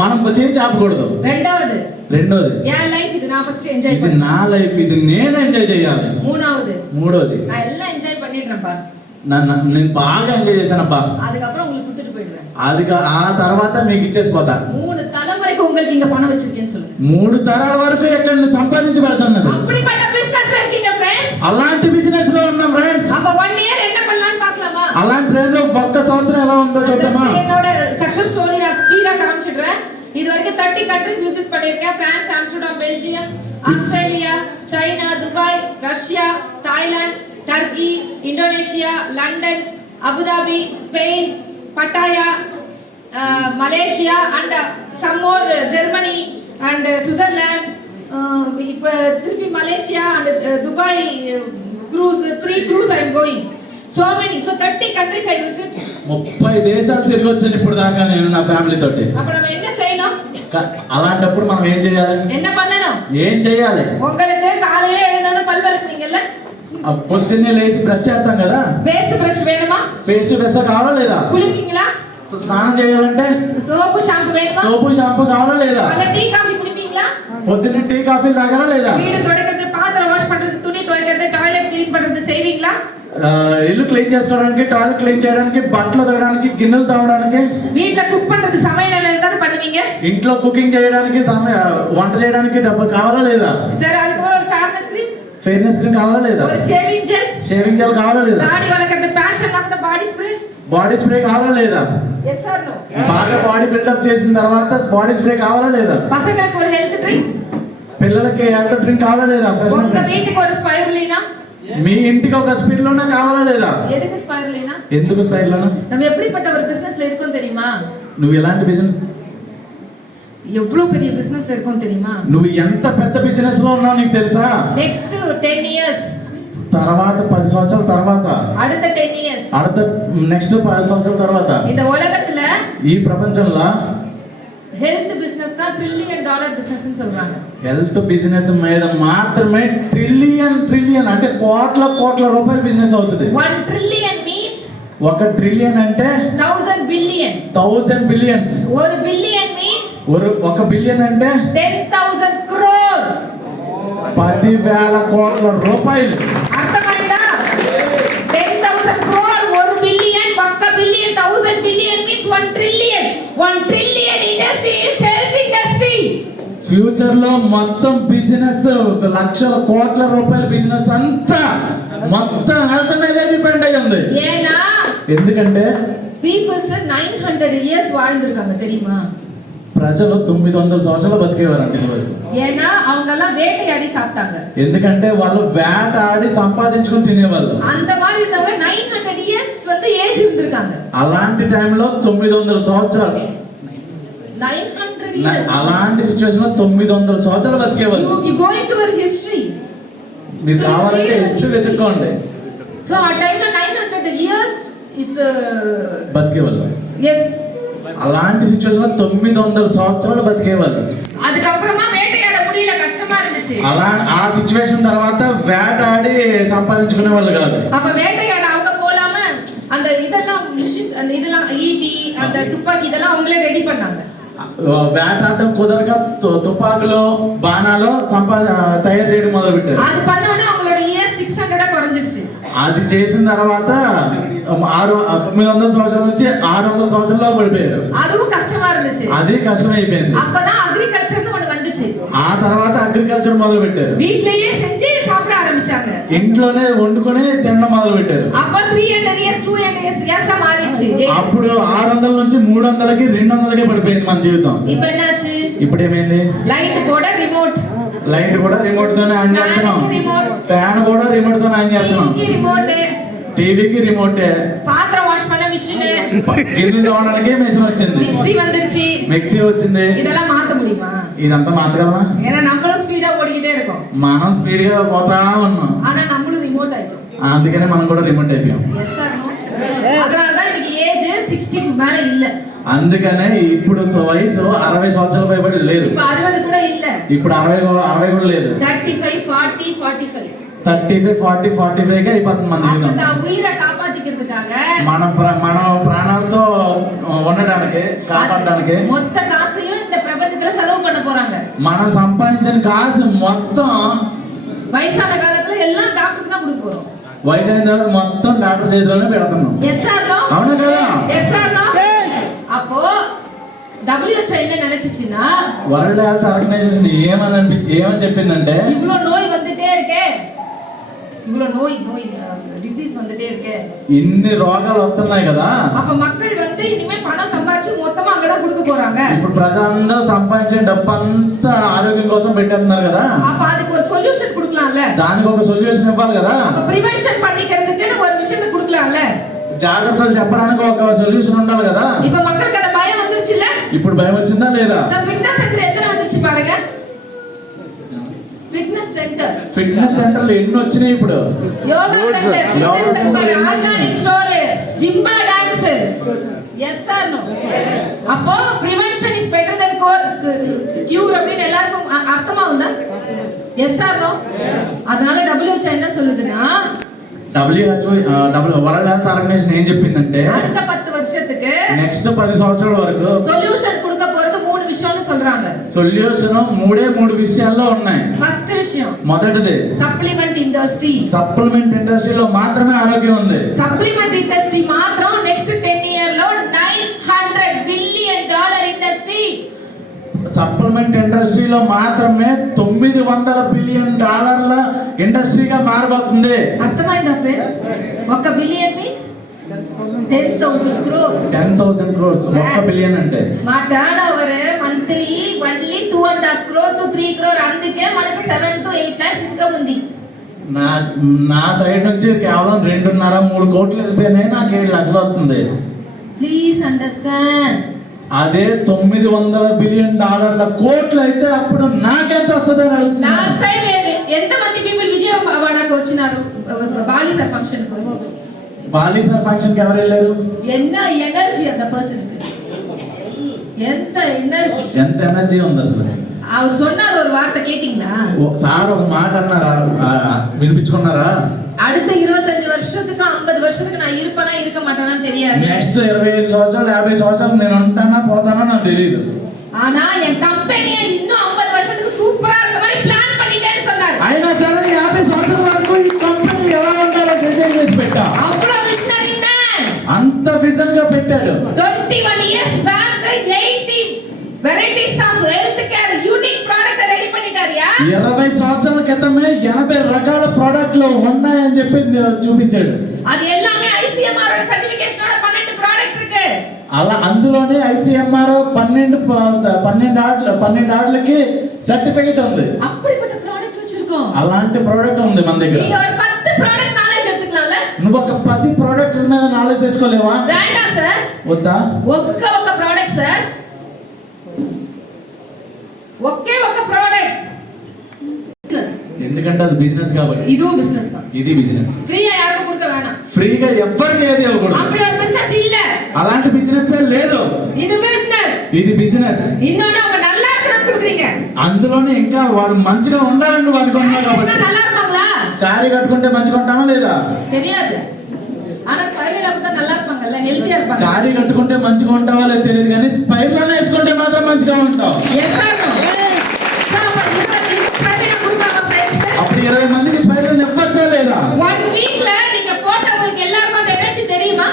మనం చేయి చాపకూడదు. రెండోది என் லைஃப் இது நான் ஃபர்ஸ்ட் என்ஜாய் ఇది பண்ணேன். నా లైఫ్, ఇది నేను ఎంజాయ్ చేయాలి. మూడోది நான் எல்லாம் என்ஜாய் பண்ணிடுறேன்ப்பா. నేను బాగా ఎంజాయ్ చేశానబ్బా. அதுக்கப்புறம் உங்களுக்கு கொடுத்துட்டு போயிடுவேன். ఆ తర్వాత మీకు ఇచ్చేసిపోతా. 3 தலைமுறைக்கு உங்களுக்கு இங்க பணம் வச்சிருக்கேன்னு சொல்லுங்க. 3 తరాల వరకు ఇక్కడ సంపాదించి పెడుతున్నది. அப்படிப்பட்ட பிசினஸ்ல இருக்கீங்க ఫ్రెండ్స్. అలాంటి బిజినెస్ లో ఉన్నాం ఫ్రెండ్స్. அப்ப 1 ఇయర్ என்ன பண்ணலாம்னு பார்க்கலாமா? అలాంటి ట్రైన్ లో ఒక్క సంవత్సరం ఎలా ఉందో చూద్దామా? என்னோட சக்சஸ் ஸ்டோரி நான் ஸ்பீடா காமிச்சிடுறேன். இது வரைக்கும் 30 కంట్రీస్ విజిట్ பண்ணிருக்கேன். France, Amsterdam, Belgium, Australia, China, Dubai, Russia, Thailand, Turkey, Indonesia, London, Abu Dhabi, Spain, பட்டாயா, Malaysia and some more Germany and Switzerland, இப்போ திருப்பி Malaysia and Dubai cruise, 3 cruise I am going. So many, so 30 countries I visit. 30 దేశాలు తిరిగి వచ్చాను ఇప్పుడు దాకా నేను నా family తోటి. அப்ப நம்ம என்ன செய்யணும்? అలాంటప్పుడు మనం ఏం చేయాలి? என்ன பண்ணணும்? ఏం చేయాలి? உங்களுக்கு காலையில எழுந்ததும் பல் விளக்குவீங்கல்ல? పొద్దున్నే లేచి బ్రష్ చేస్తాం కదా. పేస్ట్ బ్రష్ వేணுமா? పేస్ట్ బ్రష్ కావాలా లేదా? కులిపిங்களா? స్నానం చేయాలంటే సోపు షాంపూ వేணுமா? సోపు షాంపూ కావాలా లేదా? అలా టీ కాఫీ కుడిపீங்களா? పొద్దున్నే టీ కాఫీ తాగాలా లేదా? வீடு துடைக்கிறது, பாத்திரம் வாஷ் பண்றது, துணி துவைக்கிறது, టాయిలెట్ క్లీన్ பண்றது செய்வீங்களா? ఇల్లు క్లీన్ చేసుకోవడానికి, టాయిలెట్ క్లీన్ చేయడానికి, బట్టలు ఉతకడానికి, గిన్నెలు తోమడానికి, வீட்ல కుక్ பண்றது, சமையல் எல்லாம் பண்ணுவீங்க. ఇంట్లో కుకింగ్ చేయడానికి, వంట చేయడానికి డబ్బు కావాలా లేదా? సార్ அதுக்கு ஒரு ఫెయిర్నెస్ క్రీమ్ కావాలా లేదా? ஒரு షేవింగ్ జెల్ కావాలా లేదా? దాడి వలకறது, ఫ్యాషన్ అప్పుడు బాడీ స్ప్రే కావాలా లేదా? yes or no? బాగా బాడీ బిల్డప్ చేసిన తర్వాత బాడీ స్ప్రే కావాలా లేదా? పసங்களுக்கு ஒரு హెల్త్ డ్రింక్, పిల్లలకి హెల్త్ డ్రింక్ కావాలా లేదా? உங்க வீட்டுக்கு ஒரு స్పైరులీనా, మీ ఇంటికి ఒక స్పిరులినా కావాలా లేదా? எதுக்கு స్పైరులీనా? ఎందుకు స్పిరులినా? நம்ம எப்படிப்பட்ட ஒரு பிசினஸ்ல இருக்கோம் தெரியுமா? నువ్వు ఎలాంటి బిజినెస్ எவ்வளவு பெரிய பிசினஸ் இருக்கும் தெரியுமா? నువ్వు ఎంత పెద్ద బిజినెస్ లో ఉన్నావు నీకు తెలుసా? నెక్స్ట్ 10 ఇయర్స్ తర్వాత 10 సంవత్సరాల తర్వాత, அடுத்த 10 ఇయర్స్ அடுத்த నెక్స్ట్ 10 సంవత్సరాల తర్వాత இந்த ఉలగத்துல ఈ ప్రపంచంలో హెల్త్ బిజినెస్ దా $1 ట్రిలియన్ బిజినెస్ అని சொல்றாங்க. హెల్త్ బిజినెస్ మీద మాత్రమే ట్రిలియన్ అంటే కోట్ల రూపాయల బిజినెస్ అవుతుంది. 1 ట్రిలియన్ మీన్స్ 1 ట్రిలియన్ అంటే 1000 billion. 1000 billions. 1 billion means 1 billion అంటే 10,000 crore. 10,000 కోట్ల రూపాయలు. అర్థమైందా? 10,000 crore 1 billion. 1 billion 1000 billion means 1 trillion. 1 trillion industry is health industry. Future లో మొత్తం బిజినెస్ లక్షల కోట్ల రూపాయల బిజినెస్ అంతా మొత్తం హెల్త్ మీద డిపెండ్ అయ్యి ఉంది. ఏనా? ఎందుకంటే పీపుల్స్ 900 ఇయర్స్ வாழ்ந்திருக்காங்க தெரியுமா? ప్రజలు 900 సంవత్సరాలు బతికేవారండి ఇదివరకు. ఏనా? அவங்கெல்லாம் வேட்டையாடி சாப்பிட்டாங்க. ఎందుకంటే వాళ్ళు వేటాడి సంపాదించుకొని తినేవాళ్ళు. அந்த மாதிரி இருந்தவங்க 900 ఇయర్స్ வந்து ఏజ్ இருந்திருக்காங்க. అలాంటి టైంలో 900 సంవత్సరాలు 900 ఇయర్స్. అలాంటి సిచ్యువేషన్ లో 900 సంవత్సరాలు బతికేవాళ్ళు. you go into our history. మీరు కావాలంటే హిస్టరీ వెతుక్కోండి. సో ఆ టైంలో 900 ఇయర్స్ ఇట్స్ బతికేవాళ్ళు. yes. అలాంటి సిచ్యువేషన్ లో 900 సంవత్సరాలు బతికేవాళ్ళు. அதுக்கப்புறமா வேட்டையாட முடியல, கஷ்டமா இருந்துச்சு. అలా ఆ సిచ్యువేషన్ తర్వాత వేటాడి సంపాదించుకునే వాళ్ళు కాదు. அப்ப வேட்டையாட அவங்க போலாம அந்த இதெல்லாம் மிஷின், அந்த இதெல்லாம் ஈட்டி, அந்த துப்பாக்கி இதெல்லாம் அவங்களே ரெடி பண்ணாங்க. వేటాడడం కుదరక తుపాకులు బాణాలు తయారు చేయడం మొదలు పెట్టారు. అది பண்ணோம்னா அவங்களோட ఇయర్స్ 600 குறைஞ்சிருச்சு. అది చేసిన తర్వాత 900 సంవత్సరాల నుంచి 600 సంవత్సరాల్లో పడిపోయారు. அதுவும் కష్టமா இருந்துச்சு. అది కష్టమైపోయింది. அப்பதான் అగ్రికల్చర్ను ஒன்னு வந்துச்சு. ఆ తర్వాత అగ్రికల్చర్ మొదలు పెట్టారు. வீட்லயே செஞ்சு சாப்பிட ஆரம்பிச்சாங்க. ఇంట్లోనే వండుకొని తినడం మొదలు పెట్టారు. அப்ப 300 ఇయర్స్ 200 ఇయర్స్ మారిச்சு. అప్పుడు 600 నుంచి 300కి 200కి పడిపోయింది మన జీవితం. ఇప్పుడు ఎన్నాச்சு? ఇప్పుడు ఏమైంది? లైట్ కూడా రిమోట్. లైట్ కూడా రిమోట్ తోనే ఆన్ చేస్తున్నాం. ఫ్యాన్ కూడా రిమోట్ తోనే ఆన్ చేస్తున్నాం. టీవీకి రిమోటే. పాత్ర వాష్ பண்ண మిషన్, గిన్నెలు తోమడానికి మిషన్ వచ్చింది. మిక్సీ வந்துருச்சு. మిక్సీ వచ్చింది. இதெல்லாம் மாத்த முடியுமா? ఇదంతా మార్చగలమా? ஏன்னா நம்மளும் ஸ்பீடா ஓடிக்கிட்டே இருக்கோம். మనం స్పీడ్ గా పోతా ఉన్నాం. ஆனா நம்மளும் ரிமோட் ஆயிட்டோம். అందుకనే మనం కూడా రిమోట్ అయిపోయాం. Yes or no? அதனால தான் எனக்கு ఏజ్ 60 க்கு மேல இல்ல. అందుకనే ఇప్పుడు వయసు 60 సంవత్సరాల పైబడి లేదు. ఇప్పుడు 60 కూడా இல்ல. ఇప్పుడు 60 కూడా లేదు. 35 40 45 35 40 45కి అయిపోతుంది మన జీవితం. அந்த உயிரை காப்பாத்திக்கிறதுக்காக మన ప్రాణాలతో ఉండడానికి కాపాడడానికి மொத்த காசையும் இந்த பிரபஞ்சத்துல செலவு பண்ண போறாங்க. మనం సంపాదించిన కాసు మొత్తం వయసాన కాలத்துல எல்லாம் డాక్టర్కి தான் கொடுக்க పోறோம். వయసు అయిన తర్వాత మొత్తం డాక్టర్ చేతిలోనే పెడుతున్నాం. Yes or no? అవునా కదా? Yes or no? அப்போ WHO என்ன நினைச்சுச்சுன்னா, వరల్డ్ హెల్త్ ఆర్గనైజేషన్ ఏమని చెప్పిందంటే, இவ்ளோ நோய் வந்துட்டே இருக்கே, இவ்ளோ நோய் டிசீஸ் வந்துட்டே இருக்கே, ఇన్ని రోగాలు వస్తున్నాయి కదా, அப்ப மக்கள் வந்து இனிமே பணம் சம்பாதிச்சு மொத்தமா அங்க தான் கொடுக்க போறாங்க. ఇప్పుడు ప్రజలందరూ సంపాదించిన డబ్బు అంతా ఆరోగ్యం కోసం పెట్టేస్తున్నారు కదా, அப்ப அதுக்கு ஒரு சொல்యూషన్ கொடுக்கலாம்ல, దానికి ఒక సొల్యూషన్ ఇవ్వాలి కదా, அப்ப ప్రివెన్షన్ பண்ணிக்கிறதுக்கு ஒரு விஷயத்தை கொடுக்கலாம்ல, జాగ్రత్తలు చెప్పడానికి ఒక సొల్యూషన్ ఉండాలి కదా. இப்ப மக்களுக்கு அந்த பயம் வந்துருச்சுல. ఇప్పుడు భయం వచ్చిందా లేదా? సార్ ఫిట్నెస్ సెంటర్ ఎత్తన வந்துருச்சு பாருங்க. ఫిట్నెస్ సెంటర్లు ఎన్ని వచ్చినాయి ఇప్పుడు. Yoga centre, fitness centre, organic store, zumba dance. Yes or no? அப்போ prevention is better than cure அப்படின்னு எல்லாருக்கும் அர்த்தமா ఉందా? Yes or no? அதனால WHO என்ன சொல்லுதுன்னா, వరల్డ్ హెల్త్ ఆర్గనైజేషన్ ఏం చెప్పిందంటే, அடுத்த 10 வருஷத்துக்கு నెక్స్ట్ 10 సంవత్సరాల వరకు సొల్యూషన్ கொடுக்க போறது 3 விஷயம்னு சொல்றாங்க. సొల్యూషన్ 3 విషయాల్లో ఉన్నాయి. ఫస్ట్ విషయం, మొదటిది సప్లిమెంట్ ఇండస్ట్రీ. సప్లిమెంట్ ఇండస్ట్రీలో మాత్రమే ఆరోగ్యం ఉంది. సప్లిమెంట్ ఇండస్ట్రీ మాత్రం నెక్స్ట్ 10 ఇయర్ లో $900 బిలియన్ ఇండస్ట్రీ. సప్లిమెంట్ ఇండస్ట్రీలో మాత్రమే $900 బిలియన్ ఇండస్ట్రీగా మారబోతుంది. అర్థమైందా friends? 1 billion means 10,000 crores. 10,000 crores 1 billion అంటే. మా dad our monthly only 2.5 crore to 3 crore, అందుకే మనకు 7 to 8 lakhs ఇన్కమ్ ఉంది. నా సైడ్ నుంచి కేవలం 2.5-3 కోట్లు వెళ్తేనే నాకు 7 లక్షలు వస్తుంది. Please understand. అదే $900 బిలియన్ కోట్లు అయితే అప్పుడు నాకెంత వస్తుంది అని అడుగుతున్నా. లాస్ట్ టైం ఎంత మంది పీపుల్ విజయవాడకు వచ్చినారు బాలి సార్ ఫంక్షన్ కు? బాలి సార్ ఫంక్షన్ కి ఎవరు వెళ్ళారు? ఎన్న ఎనర్జీ అంత పర్సన్ ఎంత ఎనర్జీ, ఎంత ఎనర్జీ ఉంది అసలు. அவர் சொன்னார் ஒரு வார்த்தை கேட்டிங்களா? సార్ ఒక మాట అన్నారా, వినిపించుకున్నారా? அடுத்த 25 வருஷத்துக்கு 50 வருஷத்துக்கு நான் இருப்பேனா இருக்க மாட்டேனான்னு தெரியாது. నెక్స్ట్ 25 సంవత్సరాలు 50 సంవత్సరాలు నేను ఉంటానా పోతానా నాకు తెలియదు. ஆனா என் கம்பெனியை இன்னும் 50 வருஷத்துக்கு சூப்பரா இருக்க மாதிரி பிளான் பண்ணிட்டேன்னு சொன்னாரு. అయినా సరే 50 సంవత్సరాల వరకు ఈ కంపెనీ ఎలా ఉండాలో డిజైన్ చేసి పెట్టా. అவ்வளவு విజనరీ మ్యాన్, అంత విజన్ గా పెట్టాడు. 21 years back 80 varieties of health care unique product ready பண்ணிட்டாரியா? 20 సంవత్సరాల క్రితమే 80 రకాల ప్రోడక్ట్లు ఉన్నాయని చెప్పి చూపించాడు. అది எல்லாமே ICMR ఓட సర్టిఫికేషనోட 12 ప్రోడక్ట్ இருக்கு. అలా అందులోనే ICMR 12 ఆర్డర్లకి సర్టిఫికెట్ ఉంది. அப்படிப்பட்ட ప్రోడక్ట్ வச்சிருக்கோம். అలాంటి ప్రోడక్ట్ ఉంది మన దగ్గర. நீங்க ஒரு 10 ప్రోడక్ట్ నాలెడ్జ్ எடுத்துக்கலாம்ல? నువ్వు ఒక 10 ప్రొడక్ట్స్ మీద నాలెడ్జ్ తీసుకోలేవా? வேண்டாம் சார். వద్దా? ఒక ప్రోడక్ట్ సార్, ఒకే ఒక ప్రోడక్ట్. ఎందుకంటే అది బిజినెస్ కాబట్టి. இதுவும் பிசினஸ் தான். ఇది బిజినెస్. ఫ్రీగా யாருக்கும் கொடுக்க வேணாம். ఫ్రీగా ఎవ్వరికి ఏది ఇవ్వకూడదు. அப்படி ஒரு பிசினஸ் இல்ல. అలాంటి బిజినెస్ లేదు. இது பிசினஸ். ఇది బిజినెస్. இன்னொன்னு அவங்க நல்லா இருக்கணும் கொடுக்குறீங்க. అందులోనే ఇంకా వారు మంచిగా ఉండాలని నువ్వు అనుకున్నావు కాబట్టి. நல்லா இருப்பாங்களா? సారీ కట్టుకుంటే మంచిగా ఉంటామా లేదా? தெரியாது. ஆனா ஸ்டைல்ல அப்படி நல்லா இருப்பாங்கல்ல, ஹெல்தியா இருப்பாங்க. సారీ కట్టుకుంటే మంచిగా ఉంటావా లేదో తెలియదు కానీ స్పైర్లోనే వేసుకుంటే మాత్రం మంచిగా ఉంటావు. Yes or no? అప్పుడు 20 మందికి స్పైర్లో ఇవ్వచ్చా లేదా? 1 వీక్ ல நீங்க போட்டவங்களுக்கு எல்லாருக்கும் அந்த எனர்ஜி தெரியுமா?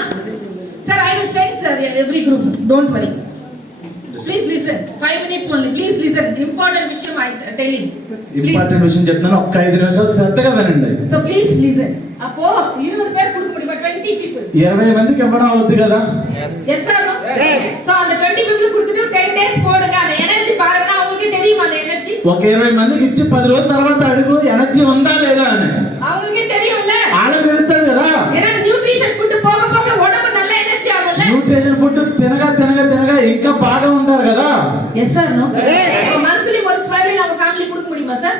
Sir, I will send sir every group. Don't worry. Please listen. 5 minutes only. Please listen. Important విషయం I telling. ఇంపార్టెంట్ విషయం చెప్తున్నాను, ఒక్క 5 నిమిషాలు శ్రద్ధగా వినండి. So please listen. அப்போ 20 பேர் கொடுக்க முடியுமா? 20 people. 20 మందికి ఇవ్వడం అవుద్ది కదా? Yes sir no? So அந்த 20 people கொடுத்துட்டு 10 days போடுங்க. அந்த எனர்ஜி பாருங்க, உங்களுக்கு தெரியுமா அந்த எனர்ஜி? ఒక 20 మందికి ఇచ్చి 10 రోజుల తర్వాత అడుగు ఎనర్జీ ఉందా లేదా అని. அவங்களுக்கே தெரியும்ல. వాళ్ళకి తెలుస్తుంది కదా. ஏன்னா நியூட்ரிஷன் ஃபுட் போக போக உடம்பு நல்ல எனர்జీ ఆగుంல. న్యూట్రిషన్ ఫుడ్ తినగా ఇంకా బాగా ఉంటారు కదా. Yes sir no? మంత్లీ ఒక స్పైరల్ நம்ம ఫ్యామిలీ கொடுக்க முடியுமா సార్?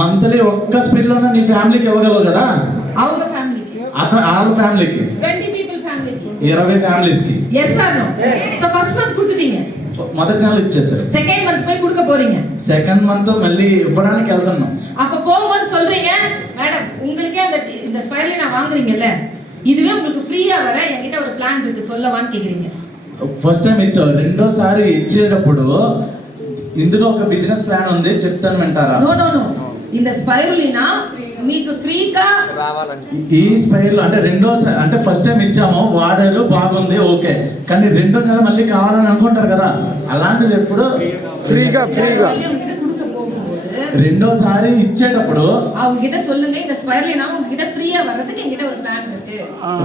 మంత్లీ ఒక్క స్పిల్లోనే నీ ఫ్యామిలీకి ఇవ్వగలవు కదా. அவங்க ఫ్యామిలీకి, వాళ్ళ ఫ్యామిలీకి 20 people ఫ్యామిలీకి, 20 ఫ్యామిలీస్ కి. yes or no? So first month கொடுத்துட்டீங்க, మొదటి నెల ఇచ్చేసారు. సెకండ్ మంత్ పోయి கொடுக்க போறீங்க, సెకండ్ మంత్ మళ్ళీ ఇవ్వడానికి వెళ్తున్నాం. அப்ப போகும்போது சொல்றீங்க, மேடம் உங்களுக்கே இந்த ஸ்பைரல் நான் வாங்குறீங்கல்ல, இதுவே உங்களுக்கு ஃப்ரீயா வர என்கிட்ட ஒரு பிளான் இருக்கு சொல்லவான்னு கேக்குறீங்க. ఫస్ట్ టైం ఇచ్చావు, రెండోసారి ఇచ్చేటప్పుడు ఇందులో ఒక బిజినెస్ ప్లాన్ ఉంది చెప్తాను వింటారా? నో నో నో, இந்த స్పైరులినా మీకు ఫ్రీగా రావాలండి. ఈ స్పైర్లో అంటే రెండోసారి అంటే ఫస్ట్ టైం ఇచ్చాము, వాడారు బాగుంది ఓకే, కానీ రెండో నెల మళ్ళీ కావాలని అనుకుంటారు కదా, అలాంటిది ఎప్పుడు ఫ్రీగా உங்ககிட்ட கொடுக்க போகும்போது రెండోసారి ఇచ్చేటప్పుడు அவங்க கிட்ட சொல்லுங்க, இந்த ஸ்பைரலினா உங்ககிட்ட ஃப்ரீயா வர்றதுக்கு என்கிட்ட ஒரு பிளான் ఇருக்கு.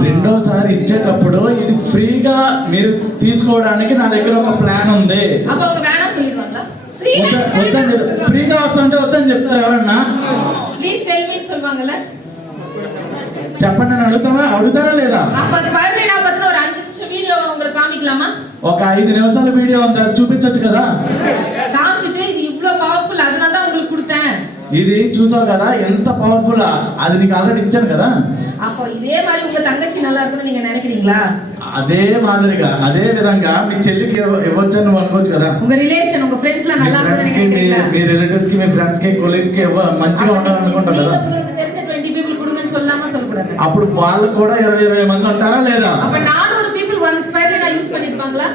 రెండోసారి ఇచ్చేటప్పుడు ఇది ఫ్రీగా మీరు తీసుకోవడానికి నా దగ్గర ఒక ప్లాన్ ఉంది. அப்ப அவங்க வேணா சொல்லிடுவாங்களா? వద్దని ఫ్రీగా వస్తుంటే వద్దని చెప్తారు ఎవరన్నా? ప్లీజ్ టెల్ మీ சொல்வாங்கல, చెప్పండి అని అడుగుతారా లేదా? அப்ப ஸ்பைரலினா பத்தின ஒரு 5 நிமிஷம் வீடியோ உங்களுக்கு காமிக்கலாமா? ఒక 5 నిమిషాల వీడియో అంతా చూపించొచ్చు కదా. காமிச்சிட்டு இது இவ்ளோ పవర్ఫుల్, அதனால தான் உங்களுக்கு கொடுத்தேன். ఇది చూసావు కదా ఎంత పవర్ఫుల్, అది నీకు ఆల్రెడీ ఇచ్చాను కదా. அப்போ இதே மாதிரி உங்க தங்கச்சி நல்லா இருக்கும்னு நீங்க நினைக்கிறீங்களா? అదే మాదిరిగా అదే విధంగా మీ చెల్లికి ఇవ్వచ్చు నువ్వు అనుకోవచ్చు కదా. உங்க రిలేషన్ ఉங்க ఫ్రెండ్స్ లా நல்லா இருக்கும்னு நினைக்கிறீங்களா? మీ రిలేటివ్స్ కి మీ ఫ్రెండ్స్ కి కొలీగ్స్ కి మంచిగా ఉండాలనుకుంటారు కదా. உங்களுக்கு தெரிஞ்ச 20 people கொடுங்கன்னு சொல்லாம சொல்லக்கூடாது. అప్పుడు వాళ్ళు కూడా 20 మంది ఉంటారా లేదా? அப்ப 400 people one ஸ்பைரலினா யூஸ் பண்ணிருப்பாங்களா?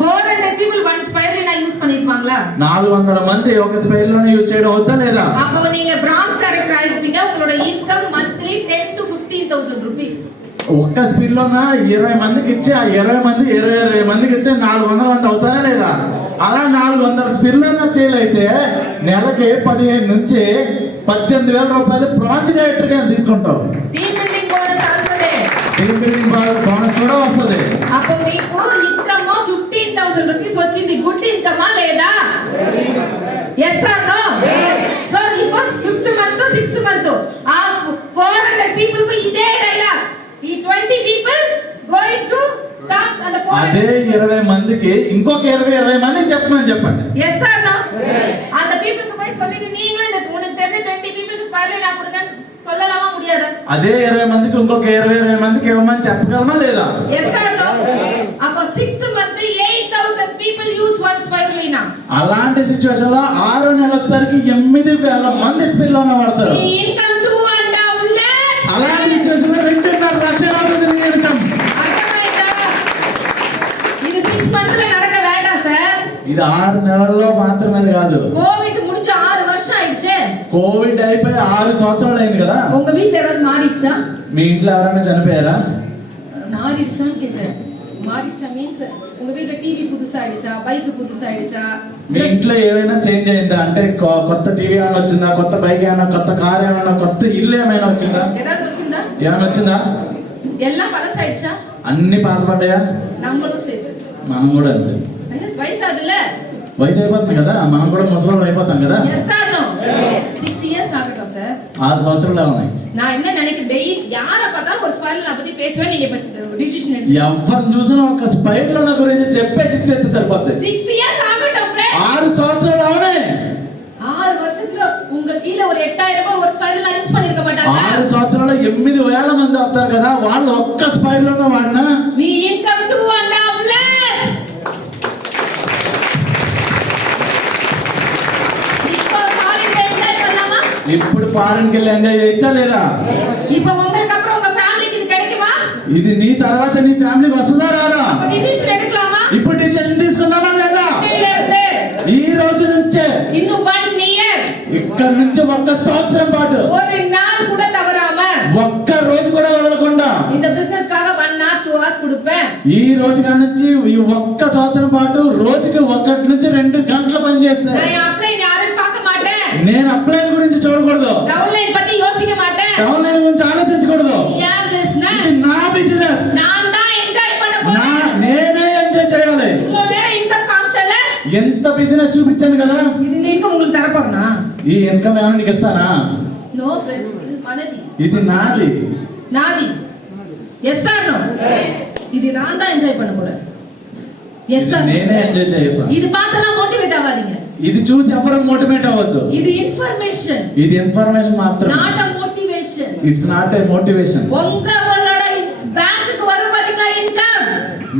400 people one ஸ்பைரலினா யூஸ் பண்ணிருப்பாங்களா? 400 మంది ఒక స్పైర్ లోనే యూస్ చేయడం వద్దా లేదా? அப்போ நீங்க பிரான்ஸ் டைரக்டர் ஆயிருப்பீங்க, உங்களோட இன்கம் మంత్లీ 10 to 15,000 rupees. ఒక్క స్పిల్ లోన 20 మందికి ఇచ్చి ఆ 20 మంది 20 మందికి ఇస్తే 400 మంది అవుతారా లేదా? అలా 400 స్పిల్ లోన సేల్ అయితే నెలకి 15 నుంచి 18,000 రూపాయలు బ్రాంచ్ డైరెక్టర్ గా తీసుకుంటావు. టీమ్ బిల్డింగ్ బోనస్ వస్తది. టీమ్ బిల్డింగ్ బోనస్ కూడా వస్తది. అప్పుడు మీకు ఇన్కమ్ 15,000 రూపీస్ వచ్చింది. గుడ్ ఇన్కమా లేదా? yes or no? సో ఇప్పుడు 5th మంత్ 6th మంత్ ఆ 400 పీపుల్ కు ఇదే డైలాగ్, ఈ 20 people going to talk and the అదే 20 మందికి ఇంకొక 20 మందికి చెప్పమని చెప్పండి. எஸ் சார் நோ அந்த பீப்பிளுக்கு போய் சொல்லிட்டு நீங்களே இந்த உனக்கு தெரிஞ்ச 20 பீப்பிளுக்கு ஸ்பைரல் நான் கொடுங்கன்னு சொல்லலாமா முடியாதா? అదే 20 మందికి ఇంకొక 20 మందికి ఇవ్వమని చెప్పగలమా లేదా? எஸ் சார் నో அப்ப 6th month 8000 people use one spirulina. అలాంటి సిచువేషన్ లో 6 నెలల వచ్చేసరికి 8000 మంది స్పిరులినా వాడతారు. నీ ఇన్కమ్ 2.5 lakhs. అలాంటి సిచువేషన్ లో 2.5 లక్షలు అవుతుంది నీ ఇన్కమ్. అర్థమైందా? ఇది 6 మంత్స్ లో நடக்க வேண்டாம் சார். ఇది 6 నెలల్లో మాత్రమే కాదు. కోవిడ్ முடிஞ்சு 6 வருஷம் ஆயிடுச்சே. కోవిడ్ అయిపోయి 6 సంవత్సరాలు అయింది కదా. உங்க வீட்ல ஏதாவது மாறிடுச்சா? మీ ఇంట్లో ఎవరైనా చనిపోయారా? மாறிடுச்சான்னு கேக்குறேன். மாறிடுச்சா மீன்ஸ் உங்க வீட்ல టీవీ పుదుసాయిடுచా, బైక్ పుదుసాయిடுచా? మీ ఇంట్లో ఏమైనా చేంజ్ అయిందా? అంటే కొత్త టీవీ ఏమైనా వచ్చిందా, కొత్త బైక్ ఏమైనా, కొత్త కార్ ఏమైనా, కొత్త ఇల్లు ఏమైనా వచ్చిందా? ஏதாவது వచ్చిందా? ఏమైనా వచ్చిందా? எல்லாம் பழசாயிடுச்சா? అన్ని పాతపడ్డాయా? நம்மளும் சேர்த்து. మనం కూడా అంతే. ஐயஸ் வயசாதுல? వయసు అయిపోతుంది కదా, మనం కూడా ముసలి అయిపోతాం కదా. S or no? 6 இயర్స్ ஆகட்டும் சார். 6 సంవత్సరాలు ఉన్నాయి. நான் என்ன நினைக்கிறேன், டெய்லி யார பார்த்தாலும் ஒரு ஸ்பைரல் பத்தி பேசுவேன், நீங்க டிசிஷன் எடுத்து. ఎవరిని చూసినా ఒక స్పైర్ల గురించి చెప్పేసి తెస్తే సరిపోద్ది. 6 ఇయర్స్ ఆగటం ఫ్రెండ్. 6 సంవత్సరాలు అవునే. 6 வருஷத்துல உங்க கீழ ஒரு 8000 ரூபாய் ஒரு ஸ்பைரல் யூஸ் பண்ணிருக்க மாட்டாங்க. 6 సంవత్సరాల్లో 8000 మంది వస్తారు కదా, వాళ్ళు ఒక్క స్పైర్లోనే వాడినా మీ ఇన్కమ్ 2.5 lakhs. ఇప్పుడు ఫారెన్ కి వెళ్ళి ఎంజాయ్ చేయొచ్చా లేదా? இப்போ உங்களுக்கு அப்புறம் உங்க ஃபேமிலிக்கு இது கிடைக்குமா? ఇది నీ తర్వాత నీ ఫ్యామిలీకి వస్తుందా రాదా? డిసిషన్ எடுக்கலாமா? ఇప్పుడు డిసిషన్ తీసుకుందామా లేదా? இல்ல இருந்து ఈ రోజు నుంచే இன்னும் 1 year ఇక్కడ నుంచి 1 సంవత్సరం పాటు ஒரு நாள் கூட தவறாம ఒక్క రోజు కూడా వదలకుండా இந்த బిజినెస్க்காக 1 hour 2 hours கொடுப்பேன். ఈ రోజు నుంచి ఈ 1 సంవత్సరం పాటు రోజుకి 1 నుంచి 2 గంటలు పని చేస్తా. நான் அப்ளை யாரும் பார்க்க மாட்டேன். నేను అప్లైన్ గురించి చూడకూడదు, డౌన్లైన్ పத்தி யோசிக்க மாட்டேன். డౌన్లైన్ గురించి ఆలోచించకూడదు. యా బిజినెస్ ఇది నా బిజినెస్, நான் தான் ఎంజాయ్ பண்ண போறேன். నేనే ఎంజాయ్ చేయాలి. உங்களோட ఇన్కమ్ కాంచల ఎంత బిజినెస్ చూపించాను కదా. ఇది இந்த ఇన్కమ్ உங்களுக்கு தர போறனா? ఈ ఇన్కమ్ ఏమైనా నీకు ఇస్తానా? నో ఫ్రెండ్స్, ఇది మనది. ఇది నాది. నాది. Yes or no? ఇది நான் தான் ఎంజాయ్ பண்ண போறேன். Yes are? నేనే ఎంజాయ్ చేస్తాను. ఇది பார்த்தா మోటివేట్ అవ్వాதீங்க. ఇది చూసి ఎవరు మోటివేట్ అవ్వద్దు. ఇది ఇన్ఫర్మేషన్. ఇది ఇన్ఫర్మేషన్ మాత్రమే. Not a motivation. It's not a motivation. உங்களோட బ్యాంకుకు వரும் பாத்தீங்களா ఇన్కమ్?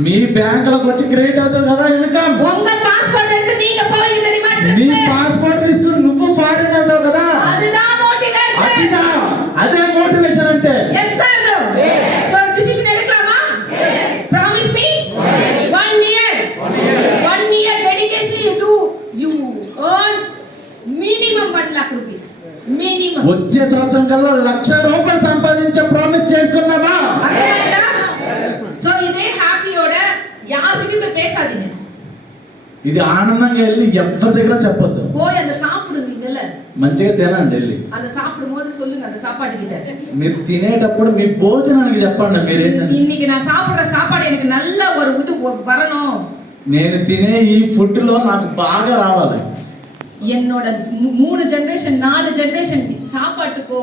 మీ బ్యాంకులకు వచ్చి క్రెడిట్ అవుతుంది కదా ఇన్కమ్. உங்க பாஸ்போர்ட் எடுத்து நீங்க போவீங்க தெரியுமா? నీ పాస్పోర్ట్ తీసుకుని నువ్వు ఫారిన్ వెళ్తావు కదా. அதுதான் మోటివేషన్. అదే మోటివేషన్ అంటే. Yes or no? So decision எடுக்கலாமா? ప్రామిస్ మీ 1 year. 1 year dedication you do, you earn minimum 1 lakh rupees. Minimum. వచ్చే సంవత్సరం కల్లా 1,00,000 రూపాయలు సంపాదించే ప్రామిస్ చేసుకుందామా? అర్థమైందా? సో ఇదే హ్యాపీయోட யார்கிட்டயும் போய் பேசாதீங்க. ఇది ఆనందంగా వెళ్ళి ఎవరి దగ్గర చెప్పొద్దు. போய் அந்த சாப்பிடுவீங்கல்ல, మంచిగా తినండి వెళ్ళి. அந்த சாப்பிடும்போது சொல்லுங்க அந்த சாப்பாடு கிட்ட. మీరు తినేటప్పుడు మీ భోజనానికి చెప్పండి మీరేంటని. இன்னைக்கு நான் சாப்பிடுற சாப்பாடு எனக்கு நல்ல ஒரு இது வரணும். నేను తినే ఈ ఫుడ్ లో నాకు బాగా రావాలి. என்னோட 3 ஜெனரேஷன் 4 ஜெனரேஷன் சாப்பாட்டுக்கோ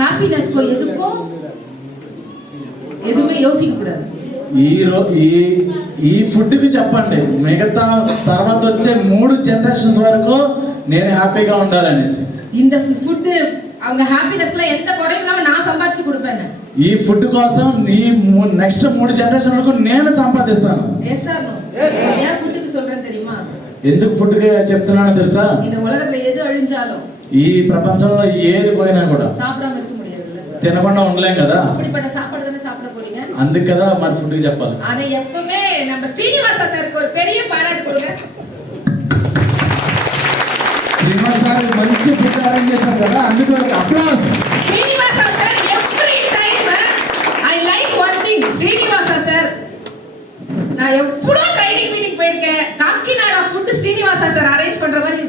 ஹாப்பினஸ்க்கோ எதுக்கோ எதுவுமே யோசிக்க கூடாது. ఈ ఫుడ్ కి చెప్పండి మిగతా తర్వాత వచ్చే 3 జనరేషన్స్ వరకు నేను హ్యాపీగా ఉండాలనేసి. இந்த ஃபுட் அவங்க ஹாப்பினஸ்ல எந்த குறையும் இல்லாம நான் சம்பாதிச்சு கொடுப்பேன். ఈ ఫుడ్ కోసం ఈ నెక్స్ట్ 3 జనరేషన్లకు నేను సంపాదిస్తాను. Yes or no? ஏன் ஃபுட்க்கு சொல்றேன் தெரியுமா? ఎందుకు ఫుడ్ కి చెప్తున్నానో తెలుసా? இந்த உலகத்துல எது அழிஞ்சாலும் ఈ ప్రపంచంలో ఏది పోయినా కూడా சாப்பிடாம இருக்க முடியாது. తినకుండా ఉండలేం కదా. அப்படிப்பட்ட சாப்பாடு தானே சாப்பிட போறீங்க. అందుకు కదా మరి ఫుడ్ కి చెప్పాలి. அதை எப்பவுமே நம்ம ஸ்ரீனிவாசா சாருக்கு ஒரு பெரிய பாராட்டு கொடுங்க. శ్రీనివాస్ సార్ మంచి ఫుడ్ అరేంజ్ చేశారు కదా, అందుకు applause. Srinivasa sir every time I like one thing. Srinivasa sir நான் எவ்வளவு ட்ரைனிங் மீட்டிங் போயிருக்கேன், Kakinada food Srinivasa sir arrange பண்ற மாதிரி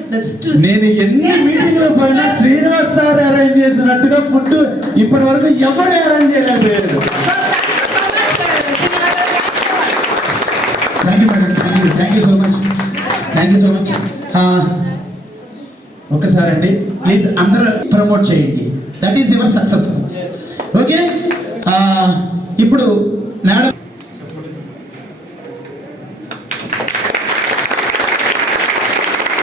నేను ఎన్ని మీటింగ్ లో పోయినా శ్రీనివాస్ సార్ అరేంజ్ చేసినట్టుగా ఫుడ్ ఇప్పటి వరకు ఎవరు అరేంజ్ చేయలేదు. Thank you madam, thank you so much, thank you so much. ఒక్కసారి అండి ప్లీజ్ అందరూ ప్రమోట్ చేయండి. That is your success. Okay